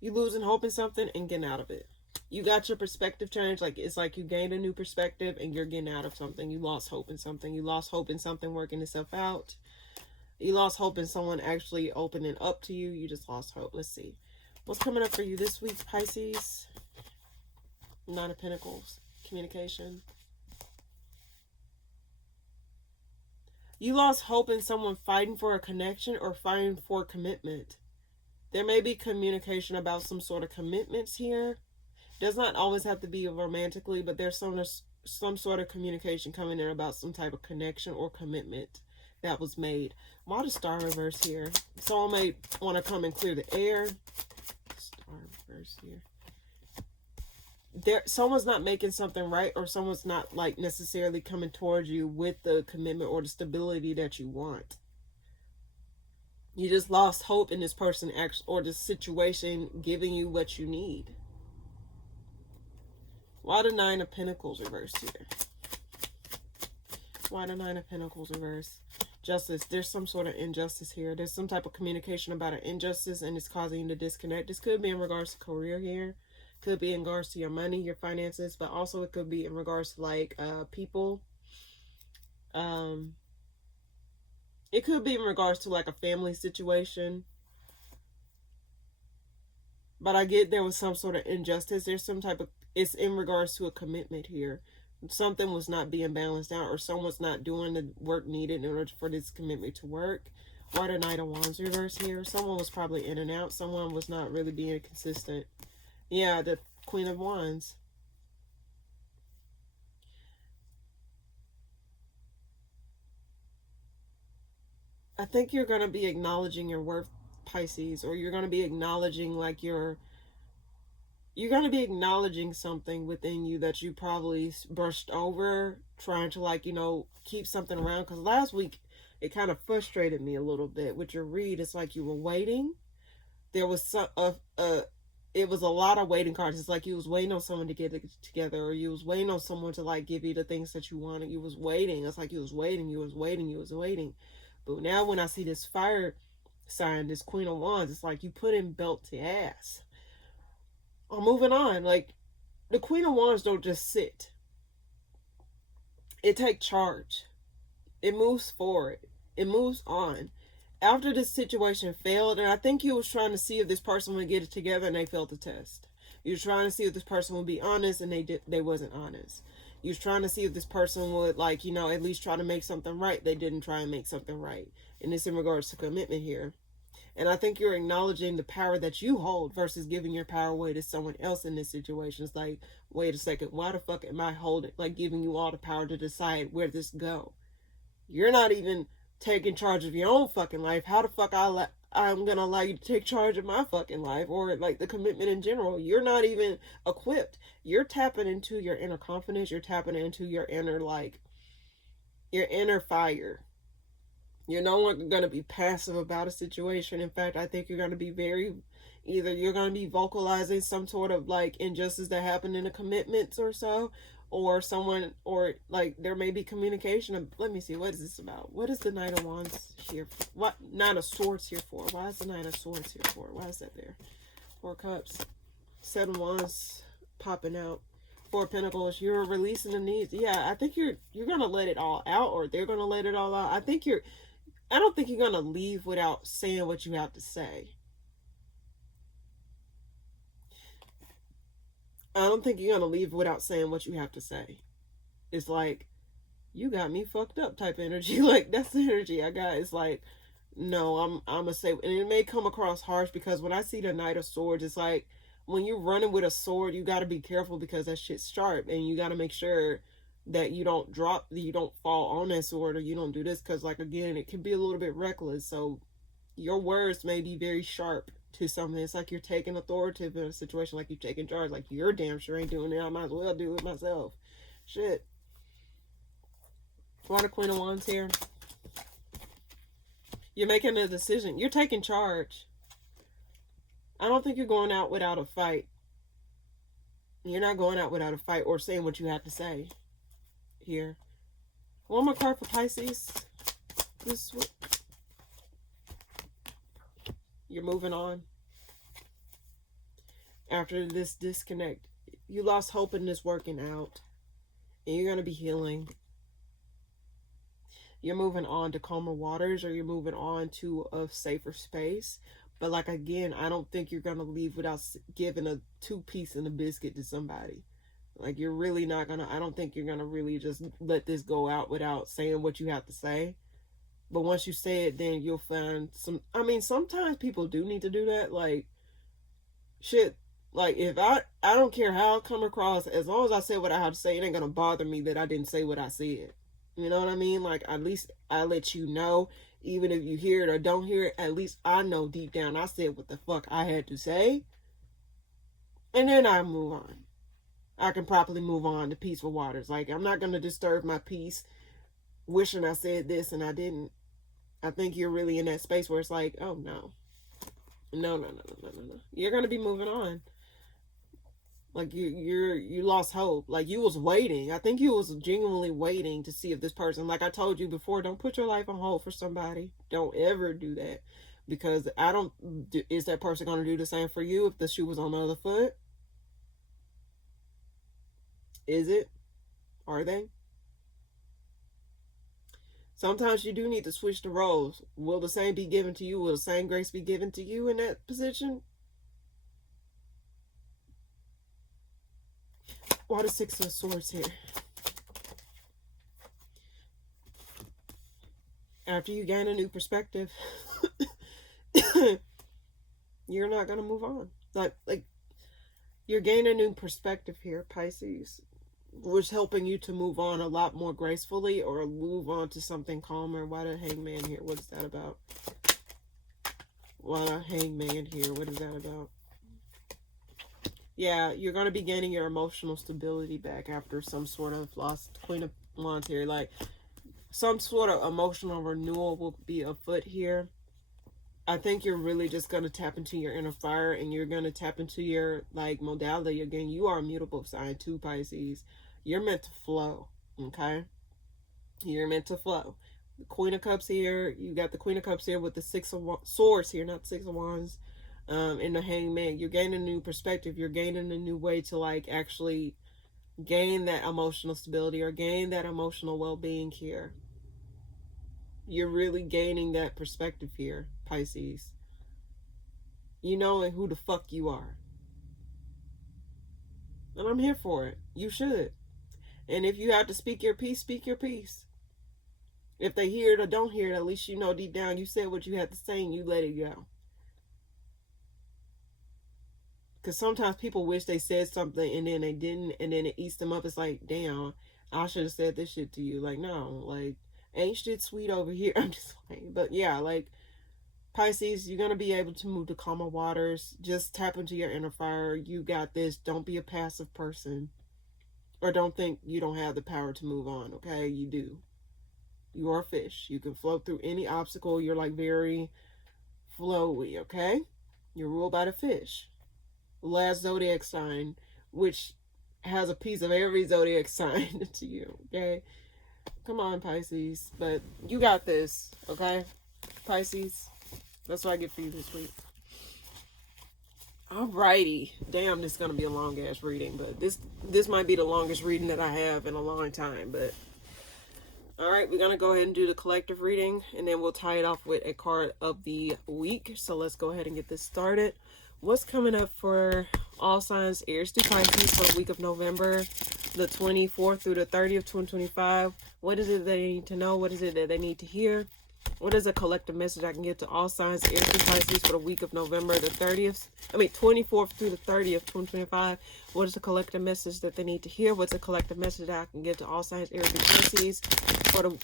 You losing hope in something and getting out of it. You got your perspective changed. Like, it's like you gained a new perspective and you're getting out of something. You lost hope in something. You lost hope in something working itself out. You lost hope in someone actually opening up to you. You just lost hope. Let's see. What's coming up for you this week, Pisces? Nine of Pentacles. Communication. You lost hope in someone fighting for a connection or fighting for commitment. There may be communication about some sort of commitments here. Does not always have to be romantically, but there's some sort of communication coming in about some type of connection or commitment that was made. Why the star reverse here? Someone may want to come and clear the air. Star reverse here. Someone's not making something right, or someone's not like necessarily coming towards you with the commitment or the stability that you want. You just lost hope in this person or this situation giving you what you need. Why the Nine of Pentacles reverse here? Why the Nine of Pentacles reverse? Justice. There's some sort of injustice here. There's some type of communication about an injustice and it's causing you to disconnect. This could be in regards to career here. Could be in regards to your money, your finances, but also it could be in regards to like people. It could be in regards to like a family situation. But I get there was some sort of injustice. There's some type of, it's in regards to a commitment here. Something was not being balanced out, or someone's not doing the work needed in order for this commitment to work. Why the Knight of Wands reverse here? Someone was probably in and out. Someone was not really being consistent. Yeah, the Queen of Wands. I think you're going to be acknowledging your worth, Pisces, or you're going to be acknowledging like you're going to be acknowledging something within you that you probably brushed over, trying to like, you know, keep something around. Because last week it kind of frustrated me a little bit with your read. It's like you were waiting. There was it was a lot of waiting cards. It's like you was waiting on someone to get it together, or you was waiting on someone to like give you the things that you wanted. You was waiting. It's like you was waiting. But now when I see this fire sign, this Queen of Wands, it's like you put in belt to ass. I'm moving on. Like, the Queen of Wands don't just sit. It takes charge. It moves forward. It moves on. After this situation failed, and I think you was trying to see if this person would get it together, and they failed the test. You were trying to see if this person would be honest, and they wasn't honest. You was trying to see if this person would, like, you know, at least try to make something right. They didn't try and make something right. And it's in regards to commitment here. And I think you're acknowledging the power that you hold versus giving your power away to someone else in this situation. It's like, wait a second, why the fuck am I holding, like, giving you all the power to decide where this go? You're not even taking charge of your own fucking life. How the fuck I'm gonna allow you to take charge of my fucking life, or like the commitment in general? You're not even equipped. You're tapping into your inner confidence. You're tapping into your inner, like, your inner fire. You're no longer going to be passive about a situation. In fact, I think you're going to be either you're going to be vocalizing some sort of like injustice that happened in a commitment or so, or someone, or like there may be communication. Let me see, what is this about? What is the Knight of Wands here for? What Knight of Swords here for? Why is the Knight of Swords here for? Why is that there? Four Cups, Seven Wands popping out. Four Pentacles. You're releasing the needs. Yeah, I think you're going to let it all out, or they're going to let it all out. I don't think you're going to leave without saying what you have to say. I don't think you're going to leave without saying what you have to say. It's like, you got me fucked up type energy. Like, that's the energy I got. It's like, no, I'm gonna say, and it may come across harsh because when I see the Knight of Swords, it's like when you're running with a sword, you got to be careful because that shit's sharp, and you got to make sure that you don't you don't fall on that sword, or you don't do this because, like, again, it can be a little bit reckless. So your words may be very sharp to something. It's like you're taking authoritative in a situation, like you're taking charge, like you're damn sure ain't doing it. I might as well do it myself. Shit. Why the Queen of Wands here? You're making a decision. You're taking charge. I don't think you're going out without a fight. You're not going out without a fight or saying what you have to say here. One more card for Pisces. You're moving on. After this disconnect, you lost hope in this working out. And you're going to be healing. You're moving on to calmer waters, or you're moving on to a safer space. But, like, again, I don't think you're going to leave without giving a 2-piece and a biscuit to somebody. Like, you're really not going to, I don't think you're going to really just let this go out without saying what you have to say. But once you say it, then you'll find some, I mean, sometimes people do need to do that. Like, shit, like, if I don't care how I come across, as long as I say what I have to say, it ain't going to bother me that I didn't say what I said. You know what I mean? Like, at least I let you know, even if you hear it or don't hear it, at least I know deep down I said what the fuck I had to say. And then I move on. I can properly move on to peaceful waters. Like, I'm not going to disturb my peace wishing I said this and I didn't. I think you're really in that space where it's like, oh, no. No. You're going to be moving on. Like, you lost hope. Like, you was waiting. I think you was genuinely waiting to see if this person, like I told you before, don't put your life on hold for somebody. Don't ever do that. Because is that person going to do the same for you if the shoe was on the other foot? Is it? Are they? Sometimes you do need to switch the roles. Will the same be given to you? Will the same grace be given to you in that position? Why the Six of Swords here? After you gain a new perspective, you're not going to move on. Like, you're gaining a new perspective here, Pisces, which is helping you to move on a lot more gracefully or move on to something calmer. Why the Hangman here? What is that about? Why the Hangman here? What is that about? Yeah, you're going to be gaining your emotional stability back after some sort of lost. Queen of Wands here. Like, some sort of emotional renewal will be afoot here. I think you're really just going to tap into your inner fire, and you're going to tap into your, like, modality. Again, you are a mutable sign too, Pisces. You're meant to flow, okay? You're meant to flow. The Queen of Cups here. You got the Queen of Cups here with the Six of Swords here, not Six of Wands. In the Hangman, you're gaining a new perspective. You're gaining a new way to, like, actually gain that emotional stability or gain that emotional well-being here. You're really gaining that perspective here, Pisces. You knowing who the fuck you are. And I'm here for it. You should. And if you have to speak your piece, speak your piece. If they hear it or don't hear it, at least you know deep down you said what you had to say and you let it go. Because sometimes people wish they said something and then they didn't, and then it eats them up. It's like, damn, I should have said this shit to you. Like, no, like, ain't shit sweet over here. I'm just like, but yeah, like, Pisces, you're going to be able to move to calmer waters. Just tap into your inner fire. You got this. Don't be a passive person. Or don't think you don't have the power to move on, okay? You do. You are a fish. You can float through any obstacle. You're, like, very flowy, okay? You're ruled by the fish. Last zodiac sign, which has a piece of every zodiac sign to you, okay? Come on, Pisces. But you got this, okay? Pisces. That's what I get for you this week. Alrighty. Damn, this is going to be a long-ass reading, but this might be the longest reading that I have in a long time, but... Alright, we're going to go ahead and do the collective reading, and then we'll tie it off with a card of the week. So let's go ahead and get this started. What's coming up for all signs Aries through Pisces for the week of November the 24th through the 30th, 2025? What is it they need to know? What is it that they need to hear? What is a collective message I can give to all signs Aries through Pisces for the week of November the 24th through the 30th, 2025? What is a collective message that they need to hear? What's a collective message that I can give to all signs Aries through Pisces for the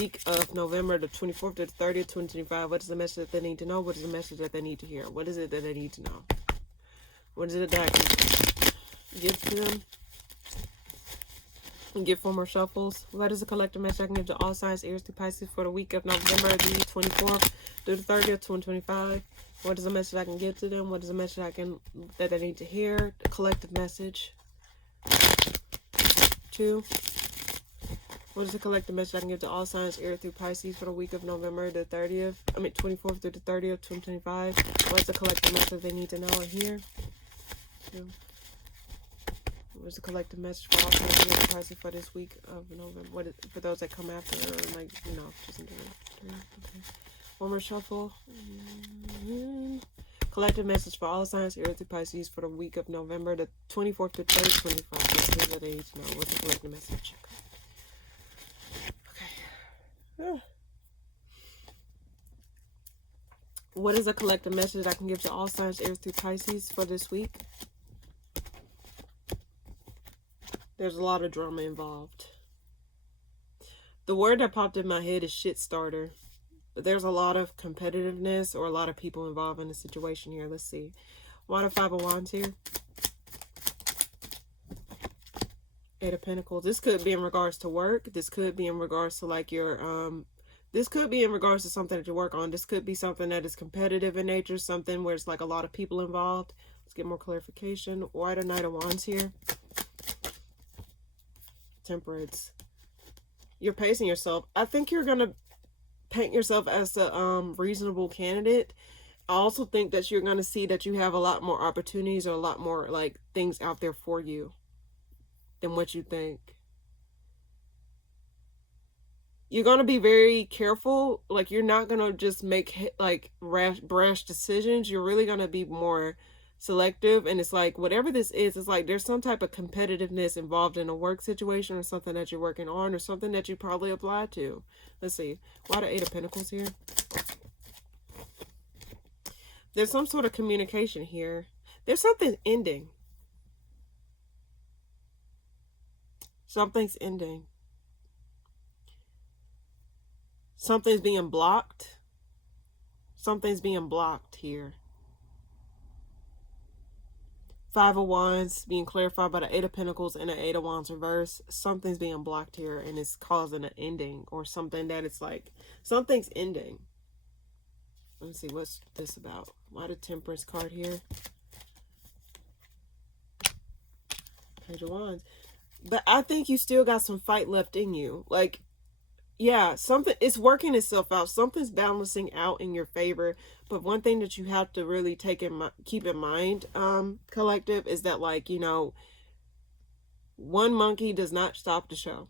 week of November the 24th to the 30th, 2025? What is the message that they need to know? What is the message that they need to hear? What is it that they need to know? What is it that I can give to them? And give 4 more shuffles. What is a collective message I can give to all signs Aries through Pisces for the week of November the 24th through the 30th, 2025? What is a message I can give to them? What is a message that they need to hear? The collective message. 2. What is the collective message I can give to all signs Aries through Pisces for the week of November the 24th through the 30th, 2025? What is the collective message they need to know or hear? 2. What's the collective message for all signs Aries through Pisces for this week of November? For those that come after, or like, you know, just into it. 3. Okay. 1 more shuffle. Collective message for all signs Aries through Pisces for the week of November the 24th to 30th, 2025. What is that they need to know? What's the collective message? Okay. What is a collective message I can give to all signs Aries through Pisces for this week? There's a lot of drama involved. The word that popped in my head is shit starter. But there's a lot of competitiveness or a lot of people involved in the situation here. Let's see. Why the 5 of Wands here? 8 of Pentacles. This could be in regards to work. This could be in regards to like your this could be in regards to something that you work on. This could be something that is competitive in nature, something where it's like a lot of people involved. Let's get more clarification. Why the Knight of Wands here? Temperance. You're pacing yourself. I think you're gonna paint yourself as a reasonable candidate. I also think that you're gonna see that you have a lot more opportunities or a lot more like things out there for you than what you think. You're gonna be very careful. Like, you're not gonna just make like brash decisions. You're really gonna be more selective, and it's like whatever this is, it's like there's some type of competitiveness involved in a work situation or something that you're working on or something that you probably applied to. Let's see. Why the 8 of Pentacles here? There's some sort of communication here. There's something ending. Something's ending. Something's being blocked. Something's being blocked here. 5 of Wands being clarified by the 8 of Pentacles and the 8 of Wands reverse. Something's being blocked here and it's causing an ending or something that it's like something's ending. Let's see, what's this about? Why the Temperance card here? Page of Wands. But I think you still got some fight left in you. Like, yeah, something it's working itself out. Something's balancing out in your favor. But one thing that you have to really keep in mind, collective, is that, like, you know, one monkey does not stop the show.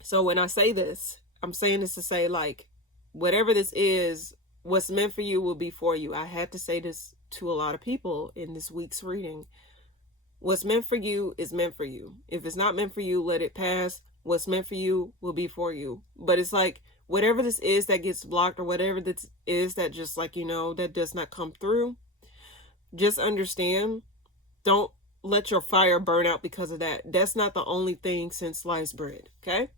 So when I say this, I'm saying this to say, like, whatever this is, what's meant for you will be for you. I had to say this to a lot of people in this week's reading. What's meant for you is meant for you. If it's not meant for you, let it pass. What's meant for you will be for you. But it's like, whatever this is that gets blocked or whatever this is that just, like, you know, that does not come through, just understand, don't let your fire burn out because of that. That's not the only thing since sliced bread, okay?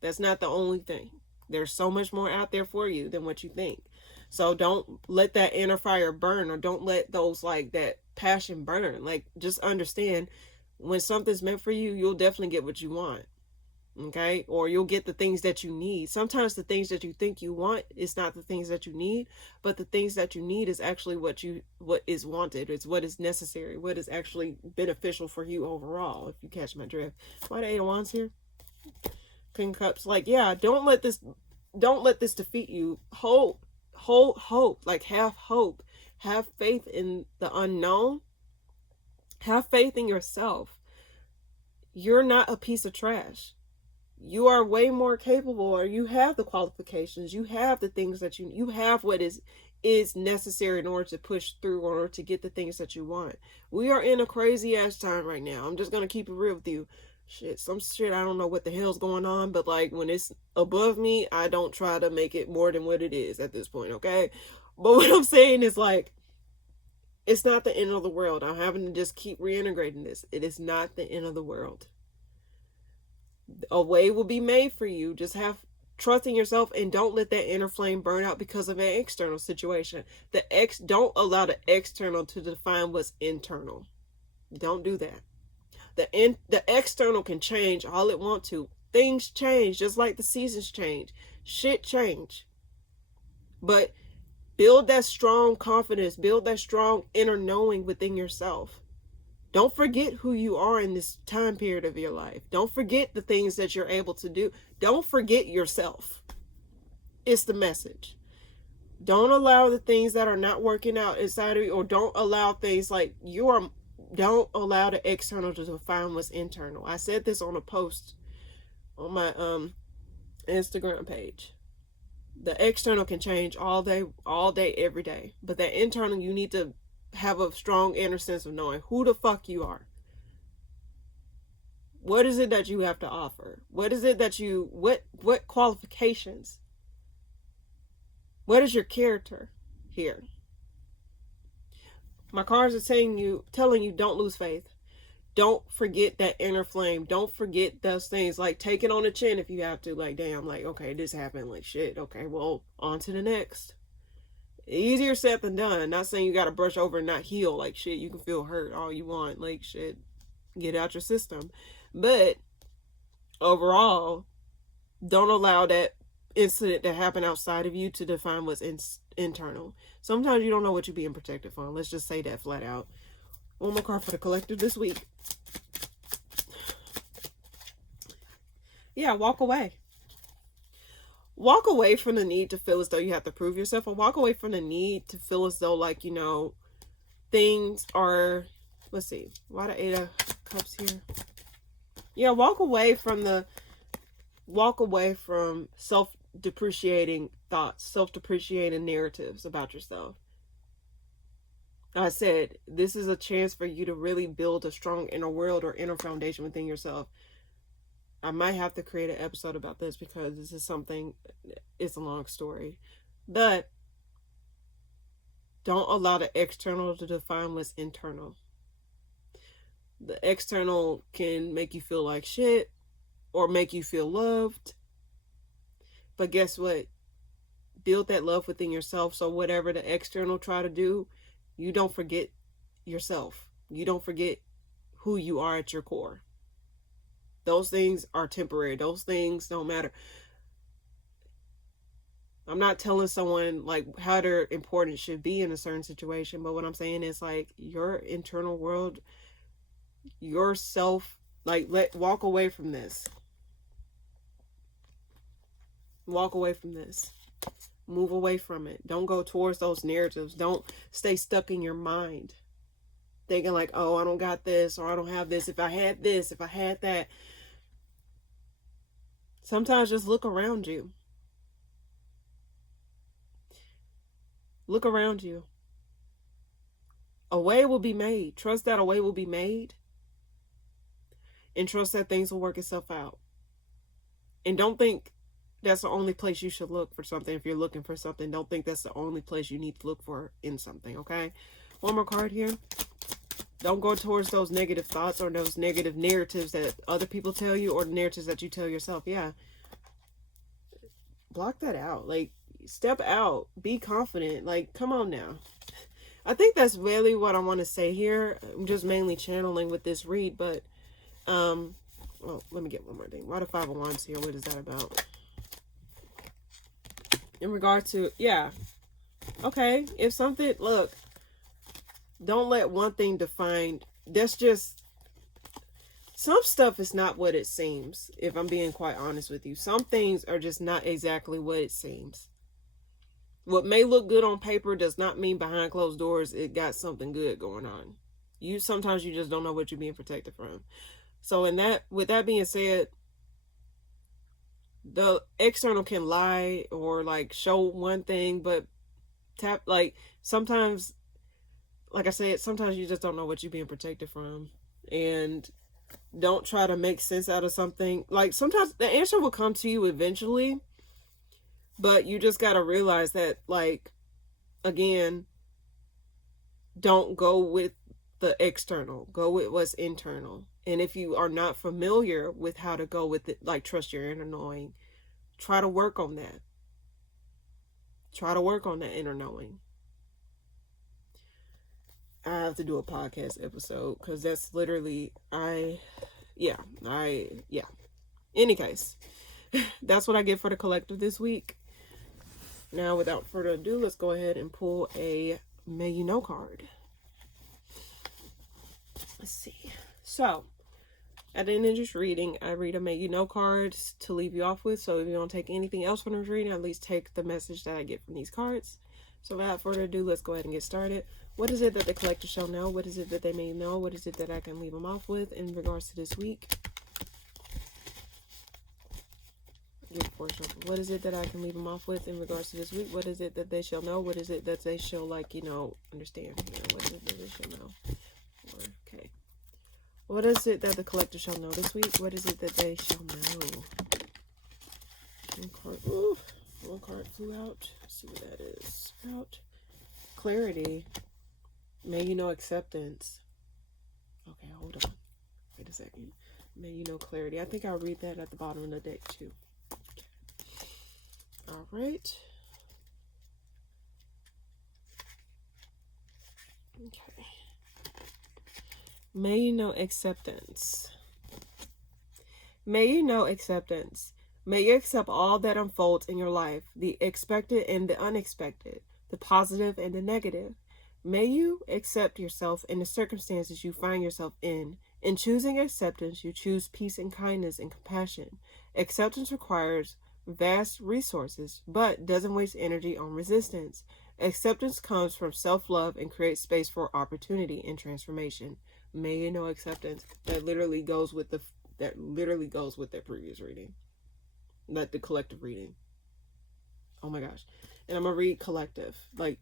That's not the only thing. There's so much more out there for you than what you think. So don't let that inner fire burn, or don't let those, like, that passion burn. Like, just understand, when something's meant for you, you'll definitely get what you want. Okay? Or you'll get the things that you need. Sometimes the things that you think you want is not the things that you need, but the things that you need is actually what is wanted. It's what is necessary, what is actually beneficial for you overall, if you catch my drift. Why the 8 of Wands here? King of Cups. Like, yeah, don't let this defeat you. Hold hope. Like, have hope. Have faith in the unknown. Have faith in yourself. You're not a piece of trash. You are way more capable, or you have the qualifications. You have the things that you have what is is necessary in order to push through, in order to get the things that you want. We are in a crazy ass time right now. I'm just gonna keep it real with you. Some shit, I don't know what the hell's going on, but like when it's above me, I don't try to make it more than what it is at this point, okay? But what I'm saying is like, it's not the end of the world. I'm having to just keep reintegrating this. It is not the end of the world. A way will be made for you. Just have trust in yourself and don't let that inner flame burn out because of an external situation. Don't allow the external to define what's internal. Don't do that. The external can change all it wants to. Things change just like the seasons change. Shit change. But build that strong confidence. Build that strong inner knowing within yourself. Don't forget who you are in this time period of your life. Don't forget the things that you're able to do. Don't forget yourself. It's the message. Don't allow the things that are not working out inside of you, or don't allow things like don't allow the external to define what's internal. I said this on a post on my Instagram page. The external can change all day, every day. But that internal, you need to have a strong inner sense of knowing who the fuck you are. What is it that you have to offer? What is it that what qualifications? What is your character here? My cards are telling you, don't lose faith. Don't forget that inner flame. Don't forget those things. Like, take it on the chin if you have to. Like, damn, like, okay, this happened. Like, shit, okay, well, on to the next. Easier said than done. Not saying you got to brush over and not heal. Like, shit, you can feel hurt all you want. Like, shit, get out your system. But overall, don't allow that incident that happened outside of you to define what's internal. Sometimes you don't know what you're being protected from. Let's just say that flat out. One more card for the collective this week. Yeah, walk away. Walk away from the need to feel as though you have to prove yourself, or walk away from the need to feel as though, like, things are, let's see, why the 8 of Cups here? Yeah, walk away from self-depreciating thoughts, self-depreciating narratives about yourself. I said, this is a chance for you to really build a strong inner world or inner foundation within yourself. I might have to create an episode about this because this is something, it's a long story. But don't allow the external to define what's internal. The external can make you feel like shit or make you feel loved. But guess what? Build that love within yourself, so whatever the external try to do, you don't forget yourself. You don't forget who you are at your core. Those things are temporary. Those things don't matter. I'm not telling someone like how their importance should be in a certain situation, but what I'm saying is like your internal world, yourself, like walk away from this. Walk away from this. Move away from it. Don't go towards those narratives. Don't stay stuck in your mind thinking like, oh, I don't got this, or I don't have this. If I had this, if I had that. Sometimes just look around you. Look around you. A way will be made. Trust that a way will be made. And trust that things will work itself out. And don't think that's the only place you should look for something. If you're looking for something, don't think that's the only place you need to look for in something, okay? One more card here. Don't go towards those negative thoughts or those negative narratives that other people tell you, or the narratives that you tell yourself. Yeah. Block that out. Like, step out. Be confident. Like, come on now. I think that's really what I want to say here. I'm just mainly channeling with this read, but, well, let me get one more thing. Why the 5 of Wands here? What is that about? In regard to, yeah. Okay. If something, look. Don't let one thing define. That's just, some stuff is not what it seems, if I'm being quite honest with you. Some things are just not exactly what it seems. What may look good on paper does not mean behind closed doors it got something good going on. Sometimes you just don't know what you're being protected from. So with that being said, the external can lie or like show one thing, but Like, sometimes, like I said, sometimes you just don't know what you're being protected from. And don't try to make sense out of something. Like, sometimes the answer will come to you eventually, but you just got to realize that, like, again, don't go with the external, go with what's internal. And if you are not familiar with how to go with it, like, trust your inner knowing, try to work on that. Try to work on that inner knowing. I have to do a podcast episode because that's literally, yeah. Any case, that's what I get for the collective this week. Now, without further ado, let's go ahead and pull a May You Know card. Let's see. So, at the end of this reading, I read a May You Know cards to leave you off with. So if you don't take anything else from this reading, at least take the message that I get from these cards. So without further ado, let's go ahead and get started. What is it that the collector shall know? What is it that they may know? What is it that I can leave them off with in regards to this week? What is it that I can leave them off with in regards to this week? What is it that they shall know? What is it that they shall, like, understand here? What is it that they shall know? Okay. What is it that the collector shall know this week? What is it that they shall know? One card flew out. Let's see what that is about. Clarity. May you know acceptance. Okay, hold on. Wait a second. May you know clarity. I think I'll read that at the bottom of the deck too. Okay. All right. Okay. May you know acceptance. May you know acceptance. May you accept all that unfolds in your life, the expected and the unexpected, the positive and the negative. May you accept yourself and the circumstances you find yourself in. In choosing acceptance, you choose peace and kindness and compassion. Acceptance requires vast resources, but doesn't waste energy on resistance. Acceptance comes from self-love and creates space for opportunity and transformation. May you know acceptance. That literally goes with that previous reading. Like the collective reading. Oh my gosh. And I'm gonna read collective, like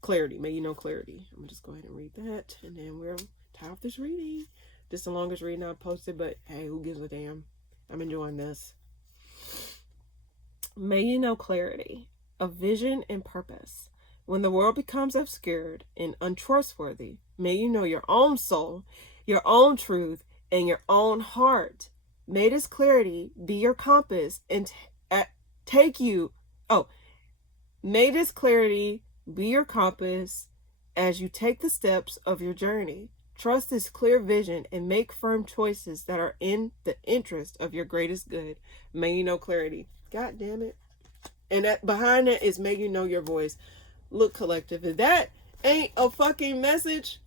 clarity. May you know clarity. I'm gonna just go ahead and read that, and then we'll tie off this reading. This is the longest reading I've posted, but hey, who gives a damn? I'm enjoying this. May you know clarity, a vision and purpose. When the world becomes obscured and untrustworthy, may you know your own soul, your own truth, and your own heart. May this clarity be your compass and may this clarity be your compass as you take the steps of your journey. Trust this clear vision and make firm choices that are in the interest of your greatest good. May you know clarity. God damn it. And that behind it is may you know your voice. Look, collective, if that ain't a fucking message,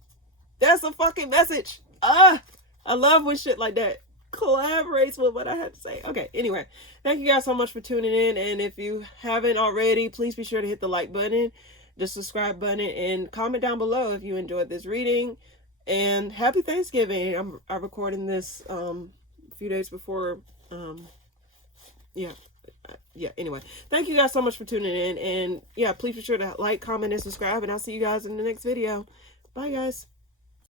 that's a fucking message. I love when shit like that collaborates with what I have to say. Okay, anyway, thank you guys so much for tuning in, and if you haven't already, please be sure to hit the like button, the subscribe button, and comment down below if you enjoyed this reading. And happy Thanksgiving. I'm recording this a few days before anyway, thank you guys so much for tuning in, and yeah, please be sure to like, comment, and subscribe, and I'll see you guys in the next video. Bye guys.